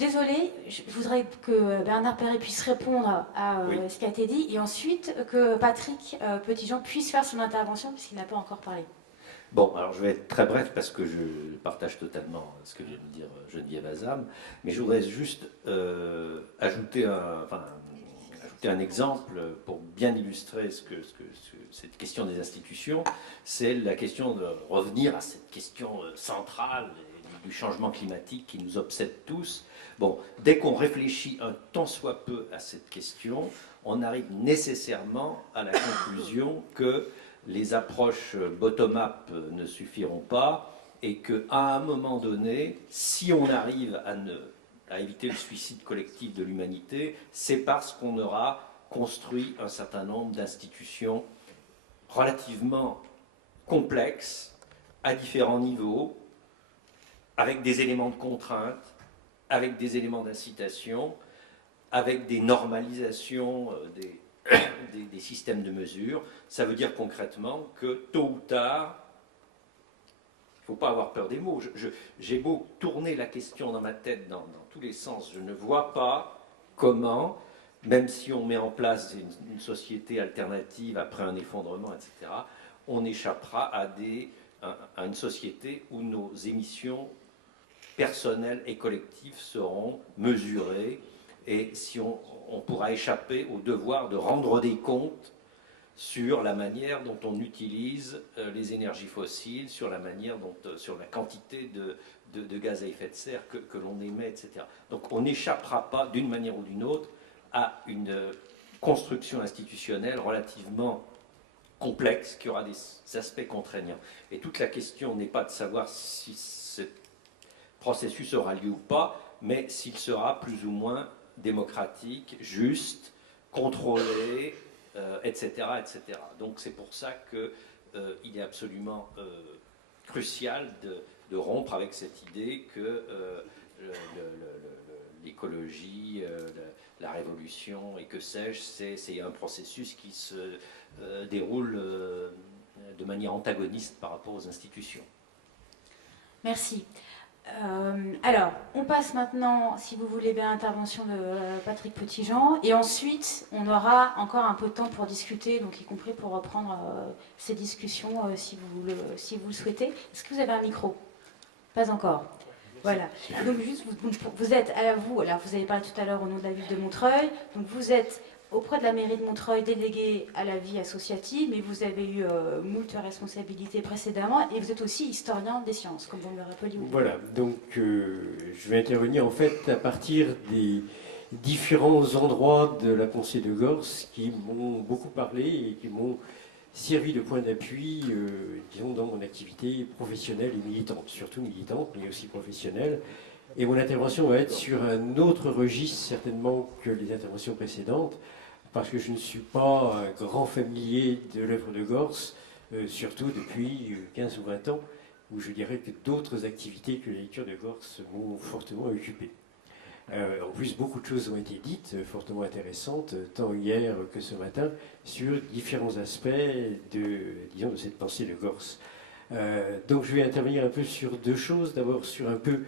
désolée, je voudrais que Bernard Perret puisse répondre à ce qui a été dit, et ensuite que Patrick Petitjean puisse faire son intervention, puisqu'il n'a pas encore parlé. Bon, alors je vais être très bref parce que je partage totalement ce que vient de dire Geneviève Azam, mais je voudrais juste ajouter un exemple pour bien illustrer cette question des institutions. C'est la question de revenir à cette question centrale du changement climatique qui nous obsède tous. Bon, dès qu'on réfléchit un tant soit peu à cette question, on arrive nécessairement à la conclusion que les approches bottom-up ne suffiront pas et qu'à un moment donné, si on arrive à éviter le suicide collectif de l'humanité, c'est parce qu'on aura construit un certain nombre d'institutions relativement complexes, à différents niveaux, avec des éléments de contrainte, avec des éléments d'incitation, avec des normalisations des systèmes de mesure. Ça veut dire concrètement que tôt ou tard, il ne faut pas avoir peur des mots. J'ai beau tourner la question dans ma tête dans tous les sens, je ne vois pas comment, même si on met en place une société alternative après un effondrement, etc., on échappera à une société où nos émissions personnelles et collectives seront mesurées, et si on pourra échapper au devoir de rendre des comptes sur la manière dont on utilise les énergies fossiles, sur la quantité de gaz à effet de serre que l'on émet, etc. Donc on n'échappera pas d'une manière ou d'une autre à une construction institutionnelle relativement complexe qui aura des aspects contraignants. Et toute la question n'est pas de savoir si ce processus aura lieu ou pas, mais s'il sera plus ou moins démocratique, juste, contrôlé, etc., etc. Donc c'est pour ça qu'il est absolument crucial de rompre avec cette idée que l'écologie, la révolution et que sais-je, c'est un processus qui se déroule de manière antagoniste par rapport aux institutions. Merci. Alors, on passe maintenant, si vous voulez bien, à l'intervention de Patrick Petitjean, et ensuite, on aura encore un peu de temps pour discuter, donc y compris pour reprendre ces discussions si vous le souhaitez. Est-ce que vous avez un micro? Pas encore. Voilà. Donc, juste, vous êtes à vous, alors vous avez parlé tout à l'heure au nom de la ville de Montreuil, donc vous êtes auprès de la mairie de Montreuil délégué à la vie associative, mais vous avez eu moult responsabilités précédemment, et vous êtes aussi historien des sciences, comme vous me le rappeliez. Voilà, donc je vais intervenir en fait à partir des différents endroits de la pensée de Gors qui m'ont beaucoup parlé et qui m'ont servi de point d'appui, disons, dans mon activité professionnelle et militante, surtout militante, mais aussi professionnelle. Et mon intervention va être sur un autre registre, certainement, que les interventions précédentes, parce que je ne suis pas un grand familier de l'œuvre de Gors, surtout depuis 15 ou 20 ans, où je dirais que d'autres activités que la lecture de Gors m'ont fortement occupé. En plus, beaucoup de choses ont été dites, fortement intéressantes, tant hier que ce matin, sur différents aspects de cette pensée de Gors. Donc je vais intervenir un peu sur deux choses. D'abord sur un peu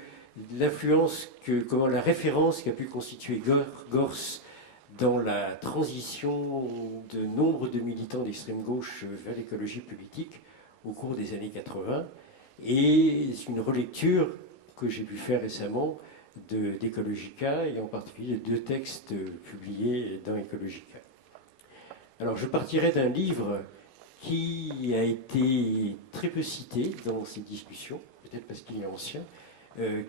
l'influence, comment la référence qu'a pu constituer Gors dans la transition de nombre de militants d'extrême gauche vers l'écologie politique au cours des années 80, et une relecture que j'ai pu faire récemment d'Ecologica, et en particulier de deux textes publiés dans Ecologica. Alors je partirai d'un livre qui a été très peu cité dans ces discussions, peut-être parce qu'il est ancien,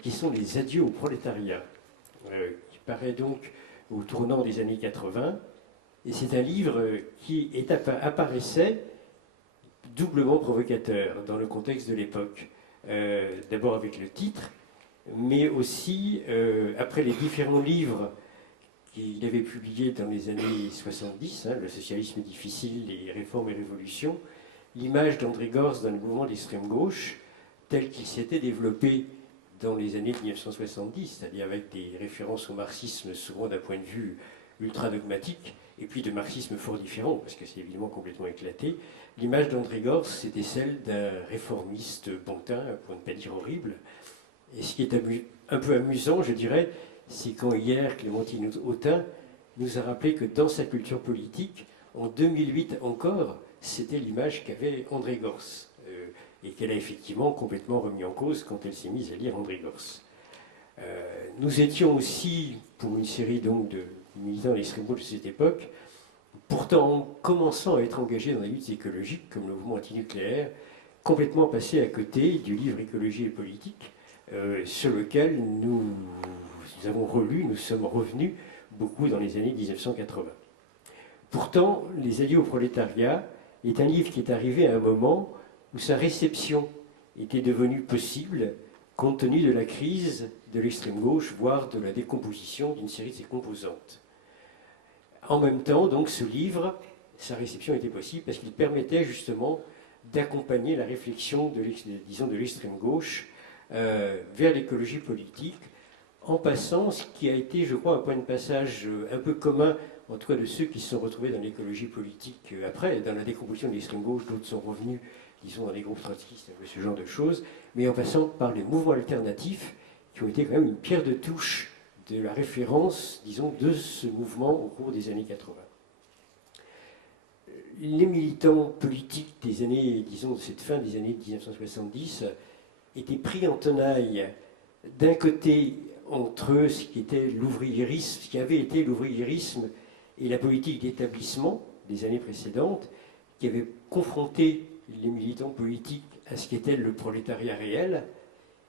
qui sont les Adieux au prolétariat, qui paraît donc au tournant des années 80, et c'est un livre qui apparaissait doublement provocateur dans le contexte de l'époque. D'abord avec le titre, mais aussi après les différents livres qu'il avait publiés dans les années 70, Le socialisme difficile, les réformes et révolutions, l'image d'André Gorz dans le mouvement d'extrême gauche, tel qu'il s'était développé dans les années 1970, c'est-à-dire avec des références au marxisme souvent d'un point de vue ultra-dogmatique, et puis de marxisme fort différent, parce que c'est évidemment complètement éclaté. L'image d'André Gorz, c'était celle d'un réformiste bontain, pour ne pas dire horrible. Et ce qui est un peu amusant, je dirais, c'est quand hier Clémentine Autain nous a rappelé que dans sa culture politique, en 2008 encore, c'était l'image qu'avait André Gorz, et qu'elle a effectivement complètement remis en cause quand elle s'est mise à lire André Gorz. Nous étions aussi, pour une série donc de militants de l'extrême gauche de cette époque, pourtant en commençant à être engagés dans la lutte écologique, comme le mouvement antinucléaire, complètement passés à côté du livre Écologie et politique, sur lequel nous avons relu, nous sommes revenus beaucoup dans les années 1980. Pourtant, Les Alliés au prolétariat est un livre qui est arrivé à un moment où sa réception était devenue possible compte tenu de la crise de l'extrême gauche, voire de la décomposition d'une série de ses composantes. En même temps, donc, ce livre, sa réception était possible parce qu'il permettait justement d'accompagner la réflexion de l'extrême gauche vers l'écologie politique, en passant ce qui a été, je crois, un point de passage un peu commun, en tout cas de ceux qui se sont retrouvés dans l'écologie politique après, dans la décomposition de l'extrême gauche, d'autres sont revenus, disons, dans les groupes trotskistes, ce genre de choses, mais en passant par les mouvements alternatifs, qui ont été quand même une pierre de touche de la référence, disons, de ce mouvement au cours des années 80. Les militants politiques des années, disons, de cette fin des années 1970, étaient pris en tenaille d'un côté entre ce qui était l'ouvriérisme, ce qui avait été l'ouvriérisme et la politique d'établissement des années précédentes, qui avait confronté les militants politiques à ce qu'était le prolétariat réel,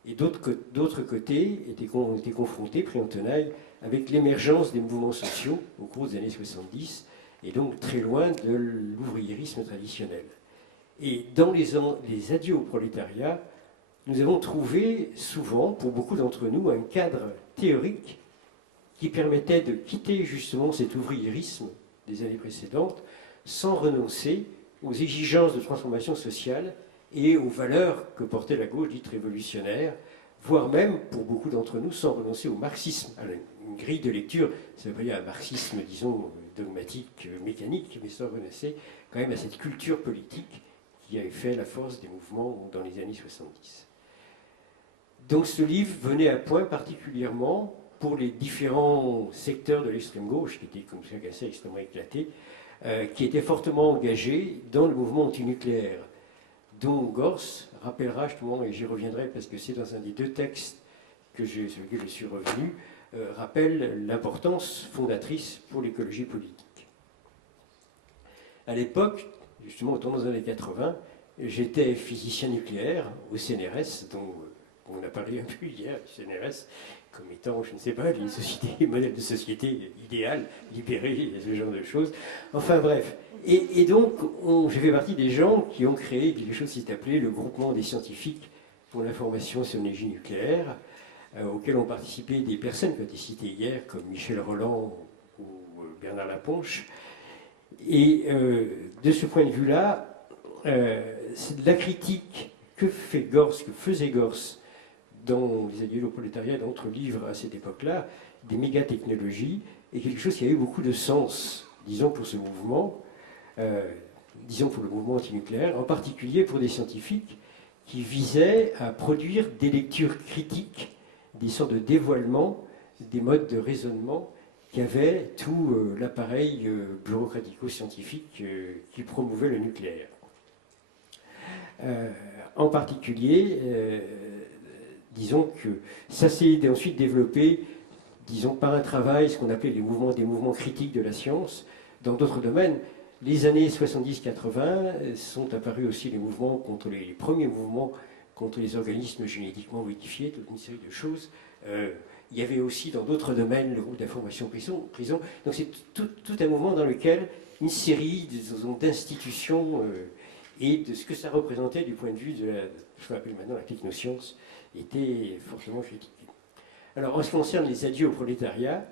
et d'autre côté étaient confrontés, pris en tenaille, avec l'émergence des mouvements sociaux au cours des années 70, et donc très loin de l'ouvriérisme traditionnel. Et dans les adieux au prolétariat, nous avons trouvé souvent, pour beaucoup d'entre nous, un cadre théorique qui permettait de quitter justement cet ouvriérisme des années précédentes sans renoncer aux exigences de transformation sociale et aux valeurs que portait la gauche dite révolutionnaire, voire même, pour beaucoup d'entre nous, sans renoncer au marxisme, à une grille de lecture, ça veut pas dire un marxisme, disons, dogmatique, mécanique, mais sans renoncer quand même à cette culture politique qui avait fait la force des mouvements dans les années 70. Donc ce livre venait à point particulièrement pour les différents secteurs de l'extrême gauche, qui étaient comme ça assez extrêmement éclatés, qui étaient fortement engagés dans le mouvement antinucléaire, dont Gorz rappellera justement, et j'y reviendrai parce que c'est dans un des deux textes sur lesquels je suis revenu, rappelle l'importance fondatrice pour l'écologie politique. À l'époque, justement au tournant des années 80, j'étais physicien nucléaire au CNRS, dont on a parlé un peu hier du CNRS, comme étant, je ne sais pas, des modèles de société idéal, libérés, ce genre de choses. Enfin bref. Et donc, j'ai fait partie des gens qui ont créé quelque chose qui s'est appelé le groupement des scientifiques pour l'information sur l'énergie nucléaire, auquel ont participé des personnes qui ont été citées hier, comme Michel Roland ou Bernard Laponche. Et de ce point de vue-là, la critique que faisait Gorz dans les adieux au prolétariat, dans d'autres livres à cette époque-là, des mégatechnologies, est quelque chose qui avait beaucoup de sens, disons, pour ce mouvement, disons pour le mouvement antinucléaire, en particulier pour des scientifiques qui visaient à produire des lectures critiques, des sortes de dévoilements, des modes de raisonnement qu'avait tout l'appareil bureaucratico-scientifique qui promouvait le nucléaire. En particulier, disons que ça s'est ensuite développé, disons, par un travail, ce qu'on appelait des mouvements critiques de la science, dans d'autres domaines. Les années 70-80 sont apparus aussi les premiers mouvements contre les organismes génétiquement modifiés, toute une série de choses. Il y avait aussi dans d'autres domaines le groupe d'information prison. Donc c'est tout un mouvement dans lequel une série d'institutions et de ce que ça représentait du point de vue de ce qu'on appelle maintenant la technoscience était fortement critiqué. Alors, en ce qui concerne les adieux au prolétariat,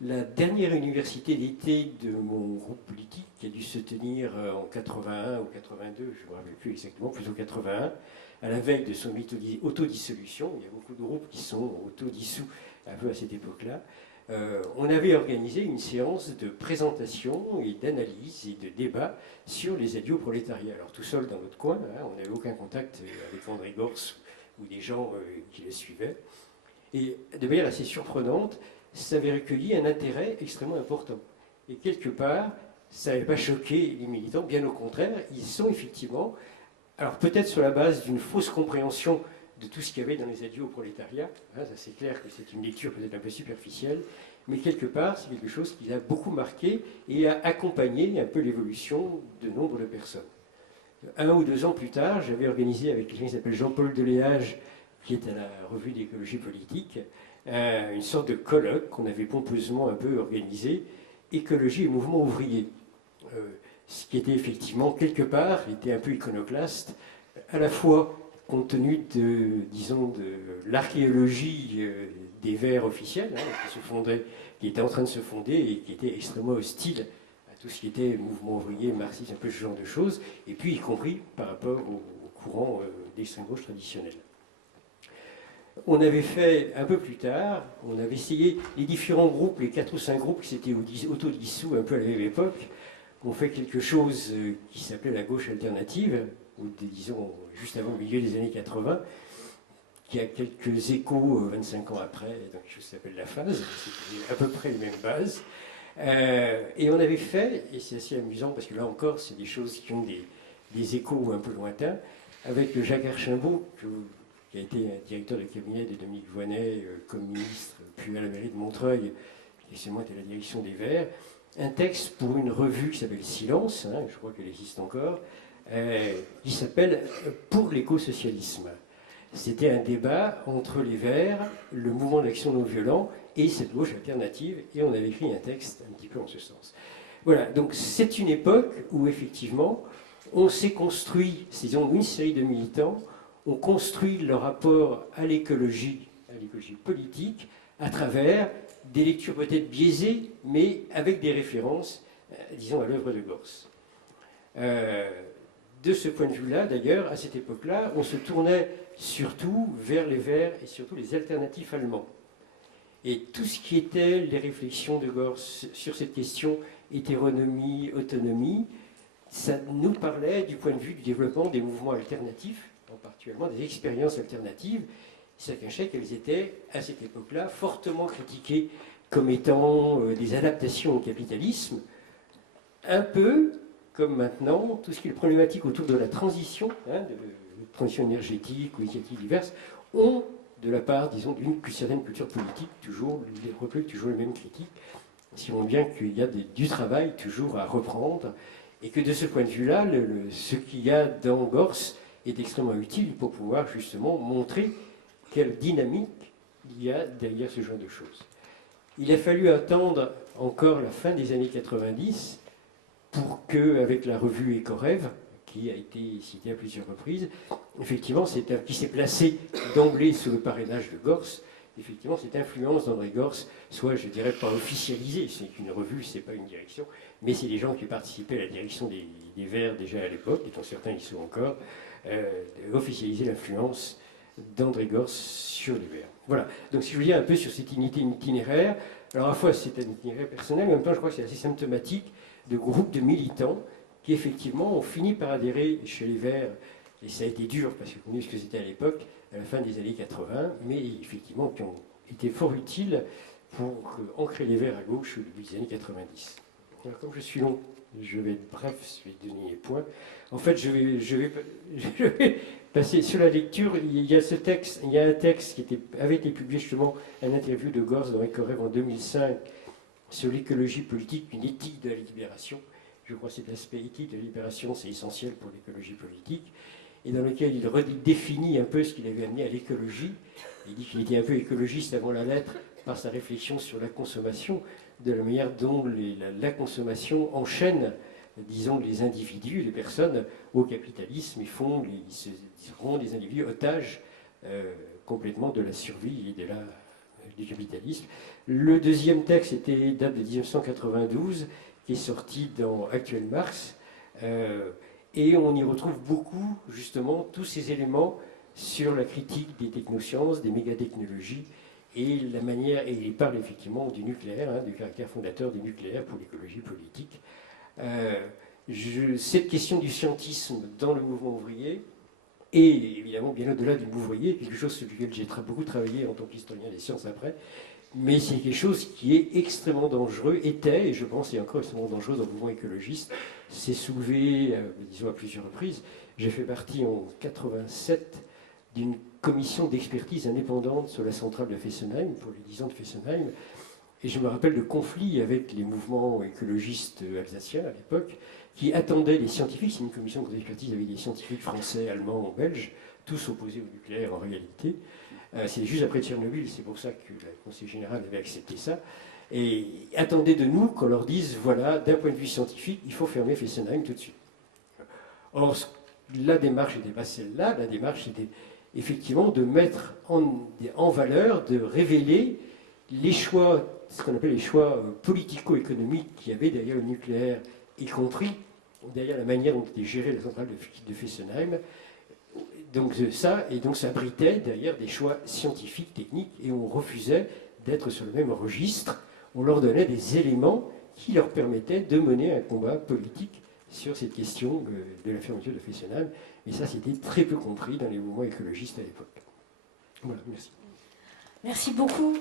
la dernière université d'été de mon groupe politique, qui a dû se tenir en 81 ou 82, je ne me rappelle plus exactement, plutôt 81, à la veille de son autodissolution, il y a beaucoup de groupes qui sont autodissous un peu à cette époque-là, on avait organisé une séance de présentation et d'analyse et de débat sur les adieux au prolétariat. Alors tout seul dans notre coin, hein, on n'avait aucun contact avec André Gorz ou des gens qui le suivaient. Et de manière assez surprenante, ça avait recueilli un intérêt extrêmement important. Et quelque part, ça n'avait pas choqué les militants, bien au contraire, ils sont effectivement, alors peut-être sur la base d'une fausse compréhension de tout ce qu'il y avait dans les adieux au prolétariat, hein, ça c'est clair que c'est une lecture peut-être un peu superficielle, mais quelque part c'est quelque chose qui a beaucoup marqué et a accompagné un peu l'évolution de nombre de personnes. 1 ou 2 ans plus tard, j'avais organisé avec quelqu'un qui s'appelle Jean-Paul Deléage, qui est à la revue d'écologie politique, une sorte de colloque qu'on avait pompeusement un peu organisé, écologie et mouvement ouvrier. Ce qui était effectivement, quelque part, était un peu iconoclaste, à la fois compte tenu de, disons, de l'archéologie des Verts officiels, hein, qui était en train de se fonder et qui était extrêmement hostile à tout ce qui était mouvement ouvrier, marxisme, un peu ce genre de choses, et puis y compris par rapport au courant d'extrême gauche traditionnel. On avait fait un peu plus tard, on avait essayé les différents groupes, les 4 ou 5 groupes qui s'étaient autodissous un peu à la même époque, ont fait quelque chose qui s'appelait la gauche alternative, ou disons juste avant le milieu des années 80, qui a quelques échos 25 ans après, donc quelque chose qui s'appelle la phase, c'est à peu près les mêmes bases. Et on avait fait, et c'est assez amusant parce que là encore, c'est des choses qui ont des échos un peu lointains, avec Jacques Archimbaud, qui a été directeur de cabinet de Dominique Voynet comme ministre, puis à la mairie de Montreuil, et c'est moi qui était à la direction des Verts, un texte pour une revue qui s'appelle Silence, hein, je crois qu'elle existe encore, qui s'appelle Pour l'écosocialisme. C'était un débat entre les Verts, le mouvement d'action non violent et cette gauche alternative, et on avait écrit un texte un petit peu en ce sens. Voilà, donc c'est une époque où effectivement on s'est construit, disons, une série de militants ont construit leur rapport à l'écologie politique, à travers des lectures peut-être biaisées, mais avec des références, disons, à l'œuvre de Gors. De ce point de vue-là, d'ailleurs, à cette époque-là, on se tournait surtout vers les Verts et surtout les alternatifs allemands. Et tout ce qui était les réflexions de Gors sur cette question hétéronomie, autonomie, ça nous parlait du point de vue du développement des mouvements alternatifs, en particulièrement des expériences alternatives. Ça cachait qu'elles étaient, à cette époque-là, fortement critiquées comme étant des adaptations au capitalisme, un peu comme maintenant, tout ce qui est problématique autour de la transition, hein, de transition énergétique ou initiatives diverses, ont, de la part, disons, d'une certaine culture politique, toujours, recueillent toujours les mêmes critiques, estimons bien qu'il y a du travail toujours à reprendre, et que de ce point de vue-là, ce qu'il y a dans Gors est extrêmement utile pour pouvoir justement montrer quelle dynamique il y a derrière ce genre de choses. Il a fallu attendre encore la fin des années 90 pour que, avec la revue Écorève, qui a été citée à plusieurs reprises, effectivement, qui s'est placé d'emblée sous le parrainage de Gors, effectivement, cette influence d'André Gors soit, je dirais, pas officialisée, c'est qu'une revue, c'est pas une direction, mais c'est des gens qui participaient à la direction des Verts déjà à l'époque, étant certains y sont encore, officialiser l'influence d'André Gors sur les Verts. Voilà, donc si je veux dire un peu sur cette unité itinéraire, alors à la fois c'est un itinéraire personnel, mais en même temps je crois que c'est assez symptomatique de groupes de militants qui effectivement ont fini par adhérer chez les Verts, et ça a été dur parce que vous connaissez ce que c'était à l'époque, à la fin des années 80, mais effectivement qui ont été fort utiles pour ancrer les Verts à gauche au début des années 90. Alors, comme je suis long, je vais être bref, je vais donner les points. En fait, je vais passer sur la lecture. Il y a ce texte, il y a un texte qui avait été publié justement, une interview de Gors dans Écorève en 2005 sur l'écologie politique, une éthique de la libération. Je crois que cet aspect éthique de la libération, c'est essentiel pour l'écologie politique, et dans lequel il définit un peu ce qu'il avait amené à l'écologie. Il dit qu'il était un peu écologiste avant la lettre par sa réflexion sur la consommation, de la manière dont la consommation enchaîne, disons, les individus, les personnes au capitalisme, ils se rendent les individus otages complètement de la survie et du capitalisme. Le deuxième texte date de 1992, qui est sorti dans Actuel Marx, et on y retrouve beaucoup, justement, tous ces éléments sur la critique des technosciences, des mégatechnologies, et la manière, et il parle effectivement du nucléaire, hein, du caractère fondateur du nucléaire pour l'écologie politique. Cette question du scientisme dans le mouvement ouvrier, et évidemment bien au-delà du mouvement ouvrier, quelque chose sur lequel j'ai beaucoup travaillé en tant qu'historien des sciences après, mais c'est quelque chose qui est extrêmement dangereux, était, et je pense est encore extrêmement dangereux dans le mouvement écologiste. C'est soulevé, disons, à plusieurs reprises. J'ai fait partie en 87 d'une commission d'expertise indépendante sur la centrale de Fessenheim, pour les 10 ans de Fessenheim, et je me rappelle de conflits avec les mouvements écologistes alsaciens à l'époque, qui attendaient les scientifiques. C'est une commission d'expertise avec des scientifiques français, allemands, belges, tous opposés au nucléaire en réalité. C'est juste après Tchernobyl, c'est pour ça que le Conseil général avait accepté ça. Et attendaient de nous qu'on leur dise, voilà, d'un point de vue scientifique, il faut fermer Fessenheim tout de suite. Or, la démarche n'était pas celle-là, la démarche était effectivement de mettre en valeur, de révéler les choix, ce qu'on appelle les choix politico-économiques qu'il y avait derrière le nucléaire, y compris derrière la manière dont était gérée la centrale de Fessenheim. Donc ça abritait derrière des choix scientifiques, techniques, et on refusait d'être sur le même registre. On leur donnait des éléments qui leur permettaient de mener un combat politique sur cette question de la fermeture de Fessenheim. Et ça, c'était très peu compris dans les mouvements écologistes à l'époque. Voilà, merci. Merci beaucoup.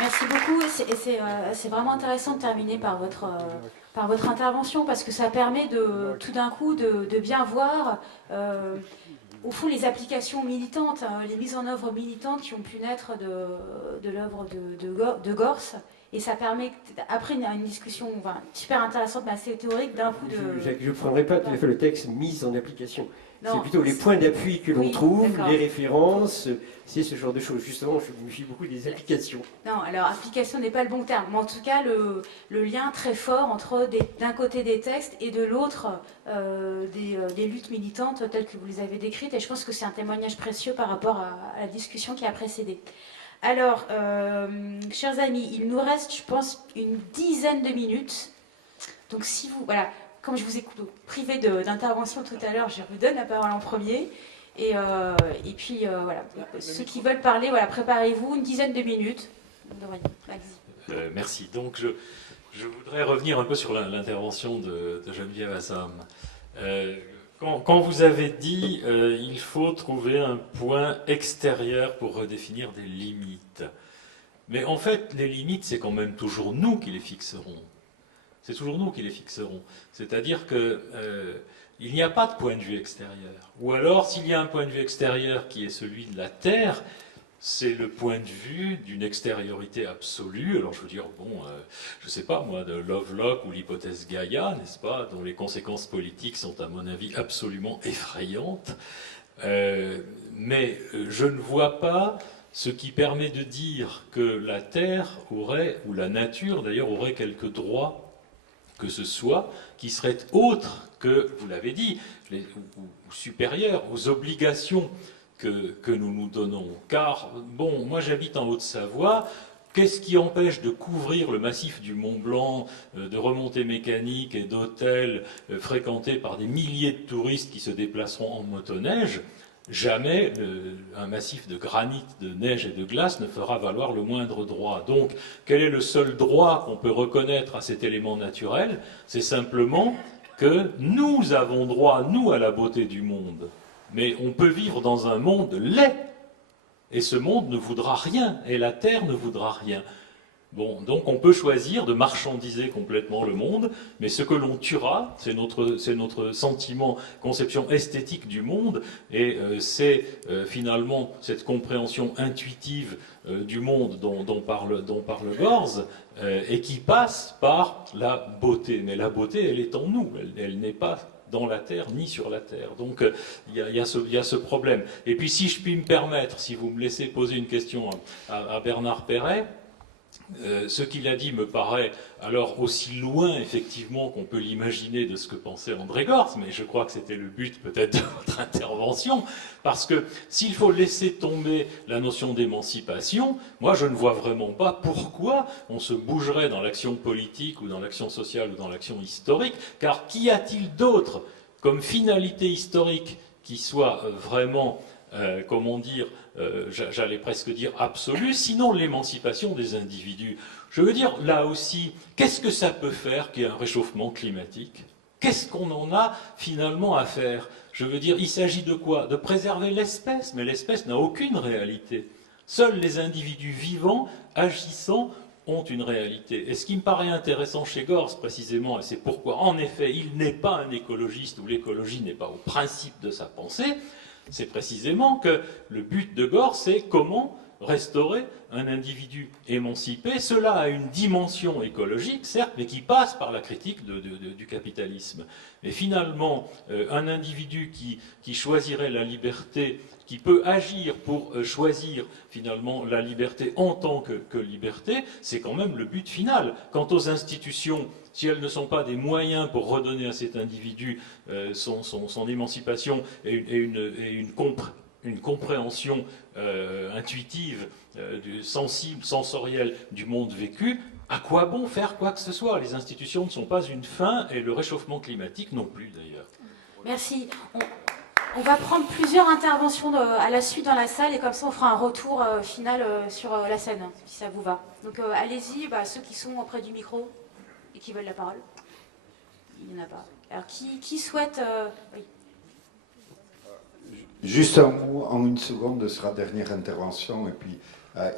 Merci beaucoup. C'est vraiment intéressant de terminer par votre intervention, parce que ça permet tout d'un coup de bien voir au fond les applications militantes, les mises en œuvre militantes qui ont pu naître de l'œuvre de Gors. Et ça permet, après une discussion super intéressante, mais assez théorique, d'un coup de... Je ne prendrai pas tout à fait le texte mise en application. C'est plutôt les points d'appui que l'on oui, trouve, les références, c'est ce genre de choses. Justement, je me fie beaucoup des applications. Non, alors application n'est pas le bon terme, mais en tout cas le lien très fort entre d'un côté des textes et de l'autre des luttes militantes telles que vous les avez décrites, et je pense que c'est un témoignage précieux par rapport à la discussion qui a précédé. Alors, chers amis, il nous reste, je pense, une dizaine de minutes. Donc si vous... Voilà, comme je vous ai privé d'intervention tout à l'heure, je vous donne la parole en premier. Et puis, voilà, ceux qui veulent parler, voilà, préparez-vous, une dizaine de minutes. Merci. Donc, je voudrais revenir un peu sur l'intervention de Geneviève Azam. Quand vous avez dit il faut trouver un point extérieur pour redéfinir des limites. Mais en fait, les limites, c'est quand même toujours nous qui les fixerons. C'est toujours nous qui les fixerons. C'est-à-dire que il n'y a pas de point de vue extérieur. Ou alors, s'il y a un point de vue extérieur qui est celui de la Terre, c'est le point de vue d'une extériorité absolue. Alors je veux dire, bon, je ne sais pas moi, de Lovelock ou l'hypothèse Gaïa, n'est-ce pas, dont les conséquences politiques sont à mon avis absolument effrayantes. Mais je ne vois pas ce qui permet de dire que la Terre aurait, ou la nature d'ailleurs, aurait quelques droits que ce soit, qui seraient autres que, vous l'avez dit, ou supérieurs aux obligations que nous nous donnons. Car, bon, moi j'habite en Haute-Savoie, qu'est-ce qui empêche de couvrir le massif du Mont Blanc, de remontées mécaniques et d'hôtels fréquentés par des milliers de touristes qui se déplaceront en motoneige? Jamais un massif de granit, de neige et de glace ne fera valoir le moindre droit. Donc, quel est le seul droit qu'on peut reconnaître à cet élément naturel? C'est simplement que nous avons droit, nous, à la beauté du monde. Mais on peut vivre dans un monde laid. Et ce monde ne voudra rien. Et la Terre ne voudra rien. Bon, donc on peut choisir de marchandiser complètement le monde, mais ce que l'on tuera, c'est notre sentiment, conception esthétique du monde, et c'est finalement cette compréhension intuitive du monde dont parle Gors, et qui passe par la beauté. Mais la beauté, elle est en nous, elle n'est pas dans la Terre, ni sur la Terre. Donc il y a ce problème. Et puis si je puis me permettre, si vous me laissez poser une question à Bernard Perret, ce qu'il a dit me paraît alors aussi loin effectivement qu'on peut l'imaginer de ce que pensait André Gorz, mais je crois que c'était le but peut-être de votre intervention, parce que s'il faut laisser tomber la notion d'émancipation, moi je ne vois vraiment pas pourquoi on se bougerait dans l'action politique ou dans l'action sociale ou dans l'action historique, car qu'y a-t-il d'autre comme finalité historique qui soit vraiment, comment dire, j'allais presque dire absolue, sinon l'émancipation des individus. Je veux dire, là aussi, qu'est-ce que ça peut faire qu'il y ait un réchauffement climatique? Qu'est-ce qu'on en a finalement à faire? Je veux dire, il s'agit de quoi? De préserver l'espèce, mais l'espèce n'a aucune réalité. Seuls les individus vivants, agissant, ont une réalité. Et ce qui me paraît intéressant chez Gorz, précisément, et c'est pourquoi, en effet, il n'est pas un écologiste, ou l'écologie n'est pas au principe de sa pensée, c'est précisément que le but de Gorz, c'est comment restaurer un individu émancipé. Cela a une dimension écologique, certes, mais qui passe par la critique du capitalisme. Mais finalement, un individu qui choisirait la liberté, qui peut agir pour choisir finalement la liberté en tant que liberté, c'est quand même le but final. Quant aux institutions, si elles ne sont pas des moyens pour redonner à cet individu son émancipation et une compréhension intuitive, sensible, sensorielle du monde vécu, à quoi bon faire quoi que ce soit? Les institutions ne sont pas une fin et le réchauffement climatique non plus d'ailleurs. Merci. On va prendre plusieurs interventions à la suite dans la salle et comme ça on fera un retour final sur la scène, si ça vous va. Donc allez-y, ceux qui sont auprès du micro et qui veulent la parole. Il n'y en a pas. Alors qui souhaite... oui. Juste un mot en une seconde de sa dernière intervention, et puis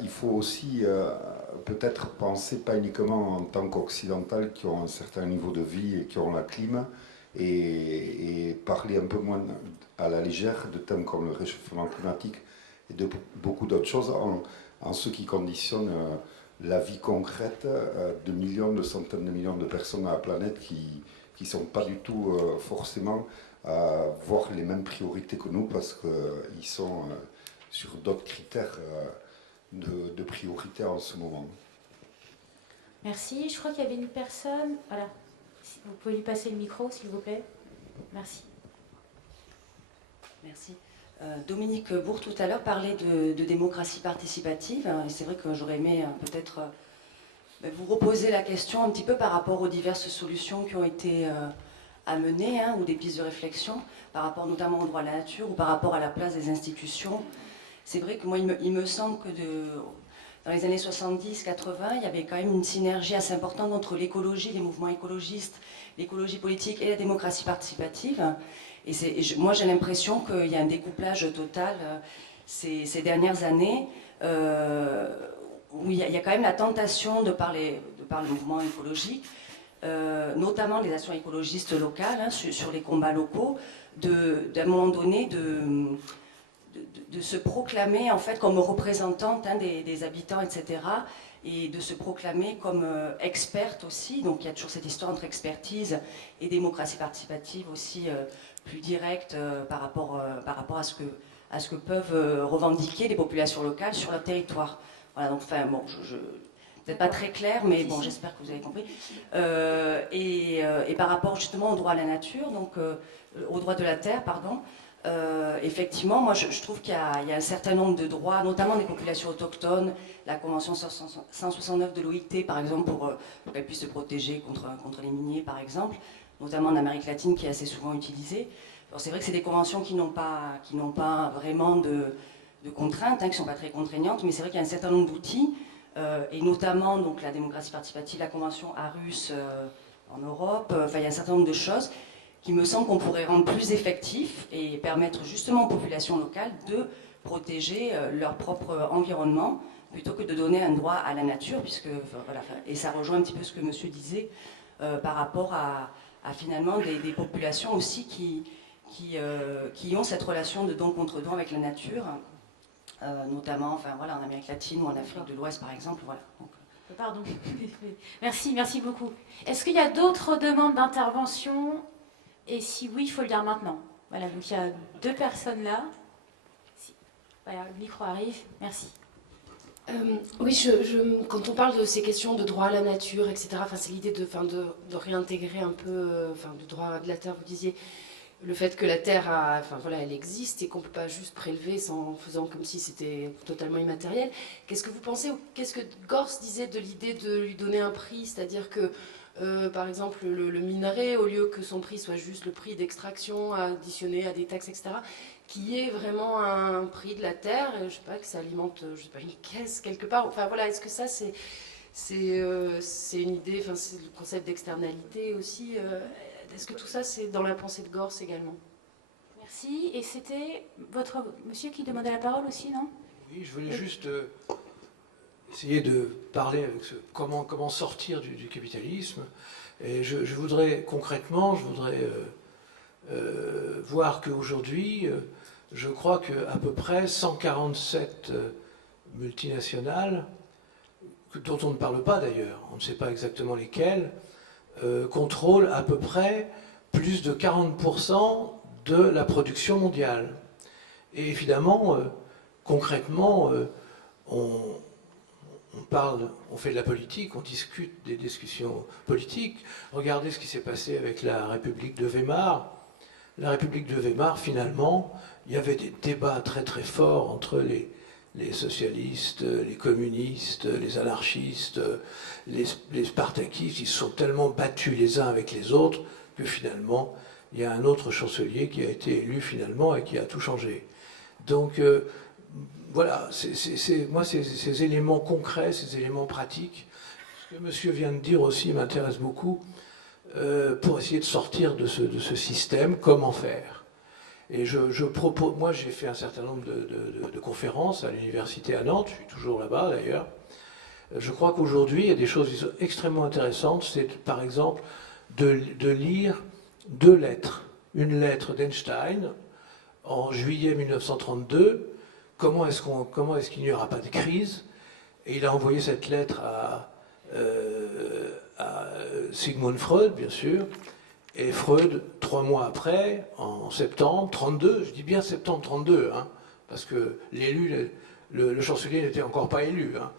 il faut aussi peut-être penser pas uniquement en tant qu'occidental qui ont un certain niveau de vie et qui ont la clim, et parler un peu moins à la légère de thèmes comme le réchauffement climatique et de beaucoup d'autres choses en ce qui conditionne la vie concrète de millions, de centaines de millions de personnes à la planète qui ne sont pas du tout forcément voir les mêmes priorités que nous parce qu'ils sont sur d'autres critères de priorité en ce moment. Merci. Je crois qu'il y avait une personne. Voilà. Vous pouvez lui passer le micro, s'il vous plaît. Merci. Merci. Dominique Bourg, tout à l'heure, parlait de démocratie participative. Et c'est vrai que j'aurais aimé peut-être vous reposer la question un petit peu par rapport aux diverses solutions qui ont été amenées, ou des pistes de réflexion, par rapport notamment au droit à la nature ou par rapport à la place des institutions. C'est vrai que moi, il me semble que dans les années 70-80, il y avait quand même une synergie assez importante entre l'écologie, les mouvements écologistes, l'écologie politique et la démocratie participative. Moi, j'ai l'impression qu'il y a un découplage total ces dernières années, où il y a quand même la tentation de parler le mouvement écologique, notamment des actions écologistes locales, sur les combats locaux, d'un moment donné de se proclamer en fait comme représentante des habitants, etc., et de se proclamer comme experte aussi. Donc il y a toujours cette histoire entre expertise et démocratie participative aussi plus directe par rapport à ce que peuvent revendiquer les populations locales sur leur territoire. Voilà, donc enfin bon, peut-être pas très clair, mais bon, j'espère que vous avez compris. Et par rapport justement au droit à la nature, donc au droit de la terre, pardon. Effectivement, moi je trouve qu'il y a un certain nombre de droits, notamment des populations autochtones, la Convention 169 de l'OIT par exemple, pour qu'elles puissent se protéger contre les miniers par exemple, notamment en Amérique latine qui est assez souvent utilisée. C'est vrai que c'est des conventions qui n'ont pas vraiment de contraintes, qui ne sont pas très contraignantes, mais c'est vrai qu'il y a un certain nombre d'outils, et notamment donc, la démocratie participative, la Convention Aarhus en Europe, il y a un certain nombre de choses qui me semble qu'on pourrait rendre plus effectif et permettre justement aux populations locales de protéger leur propre environnement plutôt que de donner un droit à la nature, puisque, voilà, et ça rejoint un petit peu ce que monsieur disait par rapport à finalement des populations aussi qui ont cette relation de don contre don avec la nature, notamment en Amérique latine ou en Afrique de l'Ouest par exemple. Voilà. Donc, pardon. Merci beaucoup. Est-ce qu'il y a d'autres demandes d'intervention? Et si oui, il faut le dire maintenant. Voilà, donc il y a 2 personnes là. Voilà, le micro arrive. Merci. Oui, quand on parle de ces questions de droit à la nature, etc., c'est l'idée de réintégrer un peu, du droit de la terre, vous disiez, le fait que la terre elle existe et qu'on ne peut pas juste prélever en faisant comme si c'était totalement immatériel. Qu'est-ce que vous pensez, qu'est-ce que Gorz disait de l'idée de lui donner un prix, c'est-à-dire que par exemple, le minerai, au lieu que son prix soit juste le prix d'extraction additionné à des taxes, etc., qui est vraiment un prix de la terre, je ne sais pas, que ça alimente, je sais pas, une caisse quelque part. Enfin voilà, est-ce que ça c'est une idée, c'est le concept d'externalité aussi. Est-ce que tout ça, c'est dans la pensée de Gors également? Merci. Et c'était votre monsieur qui demandait la parole aussi, non? Oui, je voulais juste essayer de parler avec comment sortir du capitalisme. Et je voudrais concrètement, voir qu'aujourd'hui, je crois qu'à peu près 147 multinationales, dont on ne parle pas d'ailleurs, on ne sait pas exactement lesquelles, contrôlent à peu près plus de 40% de la production mondiale. Et évidemment, concrètement, on parle, on fait de la politique, on discute des discussions politiques. Regardez ce qui s'est passé avec la République de Weimar. La République de Weimar, finalement, il y avait des débats très très forts entre les socialistes, les communistes, les anarchistes, les spartakistes. Ils se sont tellement battus les uns avec les autres que finalement, il y a un autre chancelier qui a été élu finalement et qui a tout changé. Donc voilà, moi ces éléments concrets, ces éléments pratiques, ce que monsieur vient de dire aussi m'intéresse beaucoup, pour essayer de sortir de ce système, comment faire. Et je propose, moi j'ai fait un certain nombre de conférences à l'université à Nantes, je suis toujours là-bas d'ailleurs. Je crois qu'aujourd'hui, il y a des choses qui sont extrêmement intéressantes, c'est par exemple de lire 2 lettres. Une lettre d'Einstein en juillet 1932, comment est-ce qu'il n'y aura pas de crise? Et il a envoyé cette lettre à Sigmund Freud, bien sûr, et Freud, 3 mois après, en septembre 32, je dis bien septembre 32, hein, parce que l'élu, le chancelier n'était encore pas élu, hein.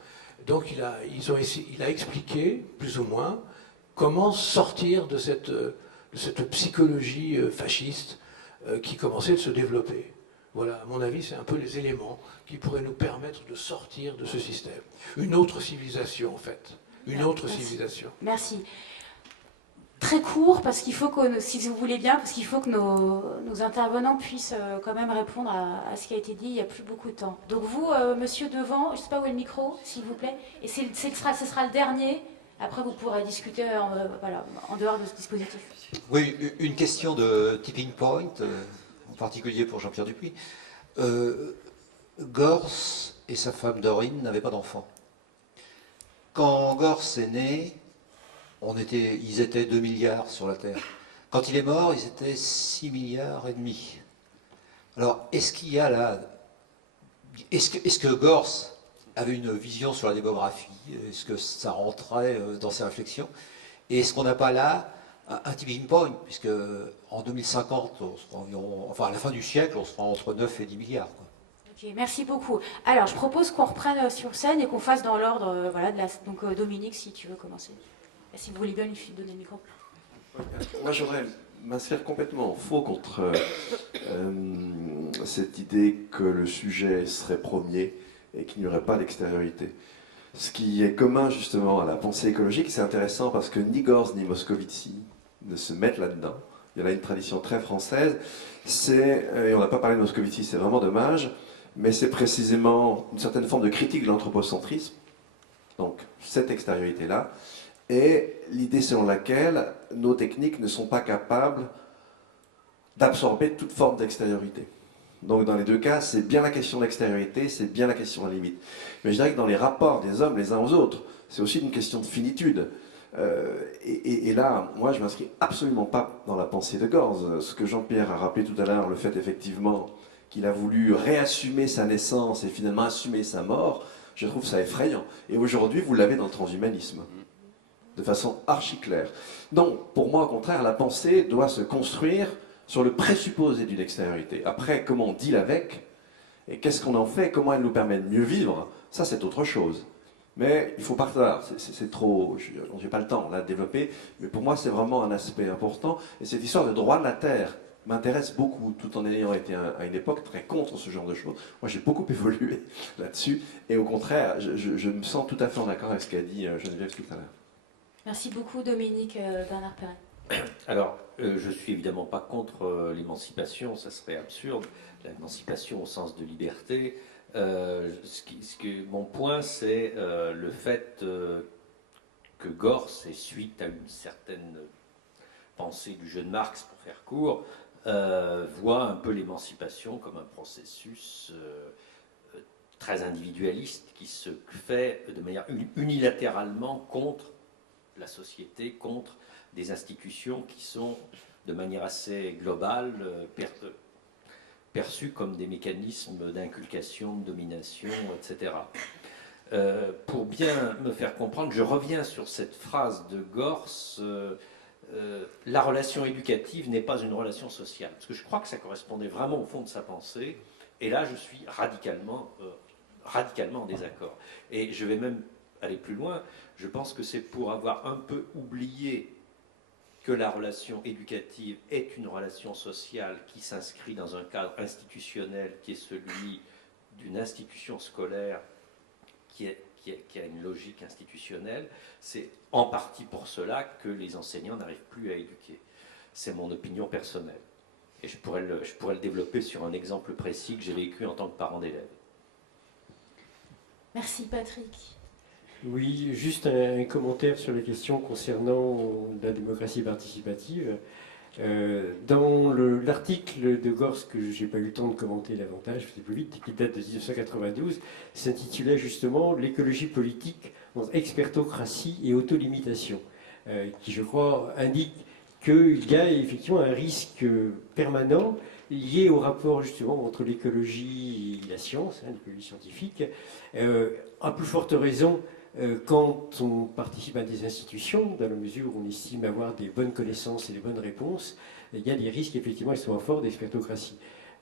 Donc il a expliqué, plus ou moins, comment sortir de cette psychologie fasciste qui commençait de se développer. Voilà, à mon avis, c'est un peu les éléments qui pourraient nous permettre de sortir de ce système. Une autre civilisation, en fait. Une autre civilisation. Merci. Très court, parce qu'il faut que, si vous voulez bien, parce qu'il faut que nos intervenants puissent quand même répondre à ce qui a été dit, il n'y a plus beaucoup de temps. Donc vous, monsieur devant, je ne sais pas où est le micro, s'il vous plaît, et ce sera le dernier, après vous pourrez discuter voilà, en dehors de ce dispositif. Oui, une question de tipping point, en particulier pour Jean-Pierre Dupuis. Gors et sa femme Dorine n'avaient pas d'enfants. Quand Gors est né, ils étaient 2 milliards sur la Terre. Quand il est mort, ils étaient 6 milliards et demi. Alors, est-ce qu'il y a là... Est-ce que Gors avait une vision sur la démographie? Est-ce que ça rentrait dans ses réflexions? Et est-ce qu'on n'a pas là un tipping point, puisque en 2050, on sera environ, enfin à la fin du siècle, on sera entre 9 et 10 milliards. Quoi. Ok, merci beaucoup. Alors, je propose qu'on reprenne sur scène et qu'on fasse dans l'ordre, voilà, donc Dominique, si tu veux commencer. Et si vous voulez bien lui donner le micro. Moi, j'aurais m'inscrire complètement en faux contre cette idée que le sujet serait premier et qu'il n'y aurait pas d'extériorité. Ce qui est commun justement à la pensée écologique, c'est intéressant parce que ni Gors ni Moscovici ne se mettent là-dedans. Il y en a une tradition très française, et on n'a pas parlé de Moscovici, c'est vraiment dommage, mais c'est précisément une certaine forme de critique de l'anthropocentrisme, donc cette extériorité-là, et l'idée selon laquelle nos techniques ne sont pas capables d'absorber toute forme d'extériorité. Donc dans les deux cas, c'est bien la question de l'extériorité, c'est bien la question de la limite. Mais je dirais que dans les rapports des hommes les uns aux autres, c'est aussi une question de finitude. Et là, moi, je ne m'inscris absolument pas dans la pensée de Gors. Ce que Jean-Pierre a rappelé tout à l'heure, le fait effectivement qu'il a voulu réassumer sa naissance et finalement assumer sa mort, je trouve ça effrayant. Et aujourd'hui, vous l'avez dans le transhumanisme, de façon archi claire. Donc, pour moi, au contraire, la pensée doit se construire sur le présupposé d'une extériorité. Après, comment on deal avec, et qu'est-ce qu'on en fait, comment elle nous permet de mieux vivre, ça c'est autre chose. Mais il faut pas tard, c'est trop, j'ai pas le temps là de développer, mais pour moi c'est vraiment un aspect important, et cette histoire de droit de la terre m'intéresse beaucoup, tout en ayant été à une époque très contre ce genre de choses. Moi j'ai beaucoup évolué là-dessus, et au contraire, je me sens tout à fait en accord avec ce qu'a dit Geneviève tout à l'heure. Merci beaucoup Dominique Bernard Perret. Alors, je suis évidemment pas contre l'émancipation, ça serait absurde, l'émancipation au sens de liberté. Mon point, c'est le fait que Gors est suite à une certaine pensée du jeune Marx, pour faire court, voit un peu l'émancipation comme un processus très individualiste qui se fait de manière unilatéralement contre la société, contre des institutions qui sont de manière assez globale perçues comme des mécanismes d'inculcation, de domination, etc. Pour bien me faire comprendre, je reviens sur cette phrase de Gors, la relation éducative n'est pas une relation sociale. Parce que je crois que ça correspondait vraiment au fond de sa pensée, et là je suis radicalement en désaccord. Et je vais même aller plus loin, je pense que c'est pour avoir un peu oublié que la relation éducative est une relation sociale qui s'inscrit dans un cadre institutionnel qui est celui d'une institution scolaire qui a une logique institutionnelle. C'est en partie pour cela que les enseignants n'arrivent plus à éduquer. C'est mon opinion personnelle. Et je pourrais le développer sur un exemple précis que j'ai vécu en tant que parent d'élève. Merci Patrick. Oui, juste un commentaire sur les questions concernant la démocratie participative. Dans l'article de Gors que je n'ai pas eu le temps de commenter davantage, c'est plus vite, qui date de 1992, s'intitulait justement l'écologie politique entre expertocratie et autolimitation, qui je crois indique qu'il y a effectivement un risque permanent lié au rapport justement entre l'écologie et la science, l'écologie scientifique, à plus forte raison quand on participe à des institutions, dans la mesure où on estime avoir des bonnes connaissances et des bonnes réponses, il y a des risques effectivement extrêmement forts d'expertocratie.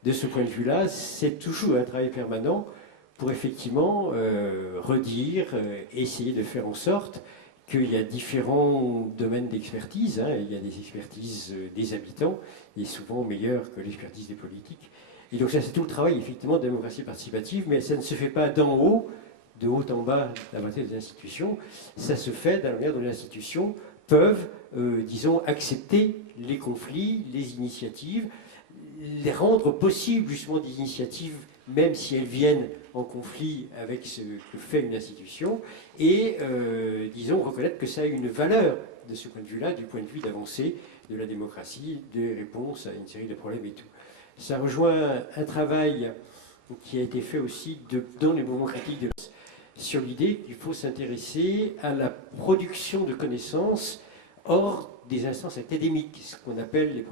De ce point de vue-là, c'est toujours un travail permanent pour effectivement redire, essayer de faire en sorte qu'il y a différents domaines d'expertise. Il y a des expertises des habitants, et souvent meilleures que l'expertise des politiques. Et donc ça, c'est tout le travail effectivement de démocratie participative, mais ça ne se fait pas d'en haut, de haut en bas, à partir des institutions. Ça se fait dans la manière dont les institutions peuvent, disons, accepter les conflits, les initiatives, les rendre possibles justement des initiatives, même si elles viennent en conflit avec ce que fait une institution, et, disons, reconnaître que ça a une valeur de ce point de vue-là, du point de vue d'avancée de la démocratie, des réponses à une série de problèmes et tout. Ça rejoint un travail qui a été fait aussi dans les mouvements critiques de sur l'idée qu'il faut s'intéresser à la production de connaissances hors des instances académiques, ce qu'on appelle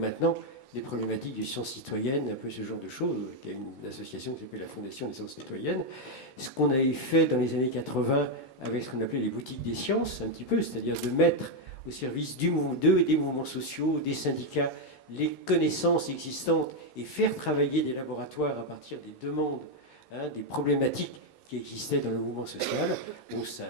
maintenant les problématiques des sciences citoyennes, un peu ce genre de choses. Il y a une association qui s'appelle la Fondation des sciences citoyennes. Ce qu'on avait fait dans les années 80 avec ce qu'on appelait les boutiques des sciences, un petit peu, c'est-à-dire de mettre au service des mouvements sociaux, des syndicats, les connaissances existantes et faire travailler des laboratoires à partir des demandes, des problématiques qui existait dans le mouvement social. Bon, ça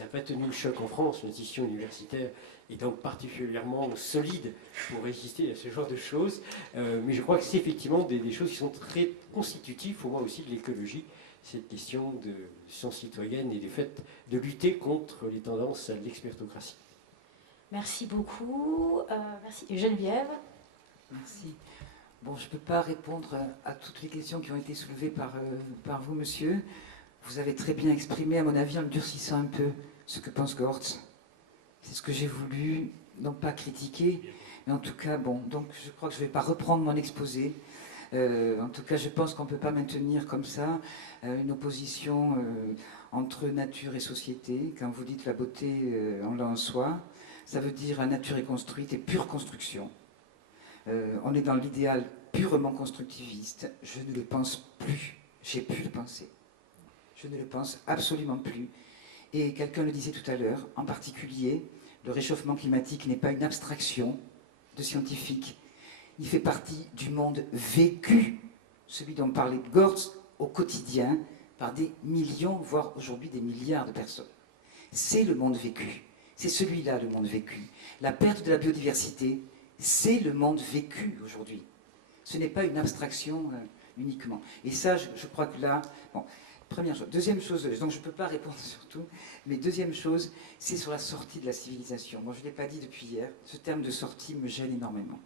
n'a pas tenu le choc en France. L'institution universitaire est donc particulièrement solide pour résister à ce genre de choses. Mais je crois que c'est effectivement des choses qui sont très constitutives pour moi aussi de l'écologie, cette question de science citoyenne et du fait de lutter contre les tendances à l'expertocratie. Merci beaucoup. Merci. Geneviève. Merci. Bon, je ne peux pas répondre à toutes les questions qui ont été soulevées par vous, monsieur. Vous avez très bien exprimé, à mon avis, en le durcissant un peu, ce que pense Gortz. C'est ce que j'ai voulu, non pas critiquer, mais en tout cas, bon, donc je crois que je ne vais pas reprendre mon exposé. En tout cas, je pense qu'on ne peut pas maintenir comme ça une opposition entre nature et société. Quand vous dites la beauté en l'a en soi, ça veut dire la nature est construite et pure construction. On est dans l'idéal purement constructiviste. Je ne le pense plus. J'ai pu le penser. Je ne le pense absolument plus. Et quelqu'un le disait tout à l'heure, en particulier, le réchauffement climatique n'est pas une abstraction de scientifiques. Il fait partie du monde vécu, celui dont parlait Gortz au quotidien, par des millions, voire aujourd'hui des milliards de personnes. C'est le monde vécu. C'est celui-là, le monde vécu. La perte de la biodiversité, c'est le monde vécu aujourd'hui. Ce n'est pas une abstraction uniquement. Et ça, je crois que là... Bon, première chose. Deuxième chose, donc je ne peux pas répondre sur tout, mais deuxième chose, c'est sur la sortie de la civilisation. Moi, je ne l'ai pas dit depuis hier, ce terme de sortie me gêne énormément.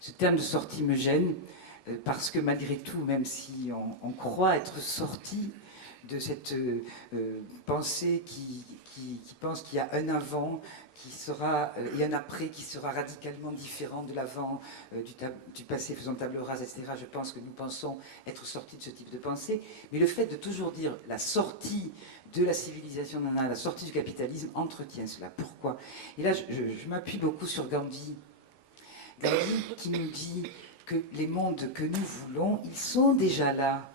Ce terme de sortie me gêne parce que malgré tout, même si on croit être sorti de cette pensée qui pense qu'il y a un avant, qui sera, et un après qui sera radicalement différent de l'avant, du passé faisant table rase, etc. Je pense que nous pensons être sortis de ce type de pensée. Mais le fait de toujours dire la sortie de la civilisation nana, la sortie du capitalisme, entretient cela. Pourquoi? Et là, je m'appuie beaucoup sur Gandhi. Gandhi qui nous dit que les mondes que nous voulons, ils sont déjà là.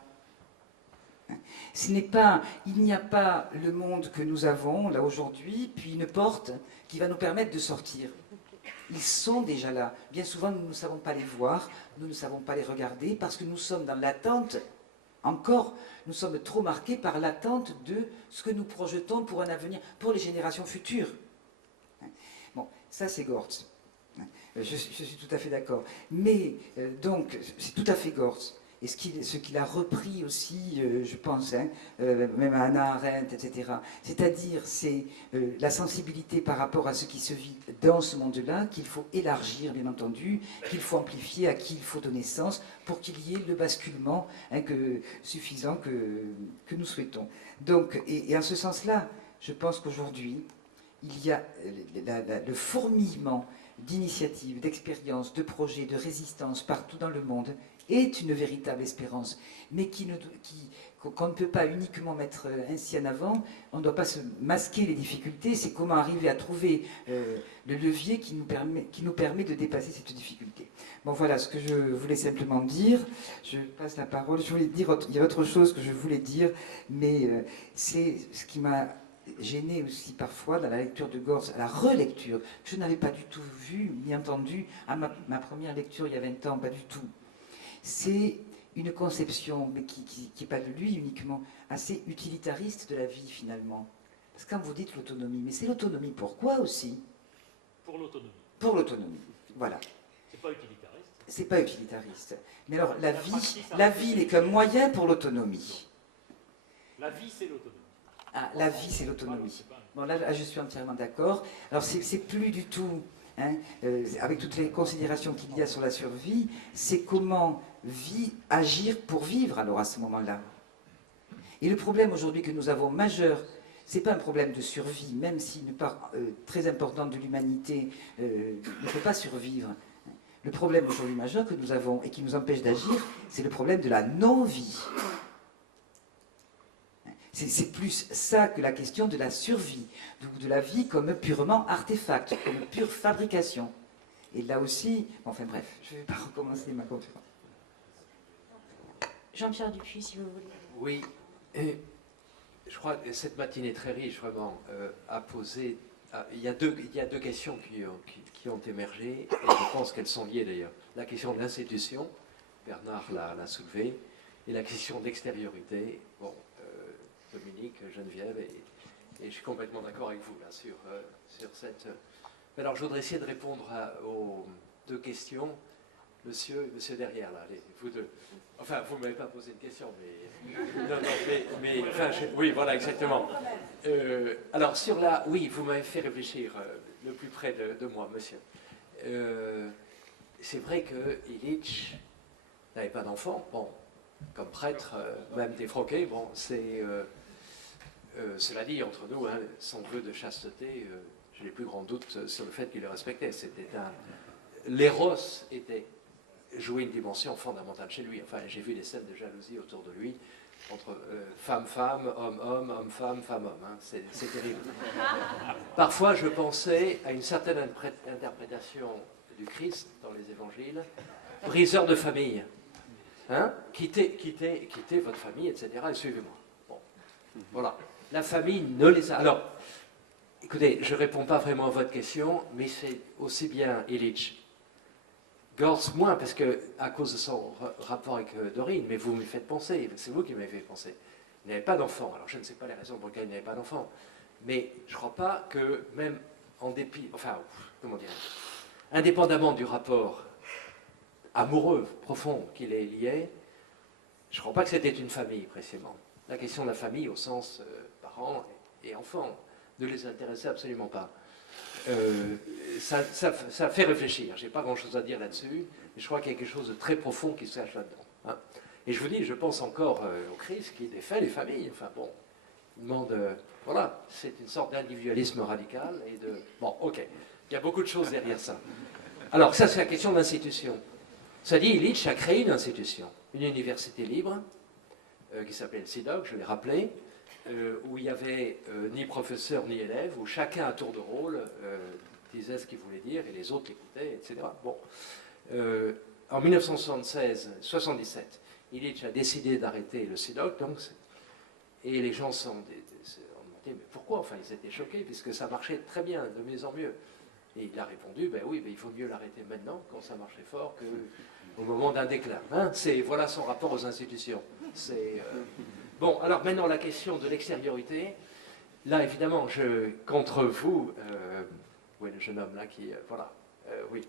Il n'y a pas le monde que nous avons là aujourd'hui, puis une porte qui va nous permettre de sortir. Ils sont déjà là. Bien souvent, nous ne savons pas les voir, nous ne savons pas les regarder, parce que nous sommes dans l'attente, encore, nous sommes trop marqués par l'attente de ce que nous projetons pour un avenir, pour les générations futures. Bon, ça c'est Gortz. Je suis tout à fait d'accord. Mais, donc, c'est tout à fait Gortz. Et ce qu'il a repris aussi, je pense, même à Hannah Arendt, etc. C'est-à-dire, c'est la sensibilité par rapport à ce qui se vit dans ce monde-là, qu'il faut élargir, bien entendu, qu'il faut amplifier, à qui il faut donner sens, pour qu'il y ait le basculement suffisant que nous souhaitons. Donc, et en ce sens-là, je pense qu'aujourd'hui, il y a le fourmillement d'initiatives, d'expériences, de projets, de résistance partout dans le monde, est une véritable espérance, mais qu'on ne peut pas uniquement mettre ainsi en avant. On ne doit pas se masquer les difficultés, c'est comment arriver à trouver le levier qui nous permet de dépasser cette difficulté. Bon, voilà ce que je voulais simplement dire. Je passe la parole. Je voulais dire, il y a autre chose que je voulais dire, mais c'est ce qui m'a gêné aussi parfois dans la lecture de Gortz, à la relecture, que je n'avais pas du tout vu ni entendu à ma première lecture il y a 20 ans, pas du tout. C'est une conception, mais qui n'est pas de lui uniquement, assez utilitariste de la vie finalement. Parce que quand vous dites l'autonomie, mais c'est l'autonomie pourquoi aussi? Pour l'autonomie. Pour l'autonomie, voilà. C'est pas utilitariste. C'est pas utilitariste. Mais alors la vie n'est qu'un moyen pour l'autonomie. La vie, c'est l'autonomie. Ah, la vie, c'est l'autonomie. Bon, là, je suis entièrement d'accord. Alors, c'est plus du tout, avec toutes les considérations qu'il y a sur la survie, c'est comment agir pour vivre, alors, à ce moment-là. Et le problème aujourd'hui que nous avons majeur, c'est pas un problème de survie, même si une part très importante de l'humanité ne peut pas survivre. Le problème aujourd'hui majeur que nous avons et qui nous empêche d'agir, c'est le problème de la non-vie. C'est plus ça que la question de la survie, de la vie comme purement artefact, comme pure fabrication. Et là aussi, enfin bref, je ne vais pas recommencer ma conférence. Jean-Pierre Dupuis, si vous voulez. Oui, et je crois que cette matinée très riche, vraiment, a posé... Il y a deux questions qui ont émergé, et je pense qu'elles sont liées d'ailleurs. La question de l'institution, Bernard l'a soulevée, et la question d'extériorité. Bon, Dominique, Geneviève, et je suis complètement d'accord avec vous là, sur cette... Alors je voudrais essayer de répondre aux deux questions. Monsieur et monsieur derrière, là, vous deux. Enfin, vous ne m'avez pas posé de question, mais... Non, enfin, oui, voilà, exactement. Alors sur la... Oui, vous m'avez fait réfléchir le plus près de moi, monsieur. C'est vrai que Illich n'avait pas d'enfant. Bon, comme prêtre, même défroqué, bon, c'est... cela dit, entre nous, hein, son vœu de chasteté, j'ai les plus grands doutes sur le fait qu'il le respectait. L'éros jouait une dimension fondamentale chez lui. Enfin, j'ai vu des scènes de jalousie autour de lui, entre femme-femme, homme-homme, homme-femme, femme-homme. Hein, c'est terrible. Parfois, je pensais à une certaine interprétation du Christ dans les évangiles, briseur de famille. Hein, quittez votre famille, etc., et suivez-moi. Bon, voilà. La famille ne les a... Alors, écoutez, je ne réponds pas vraiment à votre question, mais c'est aussi bien Illich. Gortz moins, parce que à cause de son rapport avec Dorine, mais vous me faites penser, c'est vous qui m'avez fait penser. Il n'avait pas d'enfant, alors je ne sais pas les raisons pour lesquelles il n'avait pas d'enfant, mais je ne crois pas que même en dépit... Enfin, comment dire, indépendamment du rapport amoureux, profond qu'il est lié, je ne crois pas que c'était une famille, précisément. La question de la famille, au sens parents et enfants, ne les intéressait absolument pas. Ça fait réfléchir. Je n'ai pas grand-chose à dire là-dessus, mais je crois qu'il y a quelque chose de très profond qui se cache là-dedans. Hein. Et je vous dis, je pense encore au Christ qui défait les familles. Enfin bon, Voilà, c'est une sorte d'individualisme radical et de... Bon, ok, il y a beaucoup de choses derrière ça. Alors ça, c'est la question de l'institution. Ça dit, Illich a créé une institution, une université libre, qui s'appelait le CIDOC, je l'ai rappelé, où il n'y avait ni professeur ni élève, où chacun à tour de rôle disait ce qu'il voulait dire et les autres l'écoutaient, etc. Bon. En 1976-77, Illich a décidé d'arrêter le CIDOC, donc, et les gens ont demandé mais pourquoi? Enfin, ils étaient choqués, puisque ça marchait très bien, de mieux en mieux. Et il a répondu, ben oui, mais il faut mieux l'arrêter maintenant, quand ça marchait fort, qu'au moment d'un déclin. Hein, voilà son rapport aux institutions. Bon, alors maintenant, la question de l'extériorité. Là, évidemment, contre vous, oui, le jeune homme là qui... voilà, oui,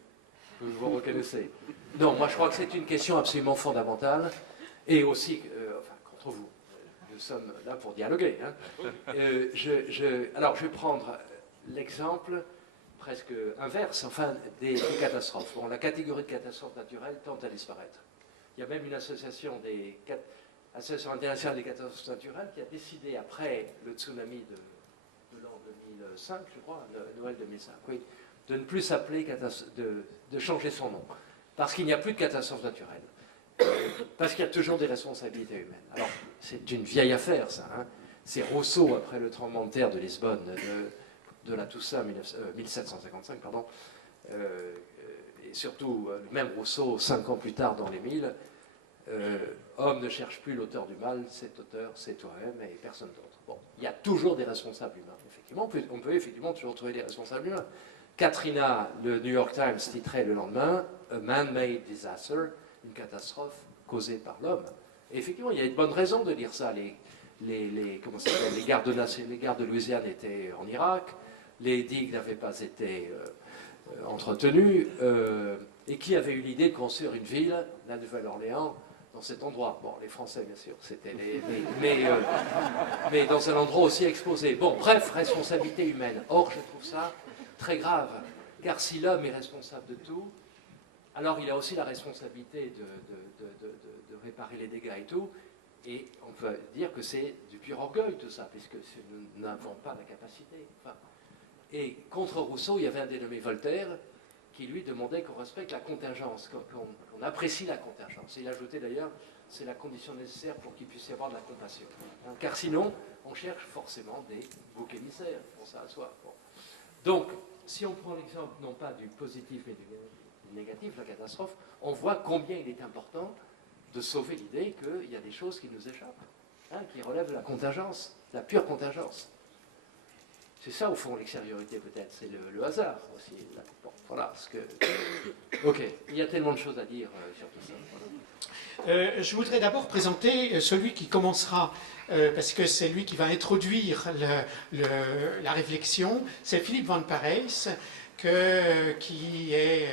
vous reconnaissez. Non, moi je crois que c'est une question absolument fondamentale, et aussi, enfin, contre vous. Nous sommes là pour dialoguer. Hein. Alors, je vais prendre l'exemple presque inverse, enfin, des catastrophes. Bon, la catégorie de catastrophes naturelles tend à disparaître. Il y a même une association internationale des catastrophes naturelles qui a décidé, après le tsunami de l'an 2005, je crois, Noël 2005, oui, de ne plus s'appeler de changer son nom, parce qu'il n'y a plus de catastrophes naturelles. Parce qu'il y a toujours des responsabilités humaines. Alors, c'est une vieille affaire, ça. Hein. C'est Rousseau, après le tremblement de terre de Lisbonne, de la Toussaint, 1755, pardon, et surtout, même Rousseau, 5 ans plus tard, dans l'Émile, homme ne cherche plus l'auteur du mal, cet auteur, c'est toi-même et personne d'autre. Bon, il y a toujours des responsables humains, effectivement. On peut effectivement toujours trouver des responsables humains. Katrina, le New York Times titrait le lendemain, « A man-made disaster », une catastrophe causée par l'homme. Et effectivement, il y a une bonne raison de dire ça. Les gares de Louisiane étaient en Irak, les digues n'avaient pas été entretenues, et qui avait eu l'idée de construire une ville, la Nouvelle-Orléans, dans cet endroit. Bon, les Français, bien sûr, c'était mais dans un endroit aussi exposé. Bon, bref, responsabilité humaine. Or, je trouve ça très grave, car si l'homme est responsable de tout, alors il a aussi la responsabilité de réparer les dégâts et tout, et on peut dire que c'est du pur orgueil tout ça, puisque nous n'avons pas la capacité. Enfin, et contre Rousseau, il y avait un dénommé Voltaire, qui lui demandait qu'on respecte la contingence, qu'on apprécie la contingence. Et il ajoutait d'ailleurs, c'est la condition nécessaire pour qu'il puisse y avoir de la compassion. Hein, car sinon, on cherche forcément des boucs émissaires pour ça à soi. Bon. Donc, si on prend l'exemple non pas du positif mais du négatif, la catastrophe, on voit combien il est important de sauver l'idée qu'il y a des choses qui nous échappent, hein, qui relèvent de la contingence, la pure contingence. C'est ça, au fond, l'extériorité, peut-être. C'est le hasard, aussi. Bon, voilà. Ok, il y a tellement de choses à dire sur tout ça. Voilà. Je voudrais d'abord présenter celui qui commencera, parce que c'est lui qui va introduire la réflexion. C'est Philippe Van Parijs, qui est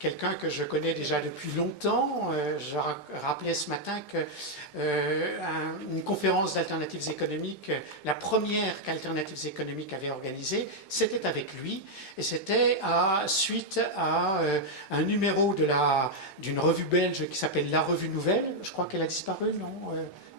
quelqu'un que je connais déjà depuis longtemps. Je rappelais ce matin qu'une conférence d'alternatives économiques, la première qu'Alternatives économiques avait organisée, c'était avec lui, et c'était suite à un numéro d'une revue belge qui s'appelle La Revue Nouvelle. Je crois qu'elle a disparu, non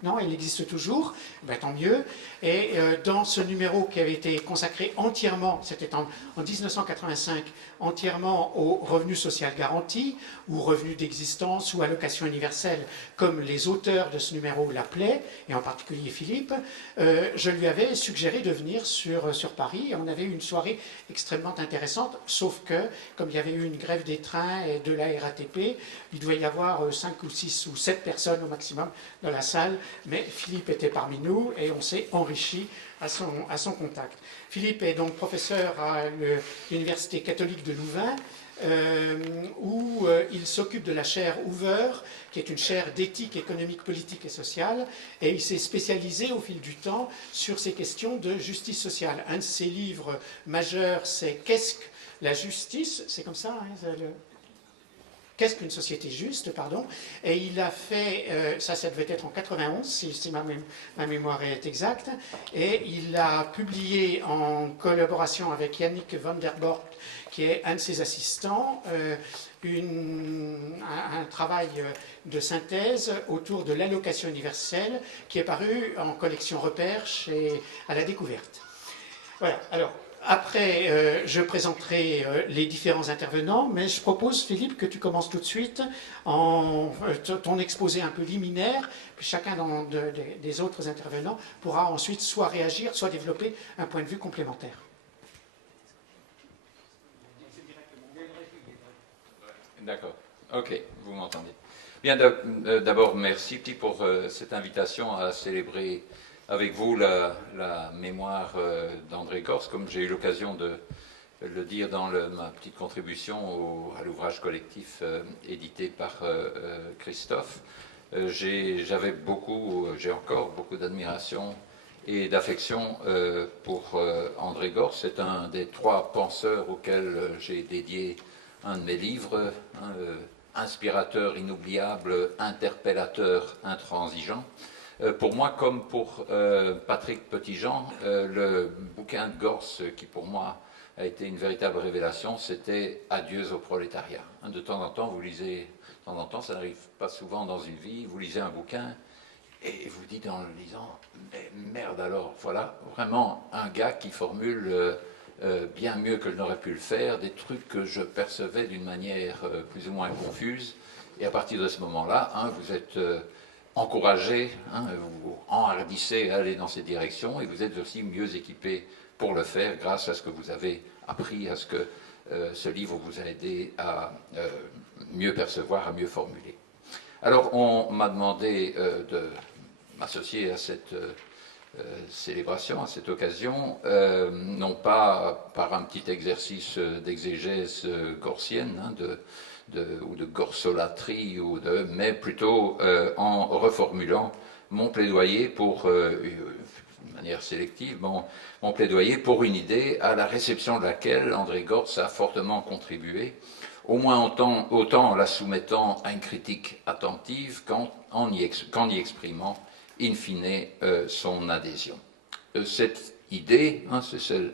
non, elle existe toujours, ben, tant mieux. Et dans ce numéro qui avait été consacré entièrement, c'était en 1985, entièrement au revenu social garanti, ou revenu d'existence, ou allocation universelle, comme les auteurs de ce numéro l'appelaient, et en particulier Philippe, je lui avais suggéré de venir sur Paris, et on avait eu une soirée extrêmement intéressante, sauf que, comme il y avait eu une grève des trains et de la RATP, il devait y avoir 5 ou 6 ou 7 personnes au maximum dans la salle, mais Philippe était parmi nous et on s'est enrichi à son contact. Philippe est donc professeur à l'Université catholique de Louvain, où il s'occupe de la chaire Hoover, qui est une chaire d'éthique économique, politique et sociale, et il s'est spécialisé au fil du temps sur ces questions de justice sociale. Un de ses livres majeurs, c'est « Qu'est-ce que la justice ?» C'est comme ça, hein, qu'est-ce qu'une société juste, pardon. Et il a fait, ça devait être en 91, si ma mémoire est exacte, et il a publié en collaboration avec Yannick van der Bork, qui est un de ses assistants, un travail de synthèse autour de l'allocation universelle qui est paru en collection Repères à la Découverte. Voilà, alors après je présenterai les différents intervenants, mais je propose, Philippe, que tu commences tout de suite en ton exposé un peu liminaire, puis chacun des autres intervenants pourra ensuite soit réagir, soit développer un point de vue complémentaire. D'accord. Ok, vous m'entendez. Bien, d'abord, merci pour cette invitation à célébrer avec vous la mémoire d'André Gorz, comme j'ai eu l'occasion de le dire dans ma petite contribution à l'ouvrage collectif édité par Christophe. J'ai encore beaucoup d'admiration et d'affection pour André Gorz. C'est un des 3 penseurs auxquels j'ai dédié un de mes livres, inspirateur inoubliable, interpellateur intransigeant. Pour moi, comme pour Patrick Petitjean, le bouquin de Gorz, qui pour moi a été une véritable révélation, c'était Adieux au prolétariat. De temps en temps, vous lisez, de temps en temps, ça n'arrive pas souvent dans une vie, vous lisez un bouquin et vous dites en le lisant, mais merde alors, voilà vraiment un gars qui formule bien mieux que je n'aurais pu le faire, des trucs que je percevais d'une manière plus ou moins confuse. Et à partir de ce moment-là, vous êtes encouragé, vous enhardissez à aller dans cette direction, et vous êtes aussi mieux équipé pour le faire grâce à ce que vous avez appris, à ce que ce livre vous a aidé à mieux percevoir, à mieux formuler. Alors, on m'a demandé de m'associer à cette célébration, à cette occasion, non pas par un petit exercice d'exégèse gorsienne, ou de gorsolatrie, mais plutôt en reformulant mon plaidoyer pour, de manière sélective, mon plaidoyer pour une idée à la réception de laquelle André Gorz a fortement contribué, au moins autant en la soumettant à une critique attentive qu'en y exprimant in fine son adhésion. Cette idée, c'est celle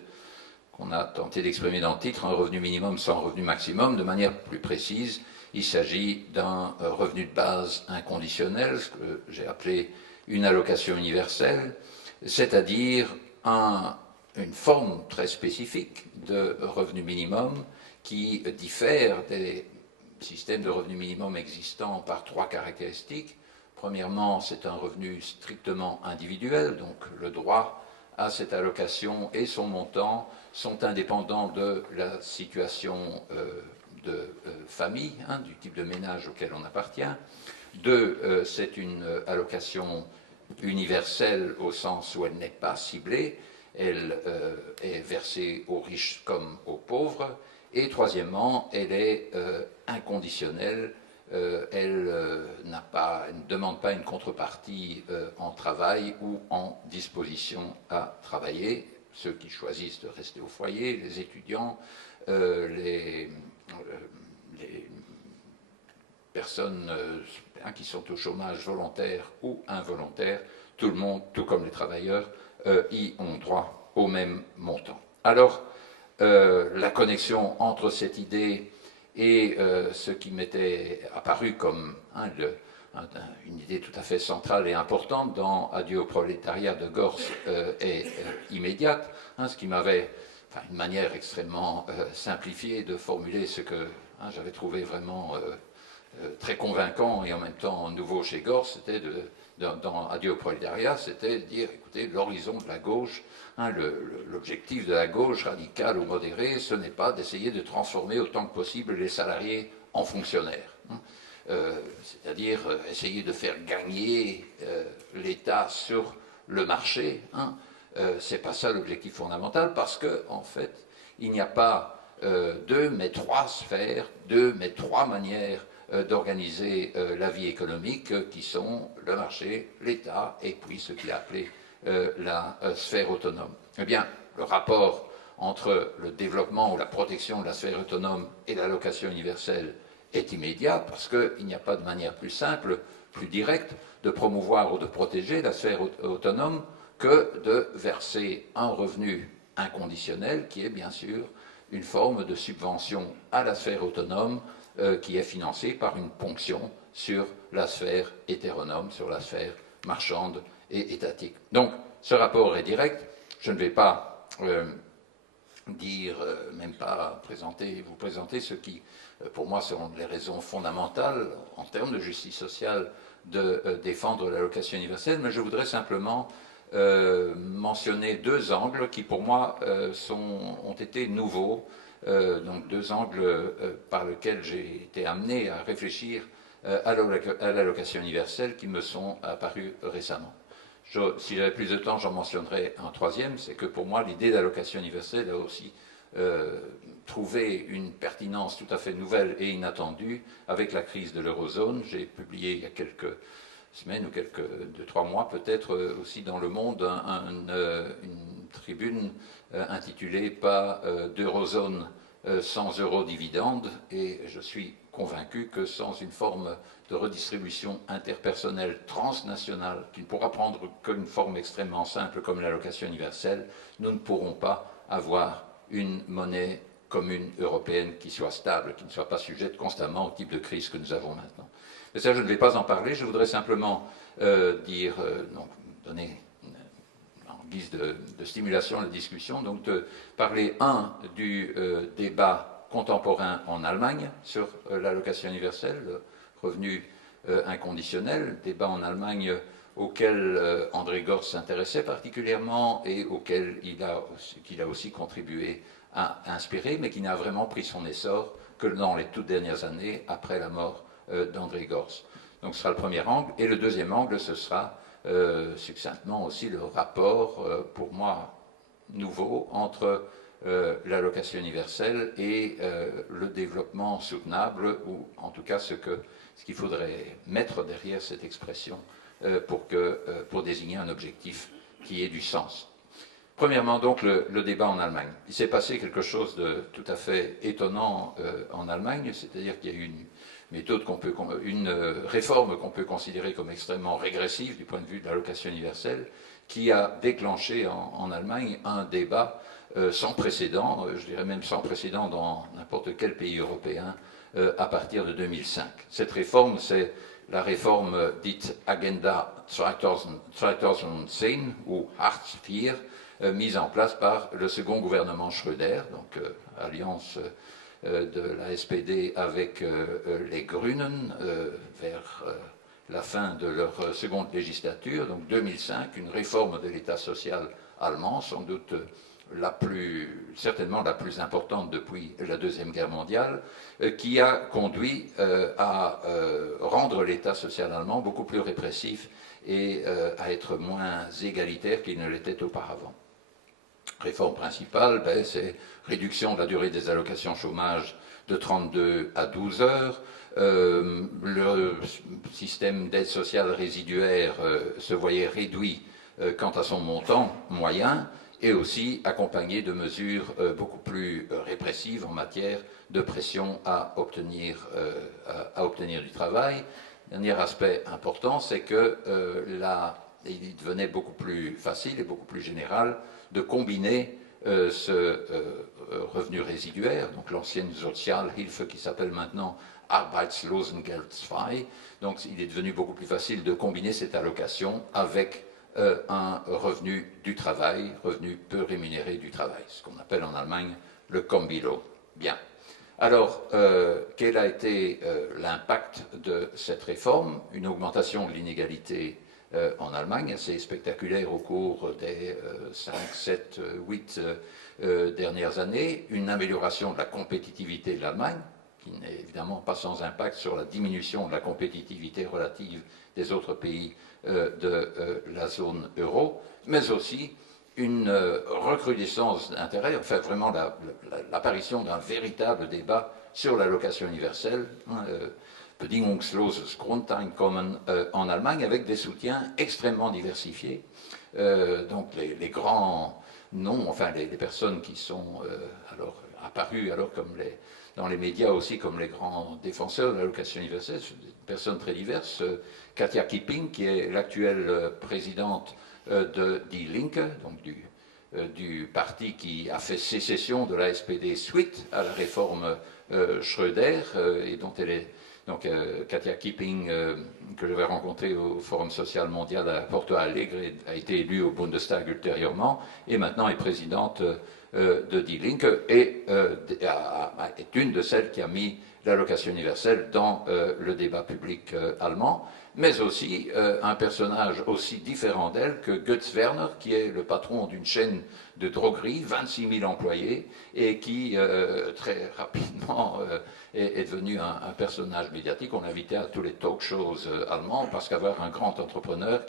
qu'on a tenté d'exprimer dans le titre, un revenu minimum sans revenu maximum, de manière plus précise, il s'agit d'un revenu de base inconditionnel, ce que j'ai appelé une allocation universelle, c'est-à-dire une forme très spécifique de revenu minimum qui diffère des systèmes de revenu minimum existants par 3 caractéristiques. Premièrement, c'est un revenu strictement individuel, donc le droit à cette allocation et son montant sont indépendants de la situation de famille, du type de ménage auquel on appartient. 2, c'est une allocation universelle au sens où elle n'est pas ciblée, elle est versée aux riches comme aux pauvres. Et troisièmement, elle est inconditionnelle. Elle ne demande pas une contrepartie en travail ou en disposition à travailler. Ceux qui choisissent de rester au foyer, les étudiants, les personnes qui sont au chômage volontaire ou involontaire, tout le monde, tout comme les travailleurs, y ont droit au même montant. Alors, la connexion entre cette idée et ce qui m'était apparu comme une idée tout à fait centrale et importante dans Adieu au prolétariat de Gorz est immédiate, ce qui m'avait, une manière extrêmement simplifiée de formuler ce que j'avais trouvé vraiment très convaincant et en même temps nouveau chez Gorz, c'était dans Adieu au prolétariat, c'était de dire, écoutez, l'horizon de la gauche, l'objectif de la gauche radicale ou modérée, ce n'est pas d'essayer de transformer autant que possible les salariés en fonctionnaires. C'est-à-dire essayer de faire gagner l'État sur le marché. C'est pas ça l'objectif fondamental, parce que en fait, il n'y a pas 2 mais 3 sphères, 2 mais 3 manières d'organiser la vie économique, qui sont le marché, l'État et puis ce qu'il a appelé la sphère autonome. Eh bien, le rapport entre le développement ou la protection de la sphère autonome et l'allocation universelle est immédiat parce qu'il n'y a pas de manière plus simple, plus directe de promouvoir ou de protéger la sphère autonome que de verser un revenu inconditionnel qui est bien sûr une forme de subvention à la sphère autonome qui est financée par une ponction sur la sphère hétéronome, sur la sphère marchande et étatique. Donc, ce rapport est direct. Je ne vais pas même pas vous présenter ce qui, pour moi, sont les raisons fondamentales en termes de justice sociale de défendre l'allocation universelle, mais je voudrais simplement mentionner deux angles qui, pour moi, ont été nouveaux, donc deux angles par lesquels j'ai été amené à réfléchir à l'allocation universelle qui me sont apparus récemment. Si j'avais plus de temps, j'en mentionnerai un troisième, c'est que pour moi, l'idée d'allocation universelle a aussi trouvé une pertinence tout à fait nouvelle et inattendue avec la crise de l'eurozone. J'ai publié il y a quelques semaines ou 2-3 mois peut-être aussi dans Le Monde une tribune intitulée « Pas d'eurozone sans euro-dividende » et je suis convaincu que sans une forme de redistribution interpersonnelle transnationale, qui ne pourra prendre qu'une forme extrêmement simple comme l'allocation universelle, nous ne pourrons pas avoir une monnaie commune européenne qui soit stable, qui ne soit pas sujette constamment au type de crise que nous avons maintenant. Mais ça, je ne vais pas en parler, je voudrais simplement donner en guise de stimulation la discussion, donc de parler, du débat contemporain en Allemagne sur l'allocation universelle, le revenu inconditionnel, débat en Allemagne auquel André Gorz s'intéressait particulièrement et auquel il a aussi contribué à inspirer, mais qui n'a vraiment pris son essor que dans les toutes dernières années après la mort d'André Gorz. Donc ce sera le premier angle. Et le deuxième angle, ce sera succinctement aussi le rapport, pour moi, nouveau entre l'allocation universelle et le développement soutenable, ou en tout cas ce qu'il faudrait mettre derrière cette expression pour désigner un objectif qui ait du sens. Premièrement, donc, le débat en Allemagne. Il s'est passé quelque chose de tout à fait étonnant en Allemagne, c'est-à-dire qu'il y a eu une réforme qu'on peut considérer comme extrêmement régressive du point de vue de l'allocation universelle, qui a déclenché en Allemagne un débat sans précédent, je dirais même sans précédent dans n'importe quel pays européen, à partir de 2005. Cette réforme, c'est la réforme dite Agenda 2010 ou Hartz IV, mise en place par le second gouvernement Schröder, donc alliance de la SPD avec les Grünen vers la fin de leur seconde législature, donc 2005, une réforme de l'État social allemand, sans doute certainement la plus importante depuis la Deuxième Guerre mondiale, qui a conduit à rendre l'État social allemand beaucoup plus répressif et à être moins égalitaire qu'il ne l'était auparavant. Réforme principale, c'est réduction de la durée des allocations chômage de 32 à 12 heures. Le système d'aide sociale résiduaire se voyait réduit quant à son montant moyen, et aussi accompagné de mesures beaucoup plus répressives en matière de pression à obtenir du travail. Dernier aspect important, c'est que il devenait beaucoup plus facile et beaucoup plus général de combiner ce revenu résiduaire, donc l'ancienne Sozialhilfe qui s'appelle maintenant Arbeitslosengeld II. Donc il est devenu beaucoup plus facile de combiner cette allocation avec un revenu du travail, revenu peu rémunéré du travail, ce qu'on appelle en Allemagne le Kombilo. Bien. Alors, quel a été l'impact de cette réforme? Une augmentation de l'inégalité en Allemagne assez spectaculaire au cours des 5, 7, 8 dernières années, une amélioration de la compétitivité de l'Allemagne, qui n'est évidemment pas sans impact sur la diminution de la compétitivité relative des autres pays de la zone euro, mais aussi une recrudescence d'intérêt, enfin vraiment l'apparition d'un véritable débat sur l'allocation universelle, bedingungsloses Grundeinkommen en Allemagne, avec des soutiens extrêmement diversifiés. Donc les grands noms, enfin les personnes qui sont apparues alors comme dans les médias aussi comme les grands défenseurs de l'allocation universelle, des personnes très diverses. Katia Kipping, qui est l'actuelle présidente de Die Linke, donc du parti qui a fait sécession de la SPD suite à la réforme Schröder, et dont elle est donc Katia Kipping, que j'avais rencontrée au Forum social mondial à Porto Alegre, a été élue au Bundestag ultérieurement, et maintenant est présidente de Die Linke, et est une de celles qui a mis l'allocation universelle dans le débat public allemand, mais aussi un personnage aussi différent d'elle que Götz Werner, qui est le patron d'une chaîne de droguerie, 26 000 employés, et qui très rapidement est devenu un personnage médiatique. On l'invitait à tous les talk shows allemands, parce qu'avoir un grand entrepreneur,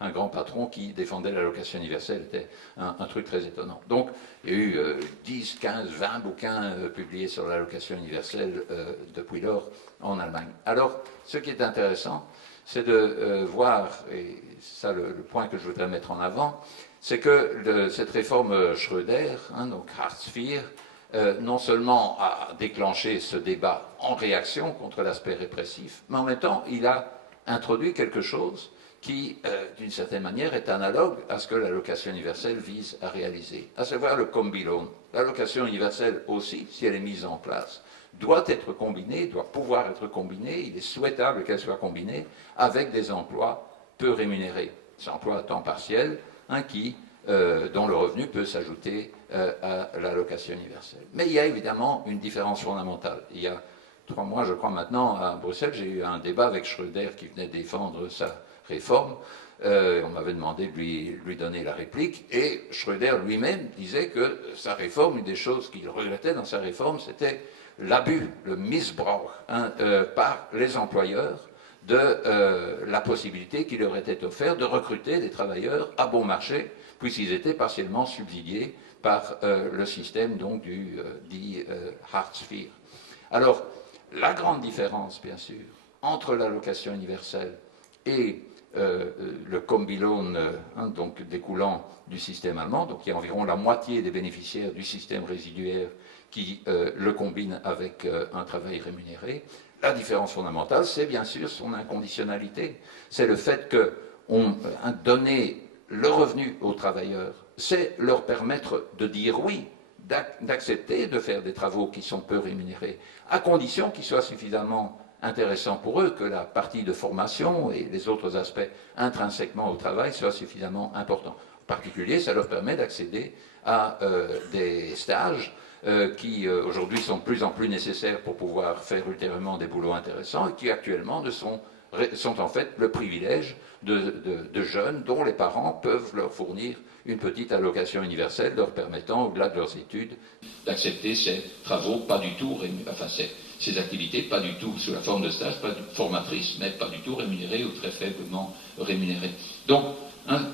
un grand patron qui défendait l'allocation universelle était un truc très étonnant. Donc, il y a eu 10, 15, 20 bouquins publiés sur l'allocation universelle depuis lors en Allemagne. Alors, ce qui est intéressant, c'est de voir, et c'est ça le point que je voudrais mettre en avant, c'est que cette réforme Schröder, donc Hartz IV, non seulement a déclenché ce débat en réaction contre l'aspect répressif, mais en même temps, il a introduit quelque chose qui, d'une certaine manière, est analogue à ce que l'allocation universelle vise à réaliser, à savoir le Kombilohn. L'allocation universelle aussi, si elle est mise en place, doit être combinée, doit pouvoir être combinée, il est souhaitable qu'elle soit combinée avec des emplois peu rémunérés, des emplois à temps partiel, dont le revenu peut s'ajouter à l'allocation universelle. Mais il y a évidemment une différence fondamentale. Il y a 3 mois, je crois maintenant, à Bruxelles, j'ai eu un débat avec Schröder qui venait défendre sa réforme. On m'avait demandé de lui donner la réplique, et Schröder lui-même disait que sa réforme, une des choses qu'il regrettait dans sa réforme, c'était l'abus, le Missbrauch par les employeurs de la possibilité qui leur était offerte de recruter des travailleurs à bon marché, puisqu'ils étaient partiellement subsidiés par le système donc dit Hartz IV. Alors, la grande différence, bien sûr, entre l'allocation universelle et le Kombilohn, donc découlant du système allemand, donc il y a environ la moitié des bénéficiaires du système résiduaire qui le combine avec un travail rémunéré. La différence fondamentale, c'est bien sûr son inconditionnalité. C'est le fait que donner le revenu aux travailleurs, c'est leur permettre de dire oui, d'accepter de faire des travaux qui sont peu rémunérés, à condition qu'ils soient suffisamment intéressants pour eux, que la partie de formation et les autres aspects intrinsèquement au travail soient suffisamment importants. En particulier, ça leur permet d'accéder à des stages qui aujourd'hui sont de plus en plus nécessaires pour pouvoir faire ultérieurement des boulots intéressants, et qui actuellement sont en fait le privilège de jeunes dont les parents peuvent leur fournir une petite allocation universelle leur permettant, au-delà de leurs études, d'accepter ces travaux pas du tout ces activités pas du tout sous la forme de stage, pas formatrices, mais pas du tout rémunérées ou très faiblement rémunérées. Donc,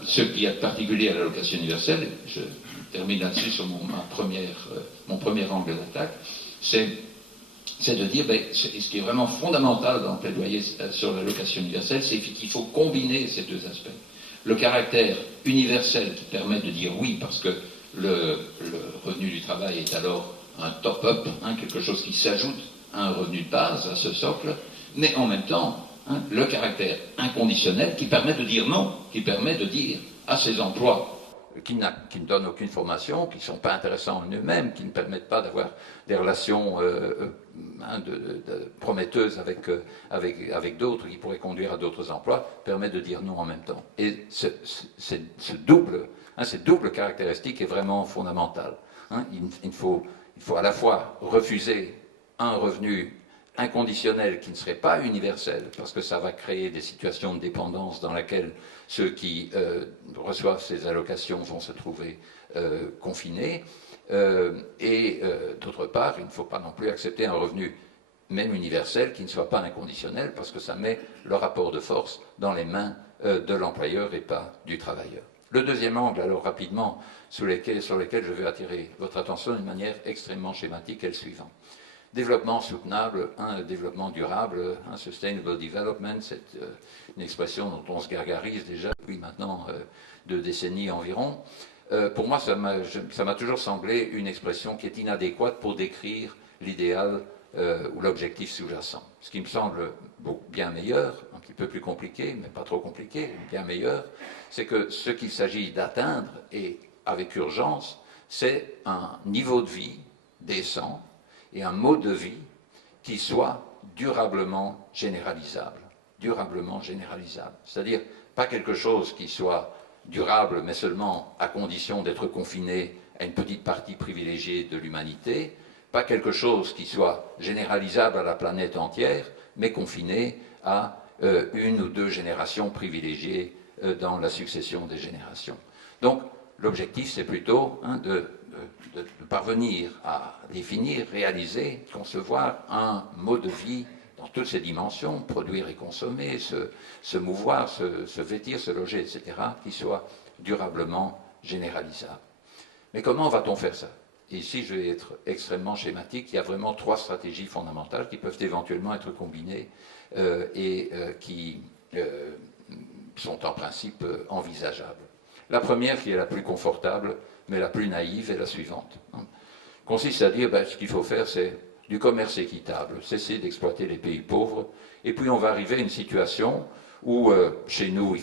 ce qui est particulier à l'allocation universelle, je termine là-dessus sur mon premier angle d'attaque, c'est de dire, ce qui est vraiment fondamental dans le plaidoyer sur l'allocation universelle, c'est qu'il faut combiner ces deux aspects. Le caractère universel qui permet de dire oui, parce que le revenu du travail est alors un top-up, quelque chose qui s'ajoute à un revenu de base, à ce socle, mais en même temps, le caractère inconditionnel qui permet de dire non, qui permet de dire à ces emplois qui ne donnent aucune formation, qui ne sont pas intéressants en eux-mêmes, qui ne permettent pas d'avoir des relations prometteuses avec d'autres, qui pourraient conduire à d'autres emplois, permet de dire non en même temps. Et cette double caractéristique est vraiment fondamentale. Il faut à la fois refuser un revenu inconditionnel qui ne serait pas universel, parce que ça va créer des situations de dépendance dans lesquelles ceux qui reçoivent ces allocations vont se trouver confinés, et d'autre part, il ne faut pas non plus accepter un revenu même universel qui ne soit pas inconditionnel, parce que ça met le rapport de force dans les mains de l'employeur et pas du travailleur. Le deuxième angle, alors rapidement, sur lequel je veux attirer votre attention d'une manière extrêmement schématique, est le suivant. Développement soutenable, développement durable, sustainable development, c'est une expression dont on se gargarise déjà depuis maintenant 2 décennies environ. Pour moi, ça m'a toujours semblé une expression qui est inadéquate pour décrire l'idéal ou l'objectif sous-jacent. Ce qui me semble bien meilleur, un petit peu plus compliqué, mais pas trop compliqué, bien meilleur, c'est que ce qu'il s'agit d'atteindre, et avec urgence, c'est un niveau de vie décent et un mode de vie qui soit durablement généralisable. Durablement généralisable. C'est-à-dire pas quelque chose qui soit durable, mais seulement à condition d'être confiné à une petite partie privilégiée de l'humanité, pas quelque chose qui soit généralisable à la planète entière, mais confiné à une ou deux générations privilégiées dans la succession des générations. Donc, l'objectif, c'est plutôt de parvenir à définir, réaliser, concevoir un mode de vie dans toutes ses dimensions, produire et consommer, se mouvoir, se vêtir, se loger, etc., qui soit durablement généralisable. Mais comment va-t-on faire ça? Et ici, je vais être extrêmement schématique. Il y a vraiment 3 stratégies fondamentales qui peuvent éventuellement être combinées qui sont en principe envisageables. La première, qui est la plus confortable, mais la plus naïve, est la suivante. Consiste à dire, ce qu'il faut faire, c'est du commerce équitable, cesser d'exploiter les pays pauvres, et puis on va arriver à une situation où, chez nous,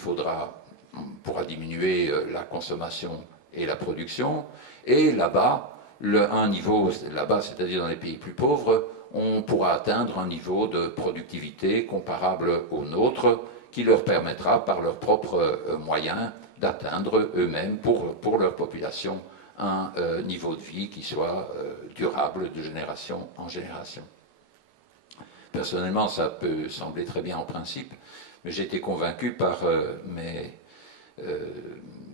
on pourra diminuer la consommation et la production, et là-bas, un niveau, là-bas, c'est-à-dire dans les pays plus pauvres, on pourra atteindre un niveau de productivité comparable au nôtre, qui leur permettra, par leurs propres moyens, d'atteindre eux-mêmes, pour leur population, un niveau de vie qui soit durable de génération en génération. Personnellement, ça peut sembler très bien en principe, mais j'ai été convaincu par mes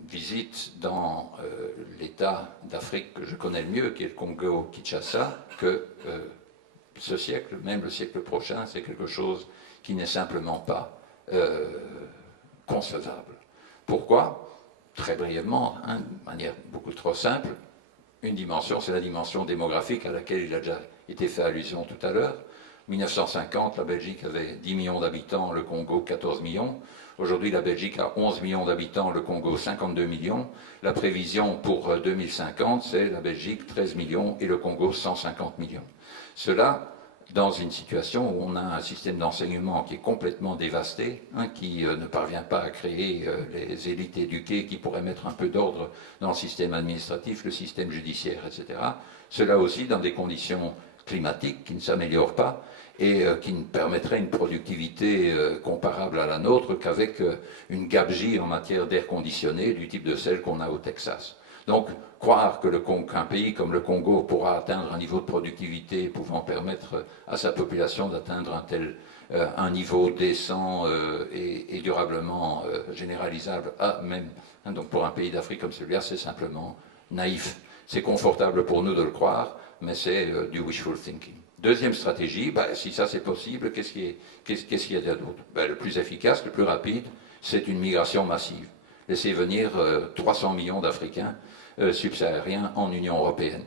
visites dans l'État d'Afrique que je connais le mieux, qui est le Congo-Kinshasa, que ce siècle, même le siècle prochain, c'est quelque chose qui n'est simplement pas concevable. Pourquoi? Très brièvement, de manière beaucoup trop simple, une dimension, c'est la dimension démographique à laquelle il a déjà été fait allusion tout à l'heure. 1950, la Belgique avait 10 millions d'habitants, le Congo 14 millions. Aujourd'hui, la Belgique a 11 millions d'habitants, le Congo 52 millions. La prévision pour 2050, c'est la Belgique 13 millions et le Congo 150 millions. Cela dans une situation où on a un système d'enseignement qui est complètement dévasté, qui ne parvient pas à créer les élites éduquées qui pourraient mettre un peu d'ordre dans le système administratif, le système judiciaire, etc. Cela aussi dans des conditions climatiques qui ne s'améliorent pas et qui ne permettraient une productivité comparable à la nôtre qu'avec une gabegie en matière d'air conditionné du type de celle qu'on a au Texas. Donc, croire qu'un pays comme le Congo pourra atteindre un niveau de productivité pouvant permettre à sa population d'atteindre un niveau décent et durablement généralisable, même donc pour un pays d'Afrique comme celui-là, c'est simplement naïf. C'est confortable pour nous de le croire, mais c'est du wishful thinking. Deuxième stratégie, si ça c'est possible, qu'est-ce qu'il y a d'autre? Le plus efficace, le plus rapide, c'est une migration massive. Laisser venir 300 millions d'Africains subsahariens en Union européenne,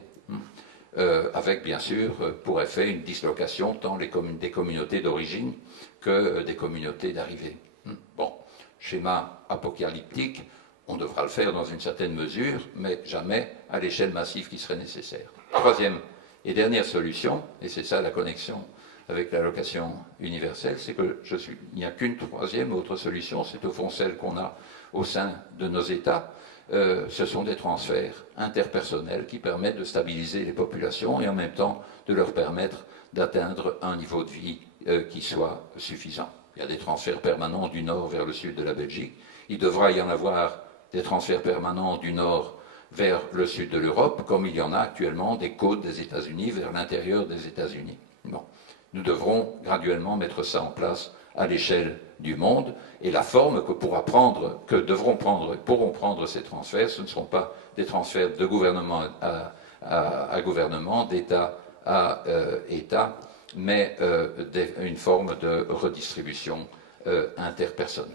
avec bien sûr pour effet une dislocation tant des communautés d'origine que des communautés d'arrivée. Bon, schéma apocalyptique, on devra le faire dans une certaine mesure, mais jamais à l'échelle massive qui serait nécessaire. Troisième et dernière solution, et c'est ça la connexion avec l'allocation universelle, c'est qu'il n'y a qu'une troisième autre solution, c'est au fond celle qu'on a au sein de nos États. Ce sont des transferts interpersonnels qui permettent de stabiliser les populations et en même temps de leur permettre d'atteindre un niveau de vie qui soit suffisant. Il y a des transferts permanents du nord vers le sud de la Belgique. Il devra y en avoir des transferts permanents du nord vers le sud de l'Europe, comme il y en a actuellement des côtes des États-Unis vers l'intérieur des États-Unis. Bon. Nous devrons graduellement mettre ça en place à l'échelle du monde, et la forme pourront prendre ces transferts, ce ne seront pas des transferts de gouvernement à gouvernement, d'État à État, mais une forme de redistribution interpersonnelle.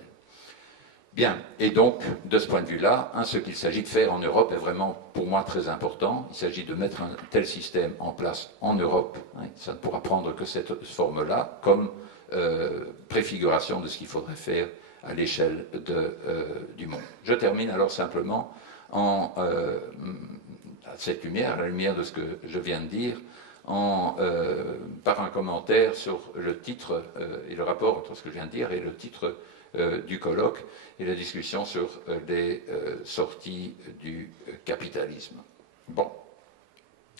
Bien, et donc, de ce point de vue-là, ce qu'il s'agit de faire en Europe est vraiment, pour moi, très important. Il s'agit de mettre un tel système en place en Europe. Ça ne pourra prendre que cette forme-là, comme préfiguration de ce qu'il faudrait faire à l'échelle du monde. Je termine alors simplement à cette lumière, à la lumière de ce que je viens de dire, par un commentaire sur le titre et le rapport entre ce que je viens de dire et le titre du colloque et la discussion sur les sorties du capitalisme. Bon,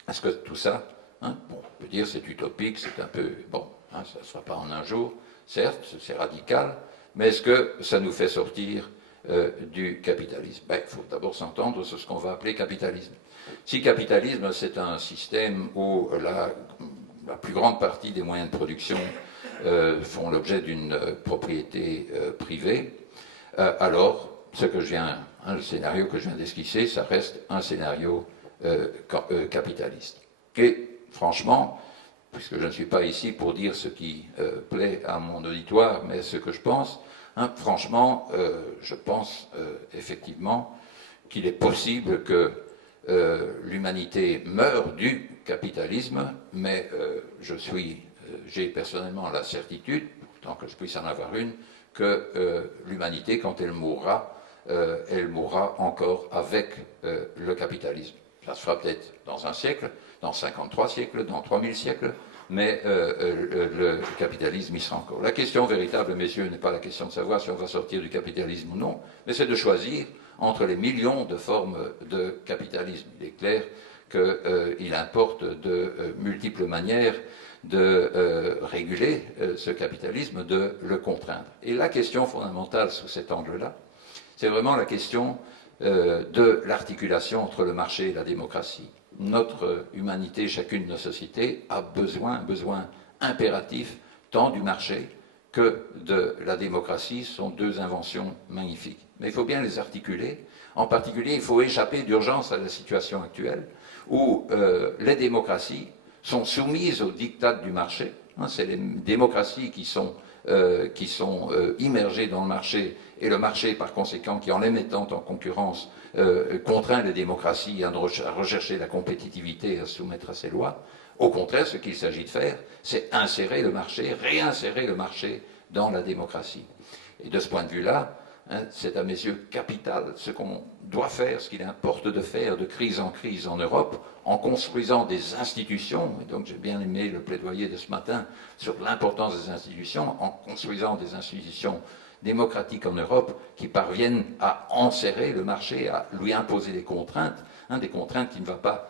est-ce que tout ça, hein, bon, on peut dire c'est utopique, c'est un peu, bon, hein, ça ne se fera pas en un jour, certes, c'est radical, mais est-ce que ça nous fait sortir du capitalisme? Ben, il faut d'abord s'entendre sur ce qu'on va appeler capitalisme. Si capitalisme, c'est un système où la plus grande partie des moyens de production font l'objet d'une propriété privée, alors le scénario que je viens d'esquisser, ça reste un scénario capitaliste. Et franchement, puisque je ne suis pas ici pour dire ce qui plaît à mon auditoire, mais ce que je pense, hein, franchement, je pense effectivement qu'il est possible que l'humanité meure du capitalisme, mais j'ai personnellement la certitude, tant que je puisse en avoir une, que l'humanité, quand elle mourra encore avec le capitalisme. Ça se fera peut-être dans un siècle, dans 53 siècles, dans 3000 siècles, mais le capitalisme y sera encore. La question véritable, messieurs, n'est pas la question de savoir si on va sortir du capitalisme ou non, mais c'est de choisir entre les millions de formes de capitalisme. Il est clair qu'il importe de multiples manières de réguler ce capitalisme, de le contraindre. Et la question fondamentale sous cet angle-là, c'est vraiment la question de l'articulation entre le marché et la démocratie. Notre humanité, chacune de nos sociétés, a un besoin impératif tant du marché que de la démocratie. Ce sont deux inventions magnifiques. Mais il faut bien les articuler. En particulier, il faut échapper d'urgence à la situation actuelle où les démocraties sont soumises aux diktats du marché. Hein, c'est les démocraties qui sont immergées dans le marché, et le marché, par conséquent, qui en les mettant en concurrence, contraint les démocraties à rechercher la compétitivité et à se soumettre à ses lois. Au contraire, ce qu'il s'agit de faire, c'est insérer le marché, réinsérer le marché dans la démocratie. Et de ce point de vue-là, hein, c'est à mes yeux capital ce qu'on doit faire, ce qu'il importe de faire de crise en Europe, en construisant des institutions, et donc j'ai bien aimé le plaidoyer de ce matin sur l'importance des institutions, en construisant des institutions démocratiques en Europe qui parviennent à enserrer le marché, à lui imposer des contraintes qu'il ne va pas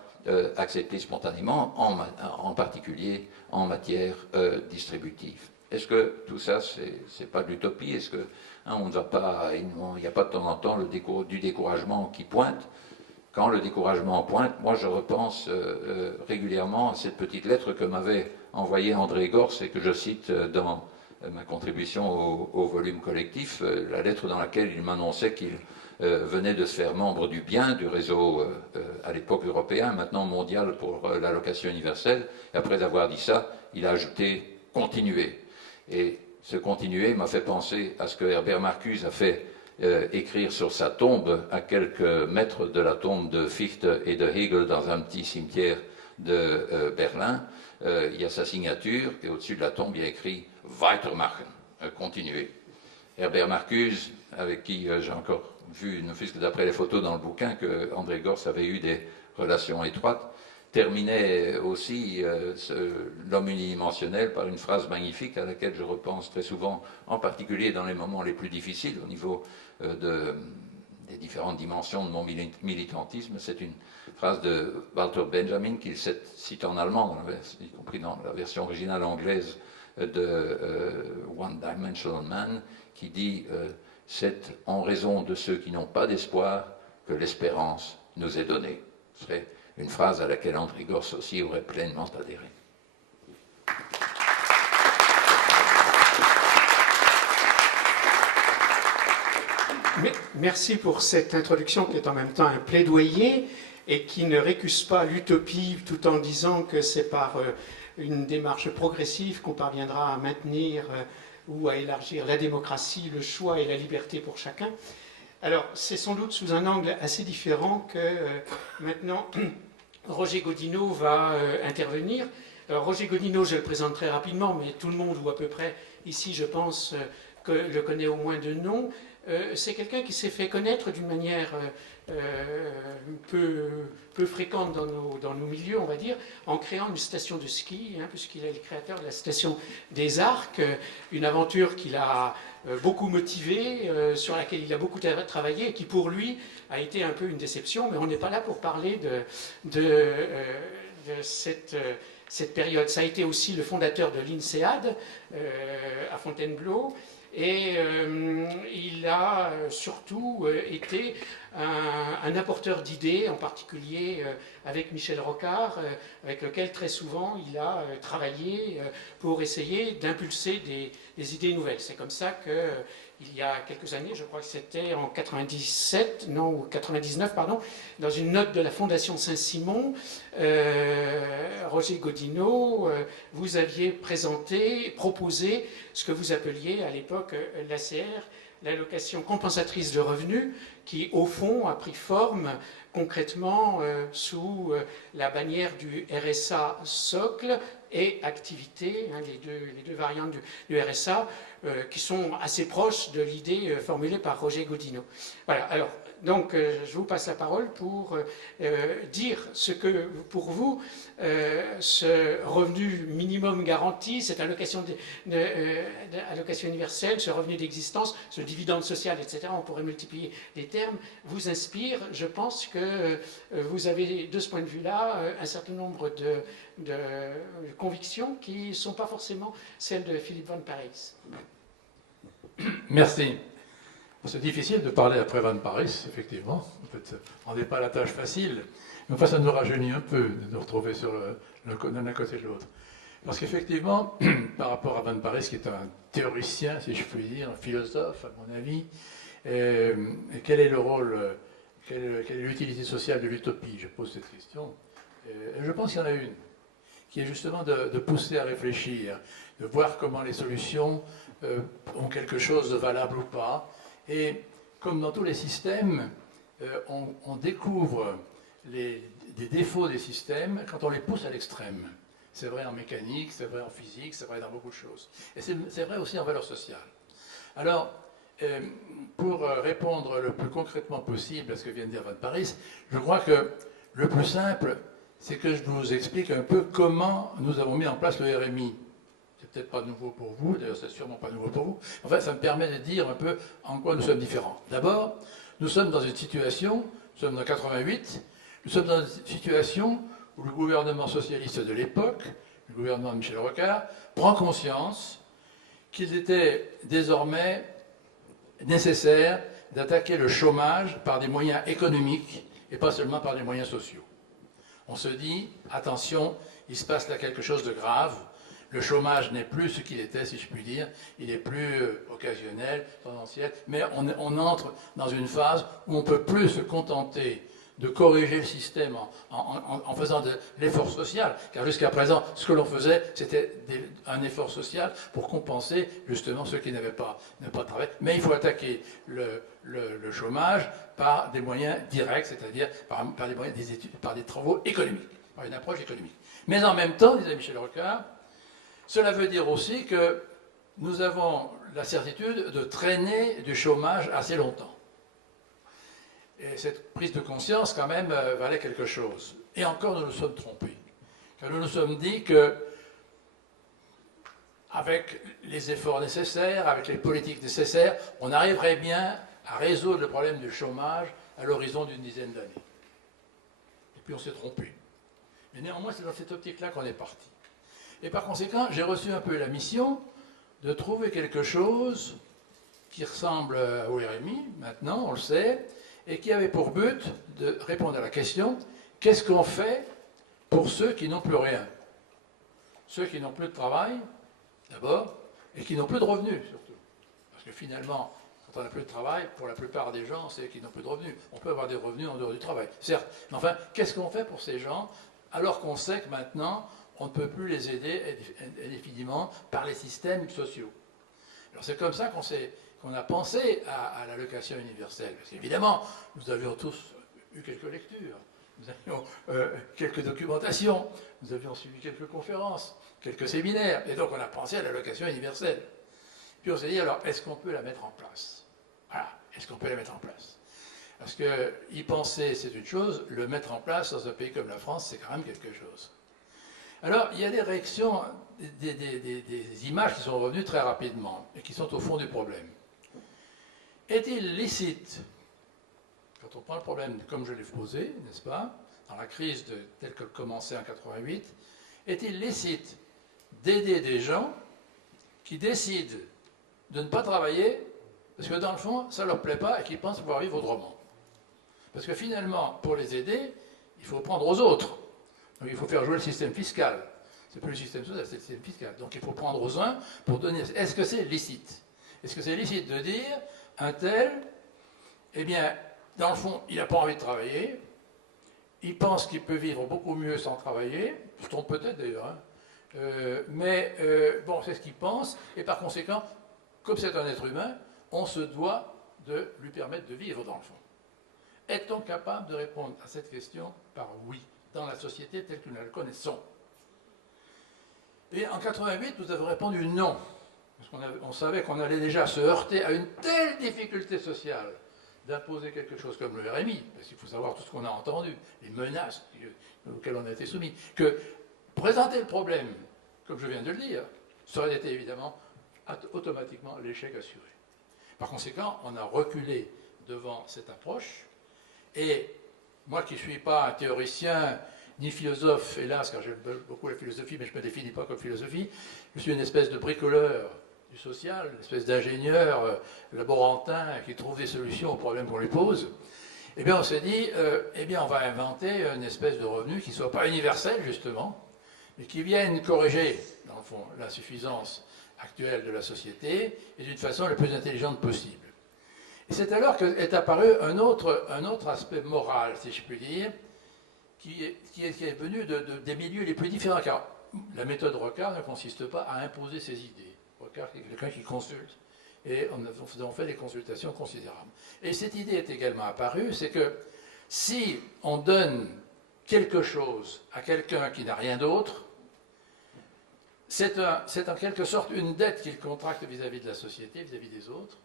accepter spontanément, en particulier en matière distributive. Est-ce que tout ça, c'est pas de l'utopie? Est-ce que on ne va pas, il n'y a pas de temps en temps du découragement qui pointe? Quand le découragement pointe, moi je repense régulièrement à cette petite lettre que m'avait envoyée André Gorz et que je cite dans ma contribution au volume collectif, la lettre dans laquelle il m'annonçait qu'il venait de se faire membre du bien, du réseau à l'époque européen, maintenant mondial pour l'allocation universelle. Et après avoir dit ça, il a ajouté « continuer ». Et ce continuer m'a fait penser à ce que Herbert Marcuse a fait écrire sur sa tombe à quelques mètres de la tombe de Fichte et de Hegel dans un petit cimetière de Berlin. Il y a sa signature et au-dessus de la tombe il y a écrit « Weitermachen », continuer. Herbert Marcuse, avec qui j'ai encore vu, ne fût-ce que d'après les photos dans le bouquin, que André Gorz avait eu des relations étroites, terminait aussi l'homme unidimensionnel par une phrase magnifique à laquelle je repense très souvent, en particulier dans les moments les plus difficiles au niveau des différentes dimensions de mon militantisme. C'est une phrase de Walter Benjamin qu'il cite en allemand, y compris dans la version originale anglaise de One Dimensional Man, qui dit c'est en raison de ceux qui n'ont pas d'espoir que l'espérance nous est donnée. Ce serait une phrase à laquelle André Gorz aussi aurait pleinement adhéré. Merci pour cette introduction qui est en même temps un plaidoyer et qui ne récuse pas l'utopie tout en disant que c'est par une démarche progressive qu'on parviendra à maintenir ou à élargir la démocratie, le choix et la liberté pour chacun. Alors, c'est sans doute sous un angle assez différent que maintenant Roger Godinot va intervenir. Alors, Roger Godinot, je le présente très rapidement, mais tout le monde, ou à peu près ici, je pense, le connaît au moins de nom. C'est quelqu'un qui s'est fait connaître d'une manière peu fréquente dans nos milieux, on va dire, en créant une station de ski, puisqu'il est le créateur de la station des Arcs, une aventure qu'il a beaucoup motivée, sur laquelle il a beaucoup travaillé, et qui pour lui a été un peu une déception, mais on n'est pas là pour parler de cette période. Ça a été aussi le fondateur de l'INSEAD à Fontainebleau, et il a surtout été un apporteur d'idées, en particulier avec Michel Rocard, avec lequel très souvent il a travaillé pour essayer d'impulser des idées nouvelles. C'est comme ça que il y a quelques années, je crois que c'était en 99, pardon, dans une note de la Fondation Saint-Simon, Roger Godineau, vous aviez proposé ce que vous appeliez à l'époque l'ACR, l'allocation compensatrice de revenus, qui au fond a pris forme concrètement sous la bannière du RSA socle et activité, les deux variantes du RSA, qui sont assez proches de l'idée formulée par Roger Godineau. Voilà, alors, donc je vous passe la parole pour dire ce que, pour vous, ce revenu minimum garanti, cette allocation universelle, ce revenu d'existence, ce dividende social, etc., on pourrait multiplier les termes, vous inspire. Je pense que vous avez, de ce point de vue-là, un certain nombre de convictions qui ne sont pas forcément celles de Philippe Van Parijs. Merci. C'est difficile de parler après Van Parijs, effectivement. En fait, on n'est pas à la tâche facile. Mais enfin, ça nous rajeunit un peu de nous retrouver sur l'un côté de l'autre. Parce qu'effectivement, par rapport à Van Parijs, qui est un théoricien, si je puis dire, un philosophe, à mon avis, quel est le rôle, quelle est l'utilité sociale de l'utopie? Je pose cette question. Je pense qu'il y en a une, qui est justement de pousser à réfléchir, de voir comment les solutions ont quelque chose de valable ou pas. Et comme dans tous les systèmes, on découvre des défauts des systèmes quand on les pousse à l'extrême. C'est vrai en mécanique, c'est vrai en physique, c'est vrai dans beaucoup de choses. Et c'est vrai aussi en valeurs sociales. Alors, pour répondre le plus concrètement possible à ce que vient de dire Van Parijs, je crois que le plus simple, c'est que je vous explique un peu comment nous avons mis en place le RMI. C'est peut-être pas nouveau pour vous, d'ailleurs c'est sûrement pas nouveau pour vous. En fait, ça me permet de dire un peu en quoi nous sommes différents. D'abord, nous sommes dans une situation, nous sommes en 88, nous sommes dans une situation où le gouvernement socialiste de l'époque, le gouvernement de Michel Rocard, prend conscience qu'il était désormais nécessaire d'attaquer le chômage par des moyens économiques et pas seulement par des moyens sociaux. On se dit, attention, il se passe là quelque chose de grave. Le chômage n'est plus ce qu'il était, si je puis dire. Il est plus occasionnel, tendanciel. Mais on entre dans une phase où on ne peut plus se contenter de corriger le système en faisant de l'effort social. Car jusqu'à présent, ce que l'on faisait, c'était un effort social pour compenser justement ceux qui n'avaient pas de travail. Mais il faut attaquer le chômage par des moyens directs, c'est-à-dire par des moyens des études, par des travaux économiques, par une approche économique. Mais en même temps, disait Michel Rocard, cela veut dire aussi que nous avons la certitude de traîner du chômage assez longtemps. Et cette prise de conscience, quand même, valait quelque chose. Et encore, nous nous sommes trompés. Car nous nous sommes dit que, avec les efforts nécessaires, avec les politiques nécessaires, on arriverait bien à résoudre le problème du chômage à l'horizon d'une dizaine d'années. Et puis on s'est trompé. Mais néanmoins, c'est dans cette optique-là qu'on est parti. Et par conséquent, j'ai reçu un peu la mission de trouver quelque chose qui ressemble au RMI, maintenant, on le sait, et qui avait pour but de répondre à la question, qu'est-ce qu'on fait pour ceux qui n'ont plus rien? Ceux qui n'ont plus de travail, d'abord, et qui n'ont plus de revenus, surtout. Parce que finalement, quand on n'a plus de travail, pour la plupart des gens, c'est qu'ils n'ont plus de revenus. On peut avoir des revenus en dehors du travail, certes. Mais enfin, qu'est-ce qu'on fait pour ces gens, alors qu'on sait que maintenant, on ne peut plus les aider indéfiniment par les systèmes sociaux? Alors c'est comme ça qu'on a pensé à l'allocation universelle. Parce qu'évidemment, nous avions tous eu quelques lectures, nous avions quelques documentations, nous avions suivi quelques conférences, quelques séminaires, et donc on a pensé à l'allocation universelle. Puis on s'est dit, alors, est-ce qu'on peut la mettre en place? Voilà, est-ce qu'on peut la mettre en place? Parce que y penser, c'est une chose, le mettre en place dans un pays comme la France, c'est quand même quelque chose. Alors, il y a des réactions, des images qui sont revenues très rapidement et qui sont au fond du problème. Est-il licite, quand on prend le problème comme je l'ai posé, n'est-ce pas, dans la crise telle qu'elle commençait en 88, est-il licite d'aider des gens qui décident de ne pas travailler parce que dans le fond, ça ne leur plaît pas et qu'ils pensent pouvoir vivre autrement? Parce que finalement, pour les aider, il faut prendre aux autres. Donc il faut faire jouer le système fiscal. C'est plus le système social, c'est le système fiscal. Donc il faut prendre aux uns pour donner... Est-ce que c'est licite? Est-ce que c'est licite de dire, un tel, eh bien, dans le fond, il n'a pas envie de travailler, il pense qu'il peut vivre beaucoup mieux sans travailler, je trompe peut-être d'ailleurs, hein. Bon, c'est ce qu'il pense, et par conséquent, comme c'est un être humain, on se doit de lui permettre de vivre dans le fond. Est-on capable de répondre à cette question par oui, dans la société telle que nous la connaissons? Et en 88, nous avons répondu non, parce qu'on savait qu'on allait déjà se heurter à une telle difficulté sociale d'imposer quelque chose comme le RMI, parce qu'il faut savoir tout ce qu'on a entendu, les menaces auxquelles on a été soumis, que présenter le problème, comme je viens de le dire, ça aurait été évidemment automatiquement l'échec assuré. Par conséquent, on a reculé devant cette approche, et moi qui ne suis pas un théoricien ni philosophe, hélas, car j'aime beaucoup la philosophie, mais je ne me définis pas comme philosophie, je suis une espèce de bricoleur du social, une espèce d'ingénieur laborantin qui trouve des solutions aux problèmes qu'on lui pose. Eh bien, on s'est dit, eh bien, on va inventer une espèce de revenu qui ne soit pas universel, justement, mais qui vienne corriger, dans le fond, l'insuffisance actuelle de la société, et d'une façon la plus intelligente possible. Et c'est alors qu'est apparu un autre aspect moral, si je puis dire, qui est venu des milieux les plus différents, car la méthode Rocard ne consiste pas à imposer ses idées. Rocard est quelqu'un qui consulte, et nous avons fait des consultations considérables. Et cette idée est également apparue, c'est que si on donne quelque chose à quelqu'un qui n'a rien d'autre, c'est en quelque sorte une dette qu'il contracte vis-à-vis de la société, vis-à-vis des autres,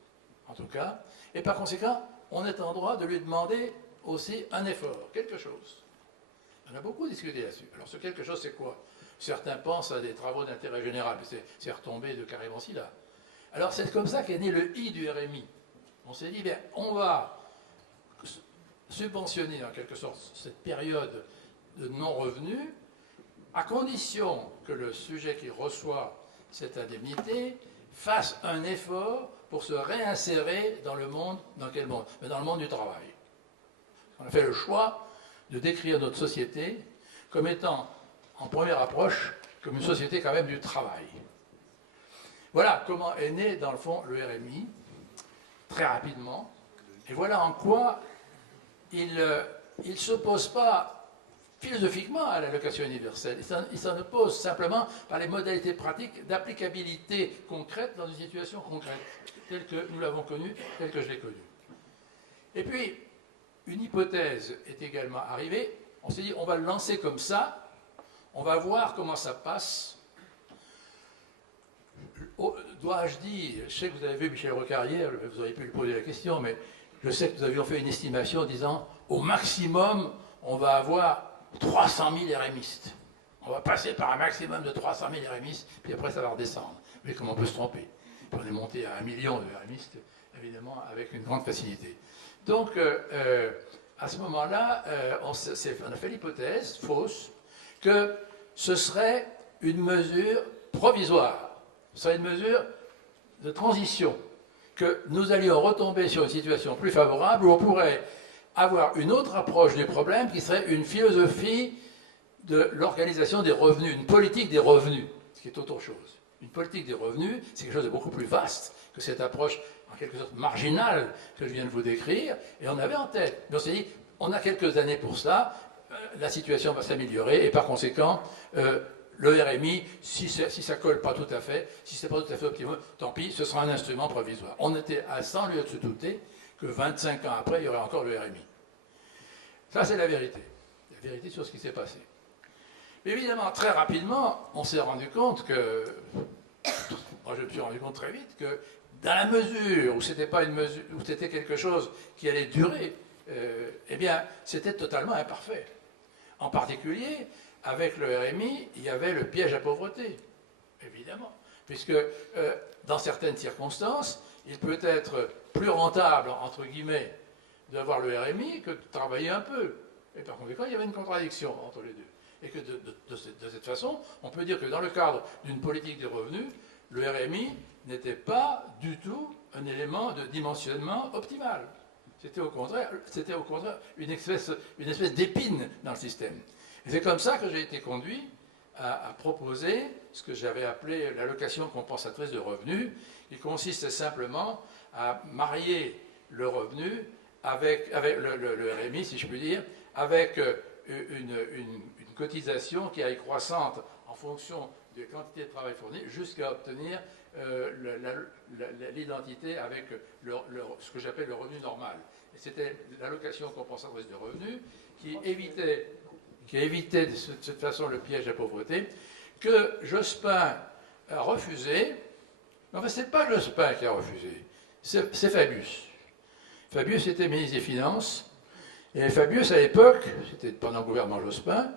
en tout cas, et par conséquent, on est en droit de lui demander aussi un effort, quelque chose. On a beaucoup discuté là-dessus. Alors ce quelque chose, c'est quoi? Certains pensent à des travaux d'intérêt général, mais c'est retombé de carrément si là. Alors c'est comme ça qu'est né le I du RMI. On s'est dit, bien, on va subventionner en quelque sorte cette période de non-revenu, à condition que le sujet qui reçoit cette indemnité fasse un effort pour se réinsérer dans le monde, dans quel monde? Mais dans le monde du travail. On a fait le choix de décrire notre société comme étant, en première approche, comme une société quand même du travail. Voilà comment est né, dans le fond, le RMI, très rapidement, et voilà en quoi il ne s'oppose pas philosophiquement à l'allocation universelle. Il s'en oppose simplement par les modalités pratiques d'applicabilité concrète dans une situation concrète, telle que nous l'avons connue, telle que je l'ai connue. Et puis, une hypothèse est également arrivée. On s'est dit, on va le lancer comme ça, on va voir comment ça passe. Dois-je dire, je sais que vous avez vu Michel Rocard hier, vous auriez pu lui poser la question, mais je sais que nous avions fait une estimation en disant, au maximum, on va avoir 300 000 RMistes. On va passer par un maximum de 300 000 RMistes, puis après ça va redescendre. Mais comment on peut se tromper? Puis on est monté à 1 million de RMistes, évidemment, avec une grande facilité. Donc, à ce moment-là, on a fait l'hypothèse fausse que ce serait une mesure provisoire, ce serait une mesure de transition, que nous allions retomber sur une situation plus favorable où on pourrait avoir une autre approche du problème qui serait une philosophie de l'organisation des revenus, une politique des revenus, ce qui est autre chose. Une politique des revenus, c'est quelque chose de beaucoup plus vaste que cette approche en quelque sorte marginale que je viens de vous décrire, et on avait en tête. Mais on s'est dit, on a quelques années pour ça, la situation va s'améliorer, et par conséquent, le RMI, si ça ne colle pas tout à fait, si ce n'est pas tout à fait optimum, tant pis, ce sera un instrument provisoire. On était à 100 lieues de se douter que 25 ans après, il y aurait encore le RMI. Ça, c'est la vérité. La vérité sur ce qui s'est passé. Mais évidemment, très rapidement, on s'est rendu compte que... Moi, je me suis rendu compte très vite que dans la mesure où c'était pas une mesure, où c'était quelque chose qui allait durer, eh bien, c'était totalement imparfait. En particulier, avec le RMI, il y avait le piège à pauvreté, évidemment, puisque dans certaines circonstances, il peut être plus rentable, entre guillemets, d'avoir le RMI que de travailler un peu. Et par conséquent, il y avait une contradiction entre les deux. Et que de cette façon, on peut dire que dans le cadre d'une politique des revenus, le RMI n'était pas du tout un élément de dimensionnement optimal. C'était au contraire une espèce d'épine dans le système. Et c'est comme ça que j'ai été conduit à proposer ce que j'avais appelé l'allocation compensatrice de revenus, qui consiste simplement à marier le revenu avec le RMI, si je puis dire, avec une cotisation qui aille croissante en fonction des quantités de travail fournies jusqu'à obtenir l'identité avec ce que j'appelle le revenu normal. Et c'était l'allocation compensatrice de revenus qui évitait de cette façon le piège de la pauvreté, que Jospin a refusé. Enfin, ce n'est pas Jospin qui a refusé, c'est Fabius. Fabius était ministre des Finances, et Fabius, à l'époque, c'était pendant le gouvernement Jospin,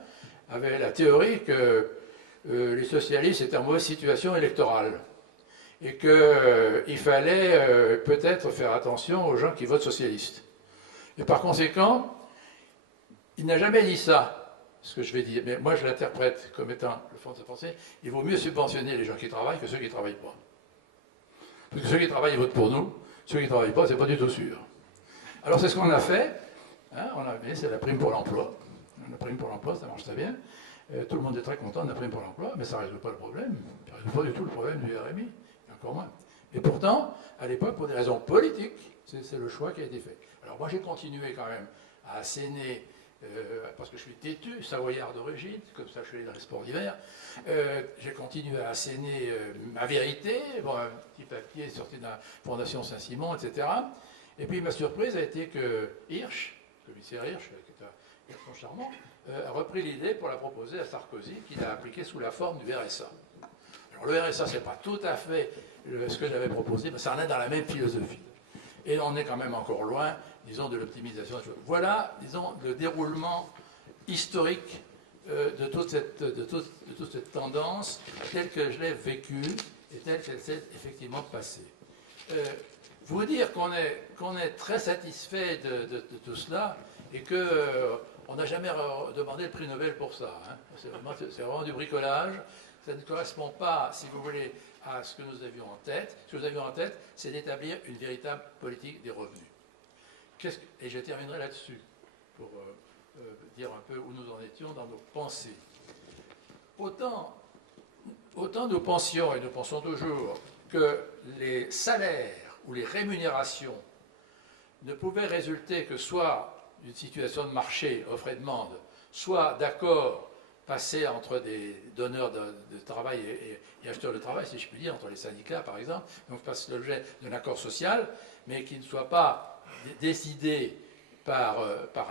avait la théorie que les socialistes étaient en mauvaise situation électorale et qu'il fallait peut-être faire attention aux gens qui votent socialistes. Et par conséquent, il n'a jamais dit ça, ce que je vais dire, mais moi je l'interprète comme étant le fond de sa pensée, il vaut mieux subventionner les gens qui travaillent que ceux qui ne travaillent pas. Parce que ceux qui travaillent, ils votent pour nous, ceux qui ne travaillent pas, c'est pas du tout sûr. Alors c'est ce qu'on a fait, hein, c'est la prime pour l'emploi. La prime pour l'emploi, ça marche très bien. Tout le monde est très content de la prime pour l'emploi, mais ça ne résout pas le problème. Ça ne résout pas du tout le problème du RMI, encore moins. Et pourtant, à l'époque, pour des raisons politiques, c'est le choix qui a été fait. Alors moi, j'ai continué quand même à asséner, parce que je suis têtu, savoyard d'origine, comme ça je suis allé dans les sports d'hiver, j'ai continué à asséner ma vérité, bon, un petit papier sorti de la Fondation Saint-Simon, etc. Et puis ma surprise a été que Hirsch, le commissaire Hirsch, qui est un garçon charmant, a repris l'idée pour la proposer à Sarkozy, qui l'a appliquée sous la forme du RSA. Alors le RSA, ce n'est pas tout à fait ce que j'avais proposé, mais ça en est dans la même philosophie. Et on est quand même encore loin, disons, de l'optimisation des choses. Voilà, disons, le déroulement historique de toute cette tendance, telle que je l'ai vécue et telle qu'elle s'est effectivement passée. Vous dire qu'on est très satisfait de tout cela et qu'on n'a jamais demandé le prix Nobel pour ça. Hein. C'est vraiment du bricolage. Ça ne correspond pas, si vous voulez, à ce que nous avions en tête. Ce que nous avions en tête, c'est d'établir une véritable politique des revenus. Et je terminerai là-dessus pour dire un peu où nous en étions dans nos pensées. Autant nous pensions, et nous pensons toujours, que les salaires ou les rémunérations ne pouvaient résulter que soit d'une situation de marché, offre et demande, soit d'accords passés entre des donneurs de travail et acheteurs de travail, si je puis dire, entre les syndicats par exemple, donc fasse l'objet d'un accord social, mais qui ne soit pas décidé par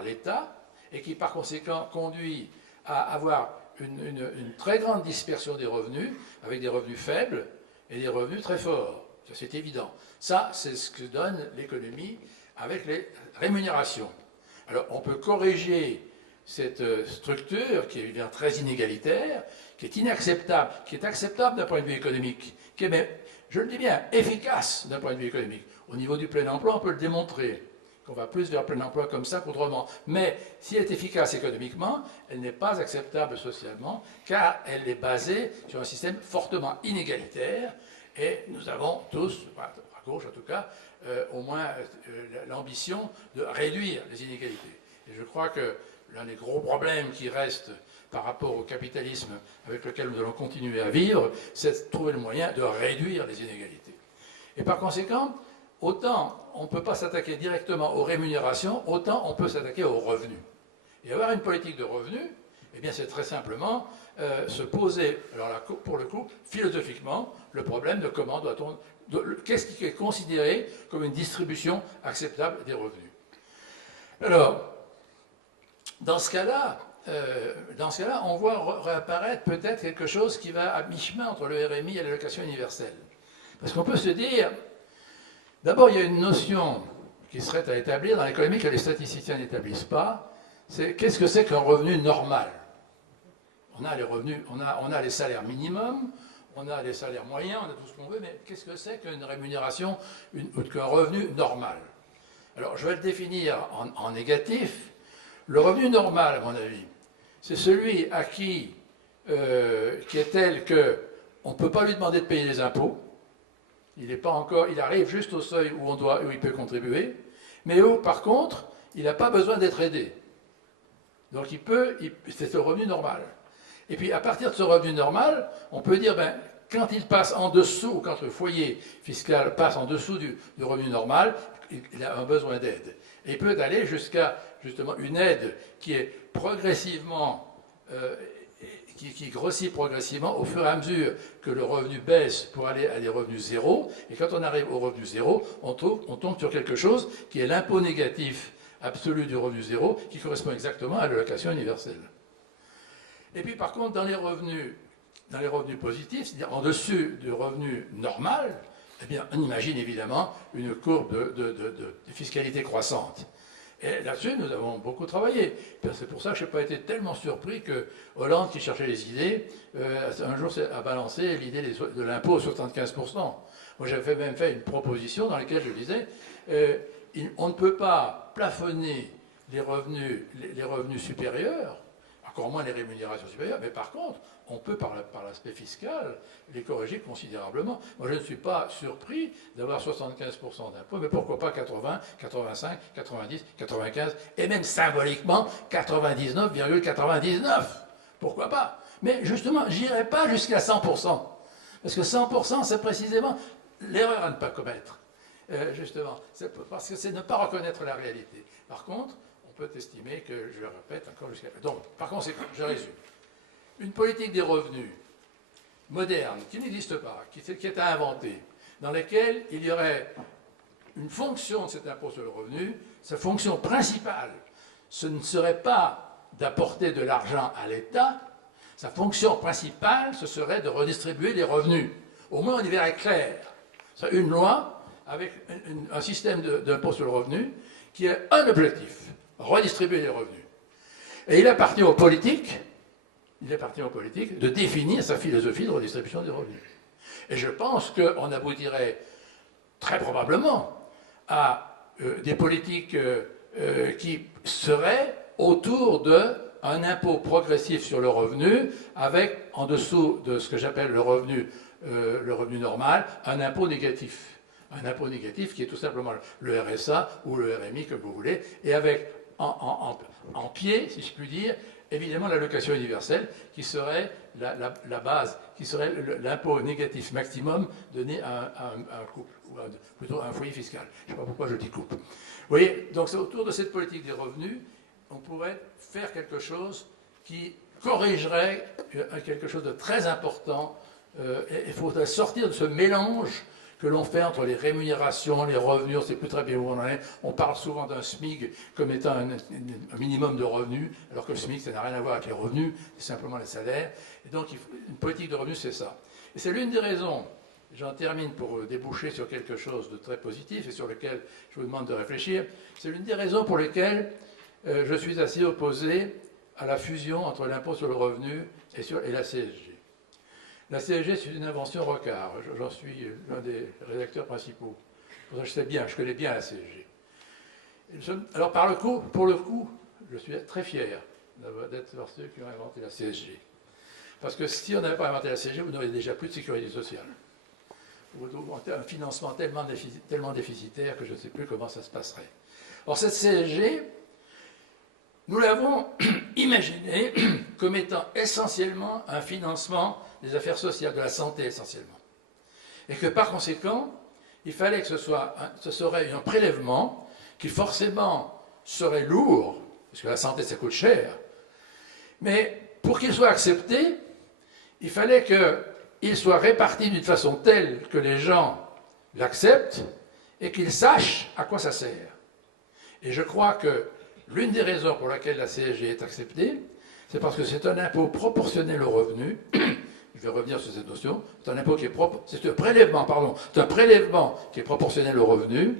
l'État, et qui par conséquent conduit à avoir une très grande dispersion des revenus, avec des revenus faibles et des revenus très forts. Ça, c'est évident. Ça, c'est ce que donne l'économie avec les rémunérations. Alors, on peut corriger cette structure qui est très inégalitaire, qui est inacceptable, qui est acceptable d'un point de vue économique, qui est même, je le dis bien, efficace d'un point de vue économique. Au niveau du plein emploi, on peut le démontrer, qu'on va plus vers le plein emploi comme ça qu'autrement. Mais si elle est efficace économiquement, elle n'est pas acceptable socialement, car elle est basée sur un système fortement inégalitaire, et nous avons tous, à gauche en tout cas, au moins l'ambition de réduire les inégalités. Et je crois que l'un des gros problèmes qui reste par rapport au capitalisme avec lequel nous allons continuer à vivre, c'est de trouver le moyen de réduire les inégalités. Et par conséquent, autant on ne peut pas s'attaquer directement aux rémunérations, autant on peut s'attaquer aux revenus. Et avoir une politique de revenus, eh bien c'est très simplement se poser, alors là, pour le coup, philosophiquement, le problème de comment doit-on... Qu'est-ce qui est considéré comme une distribution acceptable des revenus. Alors, dans ce cas-là, on voit réapparaître peut-être quelque chose qui va à mi-chemin entre le RMI et l'allocation universelle. Parce qu'on peut se dire, d'abord il y a une notion qui serait à établir dans l'économie que les statisticiens n'établissent pas, c'est qu'est-ce que c'est qu'un revenu normal? On a les revenus, on a les salaires minimums, on a les salaires moyens, on a tout ce qu'on veut, mais qu'est-ce que c'est qu'une rémunération, qu'un revenu normal? Alors je vais le définir en négatif. Le revenu normal, à mon avis, c'est celui à qui est tel qu'on ne peut pas lui demander de payer les impôts. Il n'est pas encore, il arrive juste au seuil où il peut contribuer, mais où, par contre, il n'a pas besoin d'être aidé. Donc c'est le revenu normal. Et puis à partir de ce revenu normal, on peut dire, ben, quand il passe en dessous, quand le foyer fiscal passe en dessous du revenu normal, il a un besoin d'aide. Et il peut aller jusqu'à justement une aide qui est progressivement, qui grossit progressivement au fur et à mesure que le revenu baisse pour aller à des revenus zéro. Et quand on arrive au revenu zéro, on tombe sur quelque chose qui est l'impôt négatif absolu du revenu zéro, qui correspond exactement à l'allocation universelle. Et puis par contre, dans les revenus positifs, c'est-à-dire en dessus du revenu normal, eh bien, on imagine évidemment une courbe de fiscalité croissante. Et là-dessus, nous avons beaucoup travaillé. C'est pour ça que je n'ai pas été tellement surpris que Hollande, qui cherchait les idées, un jour a balancé l'idée de l'impôt à 75%. Moi, j'avais même fait une proposition dans laquelle je disais on ne peut pas plafonner les revenus supérieurs, encore moins les rémunérations supérieures, mais par contre, on peut, par l'aspect fiscal, les corriger considérablement. Moi, je ne suis pas surpris d'avoir 75% d'impôts, mais pourquoi pas 80, 85, 90, 95, et même symboliquement 99,99. Pourquoi pas? Mais justement, je n'irai pas jusqu'à 100%. Parce que 100%, c'est précisément l'erreur à ne pas commettre. Justement, parce que c'est ne pas reconnaître la réalité. Par contre, on peut estimer que, je le répète encore jusqu'à... Donc, par conséquent, je résume. Une politique des revenus moderne, qui n'existe pas, qui est à inventer, dans laquelle il y aurait une fonction de cet impôt sur le revenu, sa fonction principale, ce ne serait pas d'apporter de l'argent à l'État, sa fonction principale, ce serait de redistribuer les revenus. Au moins, on y verrait clair. C'est une loi avec un système d'impôt sur le revenu qui a un objectif, redistribuer les revenus. Et il appartient aux politiques de définir sa philosophie de redistribution des revenus. Et je pense qu'on aboutirait très probablement à des politiques qui seraient autour d'un impôt progressif sur le revenu, avec en dessous de ce que j'appelle le revenu normal, un impôt négatif. Un impôt négatif qui est tout simplement le RSA ou le RMI, comme vous voulez, et avec en pied, si je puis dire, évidemment l'allocation universelle, qui serait la base, qui serait l'impôt négatif maximum donné à un couple, ou plutôt à un foyer fiscal. Je ne sais pas pourquoi je dis couple. Vous voyez, donc c'est autour de cette politique des revenus, on pourrait faire quelque chose qui corrigerait quelque chose de très important. Il faudrait sortir de ce mélange que l'on fait entre les rémunérations, les revenus, on ne sait plus très bien où on en est. On parle souvent d'un SMIC comme étant un minimum de revenus, alors que le SMIC, ça n'a rien à voir avec les revenus, c'est simplement les salaires. Et donc, une politique de revenus, c'est ça. Et c'est l'une des raisons, j'en termine pour déboucher sur quelque chose de très positif et sur lequel je vous demande de réfléchir, c'est l'une des raisons pour lesquelles je suis assez opposé à la fusion entre l'impôt sur le revenu et la CSG. La CSG, c'est une invention Rocard. J'en suis l'un des rédacteurs principaux. Pour ça, je connais bien la CSG. Alors, pour le coup, je suis très fier d'être ceux qui ont inventé la CSG. Parce que si on n'avait pas inventé la CSG, vous n'auriez déjà plus de sécurité sociale. Vous aurez un financement tellement déficitaire que je ne sais plus comment ça se passerait. Or, cette CSG, nous l'avons imaginée comme étant essentiellement un financement des affaires sociales, de la santé essentiellement. Et que par conséquent, il fallait que ce serait un prélèvement qui forcément serait lourd, parce que la santé ça coûte cher, mais pour qu'il soit accepté, il fallait qu'il soit réparti d'une façon telle que les gens l'acceptent et qu'ils sachent à quoi ça sert. Et je crois que l'une des raisons pour laquelle la CSG est acceptée, c'est parce que c'est un impôt proportionnel au revenu. je vais revenir sur cette notion, c'est un impôt qui est propre, c'est un prélèvement, pardon, c'est un prélèvement qui est proportionnel au revenu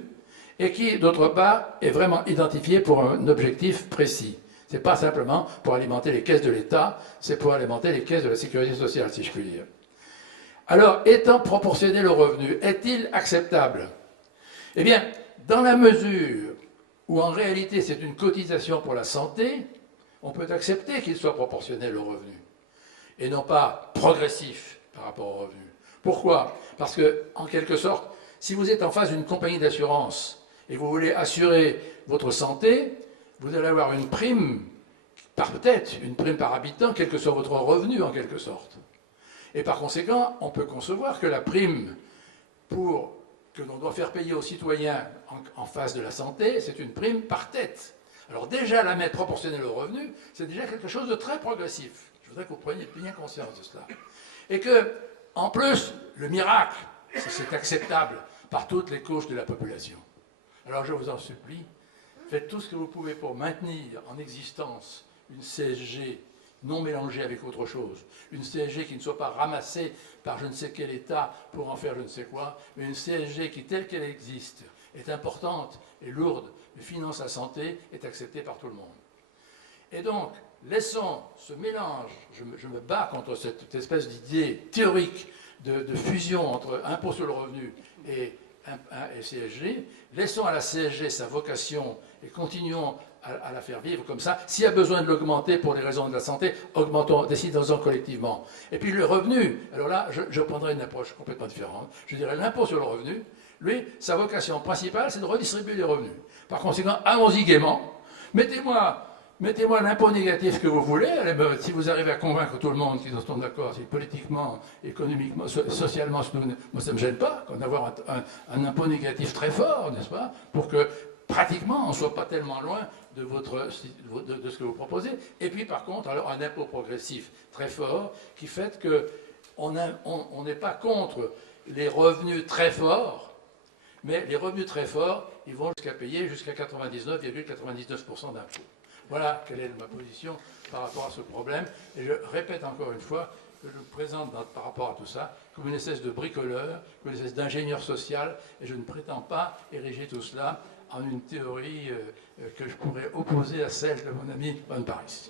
et qui, d'autre part, est vraiment identifié pour un objectif précis. Ce n'est pas simplement pour alimenter les caisses de l'État, c'est pour alimenter les caisses de la sécurité sociale, si je puis dire. Alors, étant proportionnel au revenu, est-il acceptable? Eh bien, dans la mesure où en réalité c'est une cotisation pour la santé, on peut accepter qu'il soit proportionnel au revenu et non pas progressif par rapport au revenu. Pourquoi? Parce que, en quelque sorte, si vous êtes en face d'une compagnie d'assurance et vous voulez assurer votre santé, vous allez avoir une prime par tête, une prime par habitant, quel que soit votre revenu en quelque sorte. Et par conséquent, on peut concevoir que la prime que l'on doit faire payer aux citoyens en face de la santé, c'est une prime par tête. Alors déjà, la mettre proportionnelle au revenu, c'est déjà quelque chose de très progressif. Je voudrais que vous preniez bien conscience de cela. Et que, en plus, le miracle, c'est acceptable par toutes les couches de la population. Alors je vous en supplie, faites tout ce que vous pouvez pour maintenir en existence une CSG non mélangée avec autre chose, une CSG qui ne soit pas ramassée par je ne sais quel État pour en faire je ne sais quoi, mais une CSG qui, telle qu'elle existe, est importante et lourde, mais finance la santé, est acceptée par tout le monde. Et donc, laissons ce mélange, je me bats contre cette espèce d'idée théorique de fusion entre impôt sur le revenu et CSG, laissons à la CSG sa vocation et continuons à la faire vivre comme ça. S'il y a besoin de l'augmenter pour les raisons de la santé, augmentons, décidons-en collectivement. Et puis le revenu, alors là, je prendrai une approche complètement différente. Je dirais l'impôt sur le revenu, lui, sa vocation principale, c'est de redistribuer les revenus. Par conséquent, allons-y gaiement. Mettez-moi l'impôt négatif que vous voulez. Si vous arrivez à convaincre tout le monde qu'ils en sont d'accord, si politiquement, économiquement, socialement, moi ça ne me gêne pas d'avoir un impôt négatif très fort, n'est-ce pas, pour que pratiquement on ne soit pas tellement loin de ce que vous proposez. Et puis par contre, alors un impôt progressif très fort qui fait qu'on n'est pas contre les revenus très forts, mais les revenus très forts, ils vont jusqu'à payer jusqu'à 99,99% d'impôts. Voilà quelle est ma position par rapport à ce problème. Et je répète encore une fois que je me présente par rapport à tout ça comme une espèce de bricoleur, comme une espèce d'ingénieur social, et je ne prétends pas ériger tout cela en une théorie que je pourrais opposer à celle de mon ami Von Paris.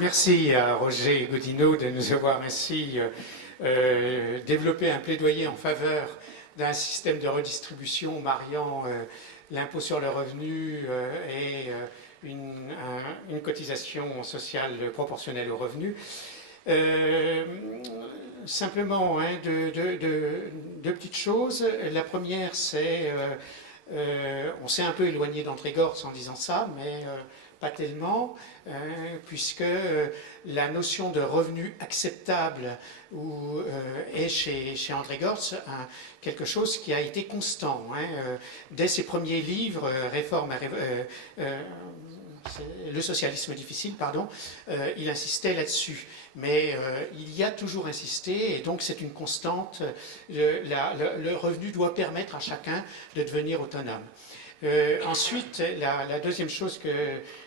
Merci à Roger Godineau de nous avoir ainsi développé un plaidoyer en faveur d'un système de redistribution mariant l'impôt sur le revenu et une cotisation sociale proportionnelle au revenu. Simplement, deux petites choses. La première, c'est on s'est un peu éloigné d'André Gorz en disant ça, mais pas tellement, puisque la notion de revenu acceptable est chez André Gorz quelque chose qui a été constant. Dès ses premiers livres, Le socialisme difficile, pardon, il insistait là-dessus. Mais il y a toujours insisté, et donc c'est une constante. Le revenu doit permettre à chacun de devenir autonome. Ensuite, la deuxième chose que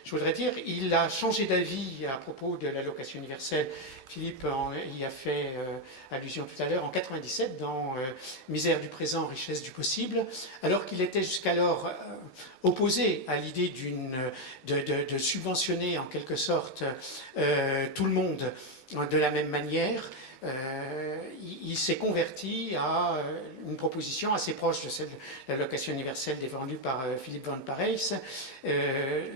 je voudrais dire, il a changé d'avis à propos de l'allocation universelle. Philippe y a fait allusion tout à l'heure, en 1997, dans Misère du présent, richesse du possible, alors qu'il était jusqu'alors opposé à l'idée de subventionner en quelque sorte tout le monde de la même manière. Il s'est converti à une proposition assez proche de celle de l'allocation universelle défendue par Philippe Von Parijs.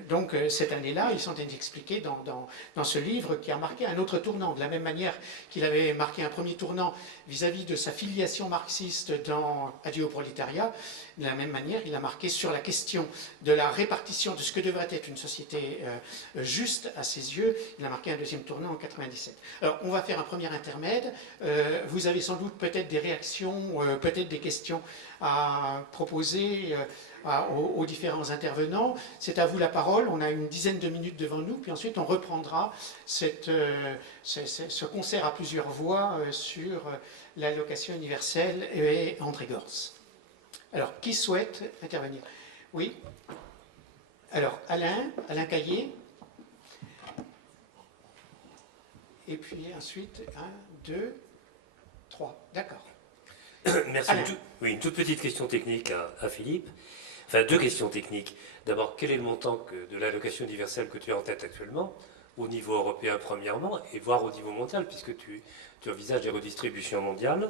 Donc cette année-là, il s'en est expliqué dans ce livre qui a marqué un autre tournant, de la même manière qu'il avait marqué un premier tournant vis-à-vis de sa filiation marxiste dans Adieu au prolétariat. De la même manière, il a marqué sur la question de la répartition de ce que devrait être une société juste à ses yeux. Il a marqué un deuxième tournant en 1997. Alors, on va faire un premier intermède. Vous avez sans doute peut-être des réactions, peut-être des questions à proposer aux différents intervenants. C'est à vous la parole. On a une dizaine de minutes devant nous, puis ensuite on reprendra ce concert à plusieurs voix sur l'allocation universelle et André Gorz. Alors, qui souhaite intervenir? Oui. Alors, Alain Caillé. et puis ensuite 1, 2, 3. D'accord. Merci. Une toute petite question technique à Philippe. Enfin, deux questions techniques. D'abord, quel est le montant de l'allocation universelle que tu as en tête actuellement, au niveau européen premièrement, et voire au niveau mondial, puisque tu envisages des redistributions mondiales.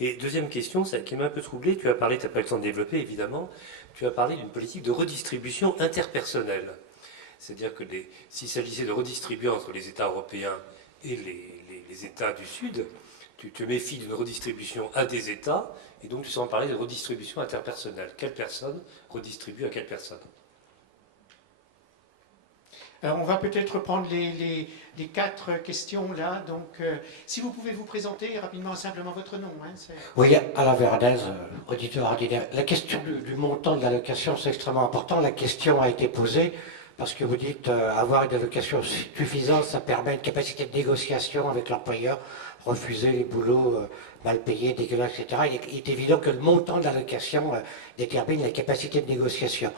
Et deuxième question, celle qui m'a un peu troublé, tu as parlé, tu n'as pas eu le temps de développer évidemment, tu as parlé d'une politique de redistribution interpersonnelle. C'est-à-dire que s'il s'agissait de redistribuer entre les États européens et les États du Sud, tu te méfies d'une redistribution à des États, et donc tu sembles parler de redistribution interpersonnelle. Quelle personne redistribue à quelle personne? Alors on va peut-être prendre les 4 questions là. Donc, si vous pouvez vous présenter rapidement, simplement votre nom. Hein, oui, Alain Verdez, auditeur ordinaire. La question du montant de l'allocation, c'est extrêmement important. La question a été posée parce que vous dites avoir une allocation suffisante, ça permet une capacité de négociation avec l'employeur, refuser les boulots mal payés, dégueulasses, etc. Il est évident que le montant de l'allocation détermine la capacité de négociation.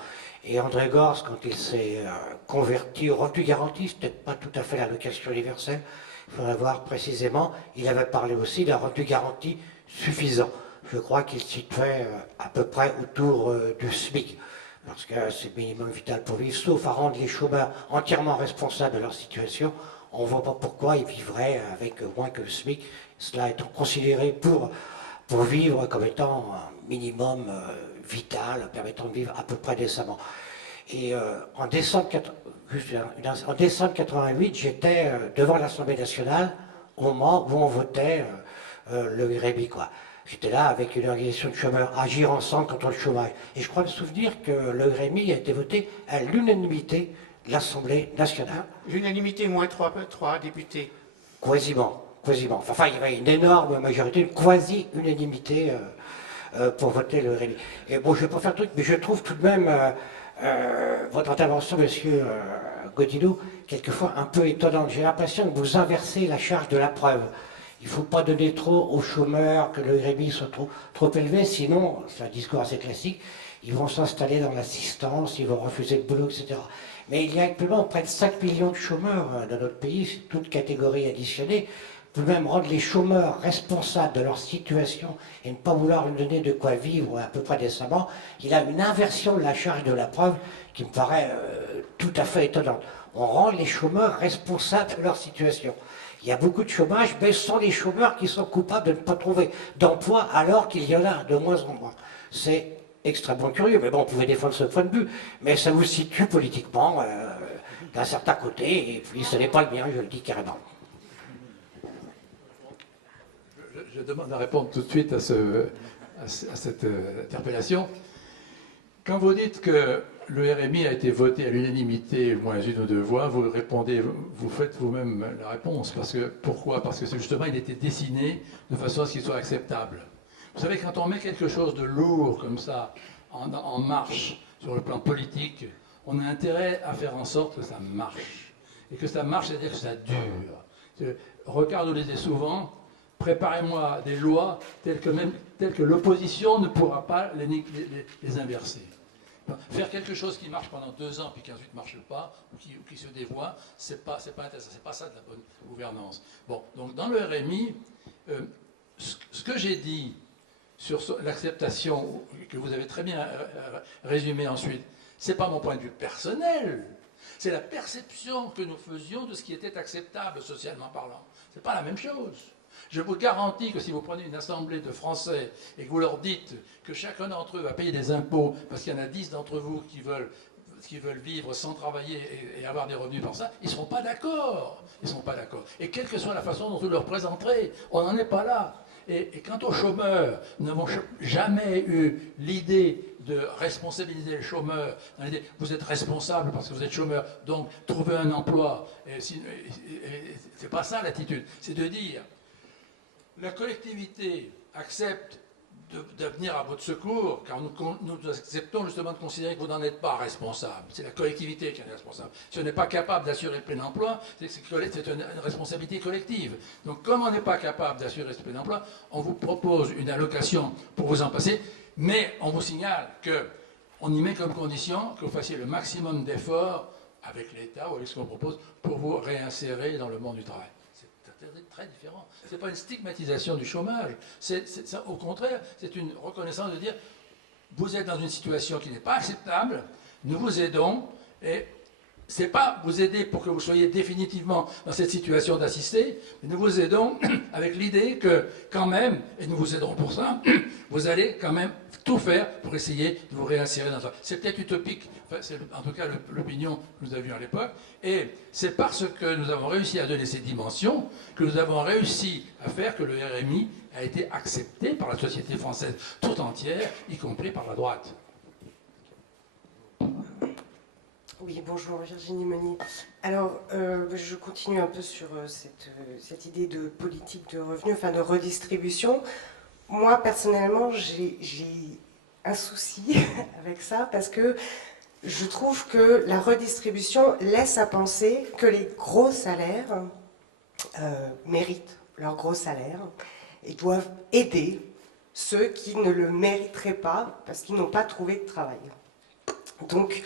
Et André Gorz, quand il s'est converti au revenu garanti, c'est peut-être pas tout à fait l'allocation universelle, il faudrait voir précisément, il avait parlé aussi d'un revenu garanti suffisant. Je crois qu'il situait à peu près autour du SMIC, parce que c'est le minimum vital pour vivre, sauf à rendre les chômeurs entièrement responsables de leur situation. On ne voit pas pourquoi ils vivraient avec moins que le SMIC, cela étant considéré pour vivre comme étant un minimum vital, permettant de vivre à peu près décemment. Et en décembre 88, j'étais devant l'Assemblée nationale au moment où on votait le RMI, quoi. J'étais là avec une organisation de chômeurs, Agir ensemble contre le chômage. Et je crois me souvenir que le RMI a été voté à l'unanimité de l'Assemblée nationale. L'unanimité moins 3 députés. Quasiment. Enfin, il y avait une énorme majorité, une quasi-unanimité pour voter le RMI. Et bon, je ne vais pas faire le truc, mais je trouve tout de même votre intervention, monsieur Godino, quelquefois un peu étonnante. J'ai l'impression que vous inversez la charge de la preuve. Il ne faut pas donner trop aux chômeurs, que le RMI soit trop élevé, sinon, c'est un discours assez classique, ils vont s'installer dans l'assistance, ils vont refuser le boulot, etc. Mais il y a actuellement près de 5 millions de chômeurs dans notre pays, toutes catégories additionnées. Vous pouvez même rendre les chômeurs responsables de leur situation et ne pas vouloir leur donner de quoi vivre à peu près décemment. Il a une inversion de la charge de la preuve qui me paraît tout à fait étonnante. On rend les chômeurs responsables de leur situation. Il y a beaucoup de chômage, mais ce sont les chômeurs qui sont coupables de ne pas trouver d'emploi alors qu'il y en a de moins en moins. C'est extrêmement curieux, mais bon, on pouvait défendre ce point de vue, mais ça vous situe politiquement d'un certain côté, et puis ce n'est pas le mien, je le dis carrément. Je demande à répondre tout de suite à cette interpellation. Quand vous dites que le RMI a été voté à l'unanimité, moins une ou deux voix, vous répondez, vous faites vous-même la réponse. Pourquoi? Parce que justement, il était dessiné de façon à ce qu'il soit acceptable. Vous savez, quand on met quelque chose de lourd comme ça en marche sur le plan politique, on a intérêt à faire en sorte que ça marche. Et que ça marche, c'est-à-dire que ça dure. Ricardo le disait souvent, préparez-moi des lois telles que l'opposition ne pourra pas les inverser. Faire quelque chose qui marche pendant 2 ans puis qui ensuite ne marche pas ou qui se dévoie, c'est pas intéressant, c'est pas ça de la bonne gouvernance. Bon, donc dans le RMI, ce que j'ai dit sur l'acceptation que vous avez très bien résumé ensuite, c'est pas mon point de vue personnel, c'est la perception que nous faisions de ce qui était acceptable socialement parlant. C'est pas la même chose. Je vous garantis que si vous prenez une assemblée de Français et que vous leur dites que chacun d'entre eux va payer des impôts parce qu'il y en a 10 d'entre vous qui veulent vivre sans travailler et avoir des revenus par ça, ils ne seront pas d'accord. Ils ne seront pas d'accord. Et quelle que soit la façon dont vous leur présenterez, on n'en est pas là. Et quant aux chômeurs, nous n'avons jamais eu l'idée de responsabiliser les chômeurs. Vous êtes responsable parce que vous êtes chômeur, donc trouvez un emploi. C'est pas ça l'attitude. C'est de dire la collectivité accepte de venir à votre secours, car nous acceptons justement de considérer que vous n'en êtes pas responsable. C'est la collectivité qui en est responsable. Si on n'est pas capable d'assurer le plein emploi, c'est une responsabilité collective. Donc comme on n'est pas capable d'assurer ce plein emploi, on vous propose une allocation pour vous en passer, mais on vous signale qu'on y met comme condition que vous fassiez le maximum d'efforts avec l'État ou avec ce qu'on propose pour vous réinsérer dans le monde du travail. C'est très différent. Ce n'est pas une stigmatisation du chômage. Au contraire, c'est une reconnaissance de dire vous êtes dans une situation qui n'est pas acceptable, nous vous aidons, et c'est pas vous aider pour que vous soyez définitivement dans cette situation d'assister, mais nous vous aidons avec l'idée que, quand même, et nous vous aiderons pour ça, vous allez quand même tout faire pour essayer de vous réinsérer dans ça. C'est peut-être utopique, enfin, c'est en tout cas l'opinion que nous avions à l'époque, et c'est parce que nous avons réussi à donner ces dimensions que nous avons réussi à faire que le RMI a été accepté par la société française tout entière, y compris par la droite. Oui, bonjour Virginie Meunier. Alors, je continue un peu sur cette idée de politique de revenus, enfin de redistribution. Moi, personnellement, j'ai un souci avec ça parce que je trouve que la redistribution laisse à penser que les gros salaires méritent leur gros salaire et doivent aider ceux qui ne le mériteraient pas parce qu'ils n'ont pas trouvé de travail. Donc,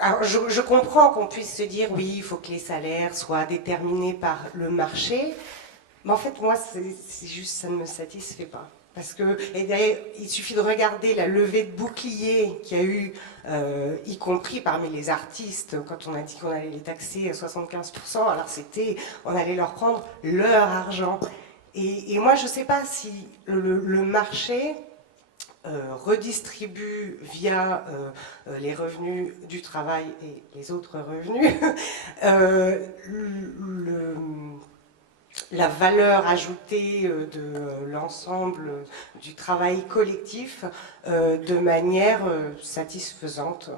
alors je comprends qu'on puisse se dire oui, il faut que les salaires soient déterminés par le marché, mais en fait moi c'est juste ça ne me satisfait pas. Parce que il suffit de regarder la levée de bouclier qu'il y a eu, y compris parmi les artistes, quand on a dit qu'on allait les taxer à 75%, alors on allait leur prendre leur argent. Et moi je ne sais pas si le marché redistribue via les revenus du travail et les autres revenus la valeur ajoutée de l'ensemble du travail collectif de manière satisfaisante.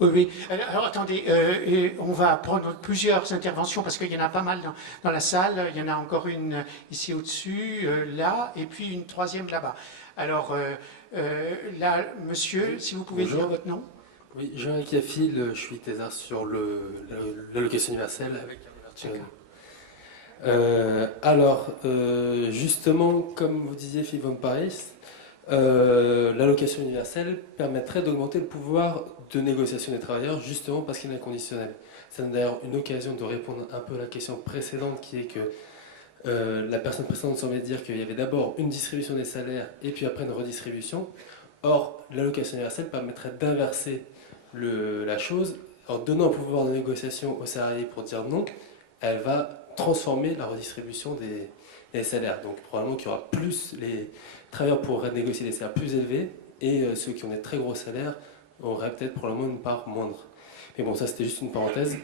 Oui, oui. Alors attendez, on va prendre plusieurs interventions parce qu'il y en a pas mal dans la salle. Il y en a encore une ici au-dessus, là, et puis une troisième là-bas. Alors là, monsieur, si vous pouvez dire votre nom. Oui, Jean Kiafil, je suis thésard sur l'allocation universelle avec alors, justement, comme vous disiez, Philippe Von Parijs, l'allocation universelle permettrait d'augmenter le pouvoir de négociation des travailleurs, justement parce qu'il est inconditionnel. C'est d'ailleurs une occasion de répondre un peu à la question précédente, qui est que la personne précédente semblait dire qu'il y avait d'abord une distribution des salaires et puis après une redistribution. Or, l'allocation universelle permettrait d'inverser la chose en donnant un pouvoir de négociation aux salariés pour dire non. Elle va transformer la redistribution des salaires. Donc probablement qu'il y aura plus, les travailleurs pourraient négocier des salaires plus élevés et ceux qui ont des très gros salaires auraient peut-être probablement une part moindre. Mais bon, ça c'était juste une parenthèse.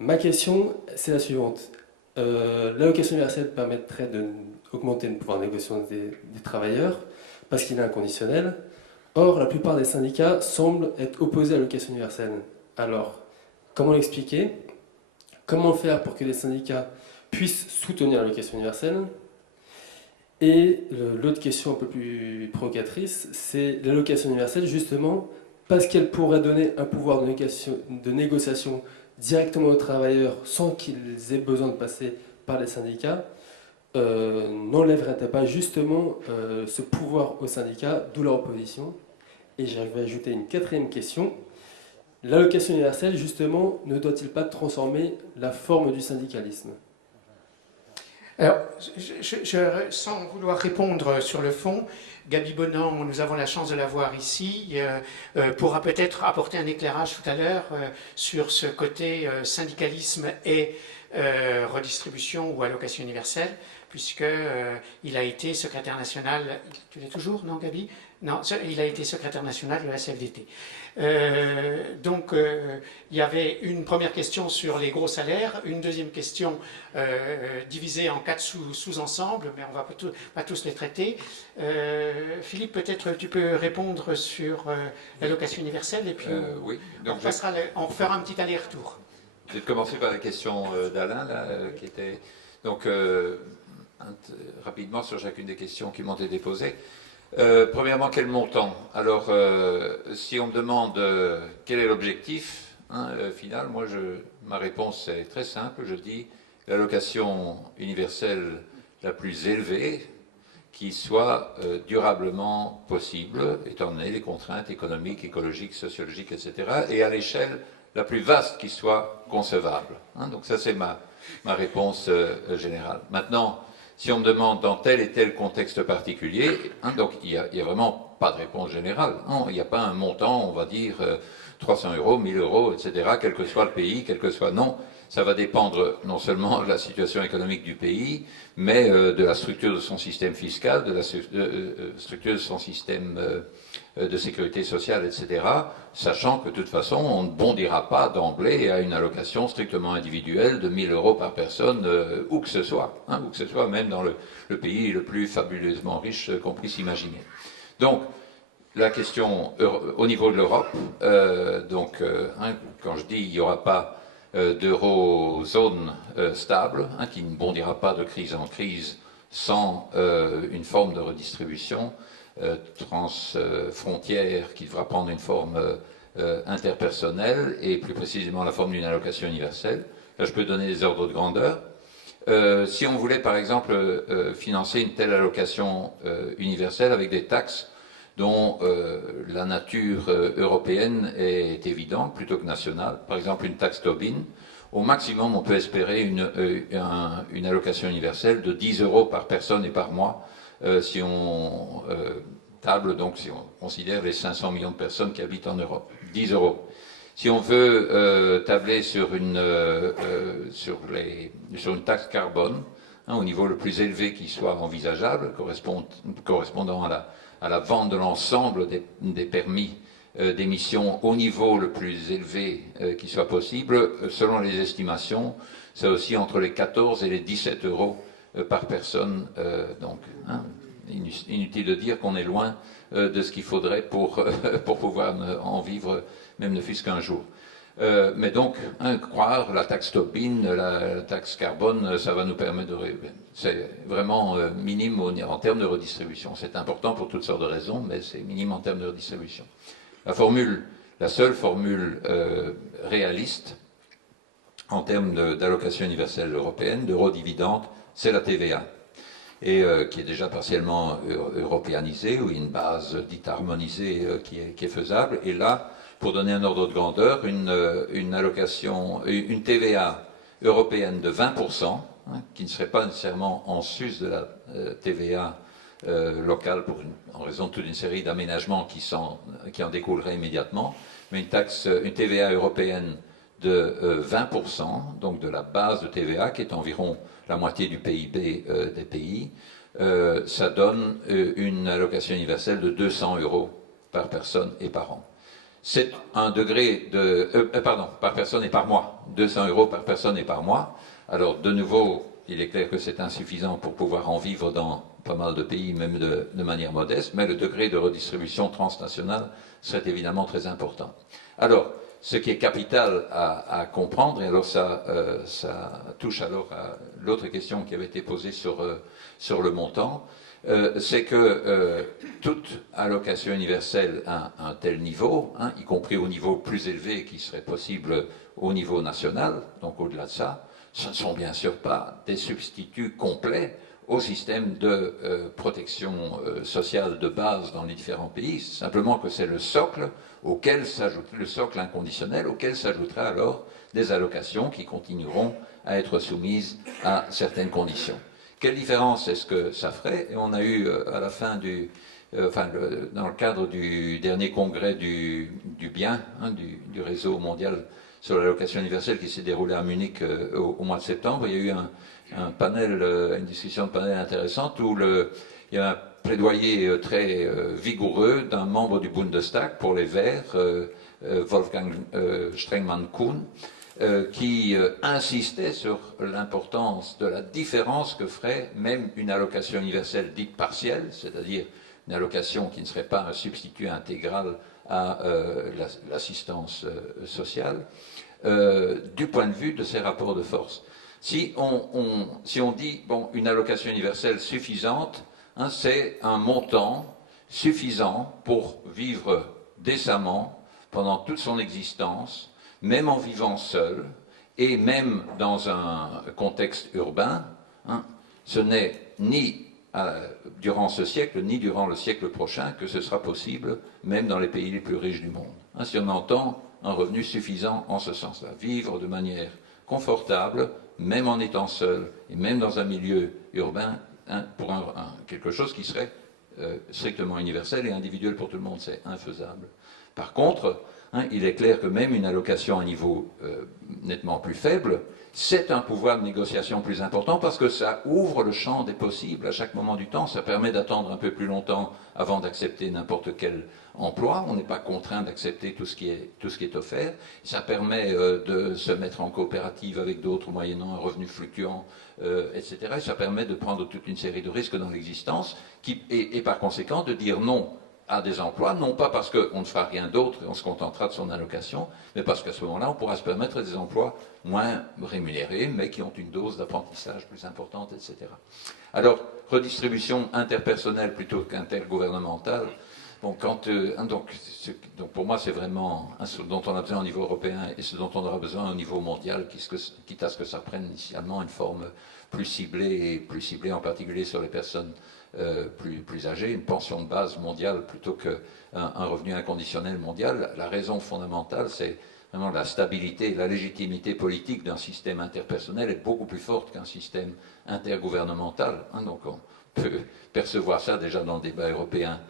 Ma question, c'est la suivante. L'allocation universelle permettrait d'augmenter le pouvoir de négociation des travailleurs parce qu'il est inconditionnel. Or, la plupart des syndicats semblent être opposés à l'allocation universelle. Alors, comment l'expliquer ? Comment faire pour que les syndicats puissent soutenir l'allocation universelle ? Et l'autre question un peu plus provocatrice, c'est l'allocation universelle, justement, parce qu'elle pourrait donner un pouvoir de négociation directement aux travailleurs sans qu'ils aient besoin de passer par les syndicats, n'enlèverait-elle pas justement ce pouvoir aux syndicats, d'où leur opposition ? Et je vais ajouter une quatrième question. L'allocation universelle, justement, ne doit-il pas transformer la forme du syndicalisme ? Alors, sans vouloir répondre sur le fond, Gaby Bonan, nous avons la chance de la voir ici, pourra peut-être apporter un éclairage tout à l'heure sur ce côté syndicalisme et redistribution ou allocation universelle, puisqu'il a été secrétaire national, tu l'es toujours, non Gaby ? Non, il a été secrétaire national de la CFDT. Donc, il y avait une première question sur les gros salaires, une deuxième question divisée en 4 sous-ensembles, mais on ne va pas tous les traiter. Philippe, peut-être tu peux répondre sur l'allocation universelle, et puis oui. Donc, on fera un petit aller-retour. Je vais commencer par la question d'Alain, qui était donc rapidement sur chacune des questions qui m'ont été posées. Premièrement, quel montant ? Alors, si on me demande quel est l'objectif final, ma réponse est très simple. Je dis l'allocation universelle la plus élevée qui soit durablement possible, étant donné les contraintes économiques, écologiques, sociologiques, etc., et à l'échelle la plus vaste qui soit concevable. Hein. Donc ça, c'est ma réponse générale. Maintenant, si on me demande dans tel et tel contexte particulier, hein, donc il y a vraiment pas de réponse générale. Hein. Il n'y a pas un montant, on va dire 300 euros, 1000 euros, etc., quel que soit le pays, quel que soit... Non, ça va dépendre non seulement de la situation économique du pays, mais de la structure de son système fiscal, de la structure de son système de sécurité sociale, etc., sachant que de toute façon, on ne bondira pas d'emblée à une allocation strictement individuelle de 1000 euros par personne, où que ce soit, hein, où que ce soit, même dans le pays le plus fabuleusement riche qu'on puisse imaginer. Donc, la question au niveau de l'Europe, hein, quand je dis il n'y aura pas d'eurozone stable, hein, qui ne bondira pas de crise en crise sans une forme de redistribution transfrontière qui devra prendre une forme interpersonnelle et plus précisément la forme d'une allocation universelle. Là, je peux donner des ordres de grandeur. Si on voulait par exemple financer une telle allocation universelle avec des taxes dont la nature européenne est évidente plutôt que nationale, par exemple une taxe Tobin, au maximum on peut espérer une allocation universelle de 10 euros par personne et par mois si on table, donc si on considère les 500 millions de personnes qui habitent en Europe. 10 euros. Si on veut tabler sur une taxe carbone, hein, au niveau le plus élevé qui soit envisageable, correspondant à la vente de l'ensemble des permis d'émission au niveau le plus élevé qui soit possible, selon les estimations, c'est aussi entre les 14 et les 17 euros par personne. Donc, hein, inutile de dire qu'on est loin de ce qu'il faudrait pour pouvoir en vivre, même ne fût-ce qu'un jour. Mais donc, hein, croire la taxe Tobin, la taxe carbone, ça va nous permettre de... C'est vraiment minime en termes de redistribution. C'est important pour toutes sortes de raisons, mais c'est minime en termes de redistribution. La seule formule réaliste en termes d'allocation universelle européenne, d'euro-dividende, c'est la TVA. Et qui est déjà partiellement européanisée, ou une base dite harmonisée qui est faisable. Et là, pour donner un ordre de grandeur, une TVA européenne de 20%, hein, qui ne serait pas nécessairement en sus de la TVA locale en raison de toute une série d'aménagements qui en découleraient immédiatement, mais une TVA européenne de 20%, donc de la base de TVA, qui est environ la moitié du PIB des pays, ça donne une allocation universelle de 200 euros par personne et par an. C'est un degré de... par personne et par mois. 200 euros par personne et par mois. Alors, de nouveau, il est clair que c'est insuffisant pour pouvoir en vivre dans pas mal de pays, même de manière modeste, mais le degré de redistribution transnationale serait évidemment très important. Alors, ce qui est capital à comprendre, et alors ça touche alors à l'autre question qui avait été posée sur le montant, c'est que toute allocation universelle à un tel niveau, hein, y compris au niveau plus élevé qui serait possible au niveau national, donc au-delà de ça, ce ne sont bien sûr pas des substituts complets au système de protection sociale de base dans les différents pays, simplement que c'est le socle auquel s'ajoute le socle inconditionnel, auquel s'ajouteraient alors des allocations qui continueront à être soumises à certaines conditions. Quelle différence est-ce que ça ferait? Et on a eu à la fin dans le cadre du dernier congrès du bien, hein, du réseau mondial sur l'allocation universelle qui s'est déroulé à Munich au mois de septembre, il y a eu un panel, une discussion de panel intéressante où il y a un plaidoyer très vigoureux d'un membre du Bundestag pour les Verts, Wolfgang Strengmann-Kuhn, qui insistait sur l'importance de la différence que ferait même une allocation universelle dite partielle, c'est-à-dire une allocation qui ne serait pas un substitut intégral à l'assistance sociale, du point de vue de ces rapports de force. Si on dit, bon, une allocation universelle suffisante, hein, c'est un montant suffisant pour vivre décemment pendant toute son existence, même en vivant seul, et même dans un contexte urbain, hein, ce n'est ni durant ce siècle, ni durant le siècle prochain que ce sera possible, même dans les pays les plus riches du monde. Hein, si on entend un revenu suffisant en ce sens-là. Vivre de manière confortable, même en étant seul, et même dans un milieu urbain, pour quelque chose qui serait strictement universel et individuel pour tout le monde, c'est infaisable. Par contre, il est clair que même une allocation à un niveau nettement plus faible, c'est un pouvoir de négociation plus important parce que ça ouvre le champ des possibles à chaque moment du temps. Ça permet d'attendre un peu plus longtemps avant d'accepter n'importe quel emploi. On n'est pas contraint d'accepter tout ce qui est offert. Ça permet de se mettre en coopérative avec d'autres moyennant un revenu fluctuant, etc. Et ça permet de prendre toute une série de risques dans l'existence et par conséquent de dire non à des emplois, non pas parce qu'on ne fera rien d'autre et on se contentera de son allocation, mais parce qu'à ce moment-là, on pourra se permettre des emplois moins rémunérés, mais qui ont une dose d'apprentissage plus importante, etc. Alors, redistribution interpersonnelle plutôt qu'intergouvernementale. Bon, donc pour moi, c'est vraiment ce dont on a besoin au niveau européen et ce dont on aura besoin au niveau mondial, quitte à ce que ça prenne initialement une forme plus ciblée en particulier sur les personnes plus âgées, une pension de base mondiale plutôt qu'un revenu inconditionnel mondial. La raison fondamentale, c'est vraiment la stabilité et la légitimité politique d'un système interpersonnel est beaucoup plus forte qu'un système intergouvernemental. Donc on peut percevoir ça déjà dans le débat européen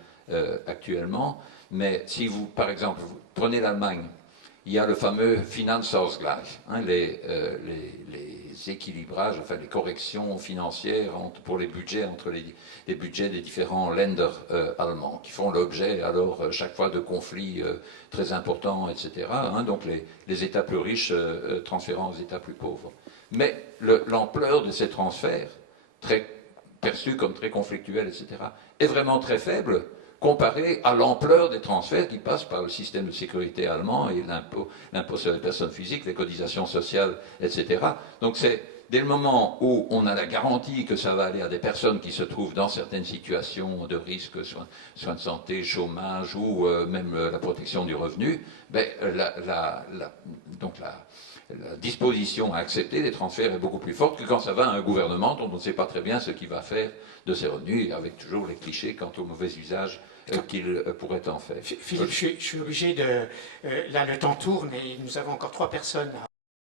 actuellement. Mais si vous, par exemple, vous prenez l'Allemagne, il y a le fameux Finanzausgleich, les équilibrages, enfin les corrections financières pour les budgets entre les budgets des différents Länder allemands, qui font l'objet alors chaque fois de conflits très importants, etc. Donc les États plus riches transférant aux États plus pauvres. Mais l'ampleur de ces transferts, perçus comme très conflictuels, etc., est vraiment très faible comparé à l'ampleur des transferts qui passent par le système de sécurité allemand et l'impôt sur les personnes physiques, les cotisations sociales, etc. Donc c'est dès le moment où on a la garantie que ça va aller à des personnes qui se trouvent dans certaines situations de risque, soins de santé, chômage ou même la protection du revenu, la disposition à accepter les transferts est beaucoup plus forte que quand ça va à un gouvernement dont on ne sait pas très bien ce qu'il va faire de ses revenus, avec toujours les clichés quant au mauvais usage qu'il pourrait en faire. Philippe, je suis obligé de... là, le temps tourne et nous avons encore 3 personnes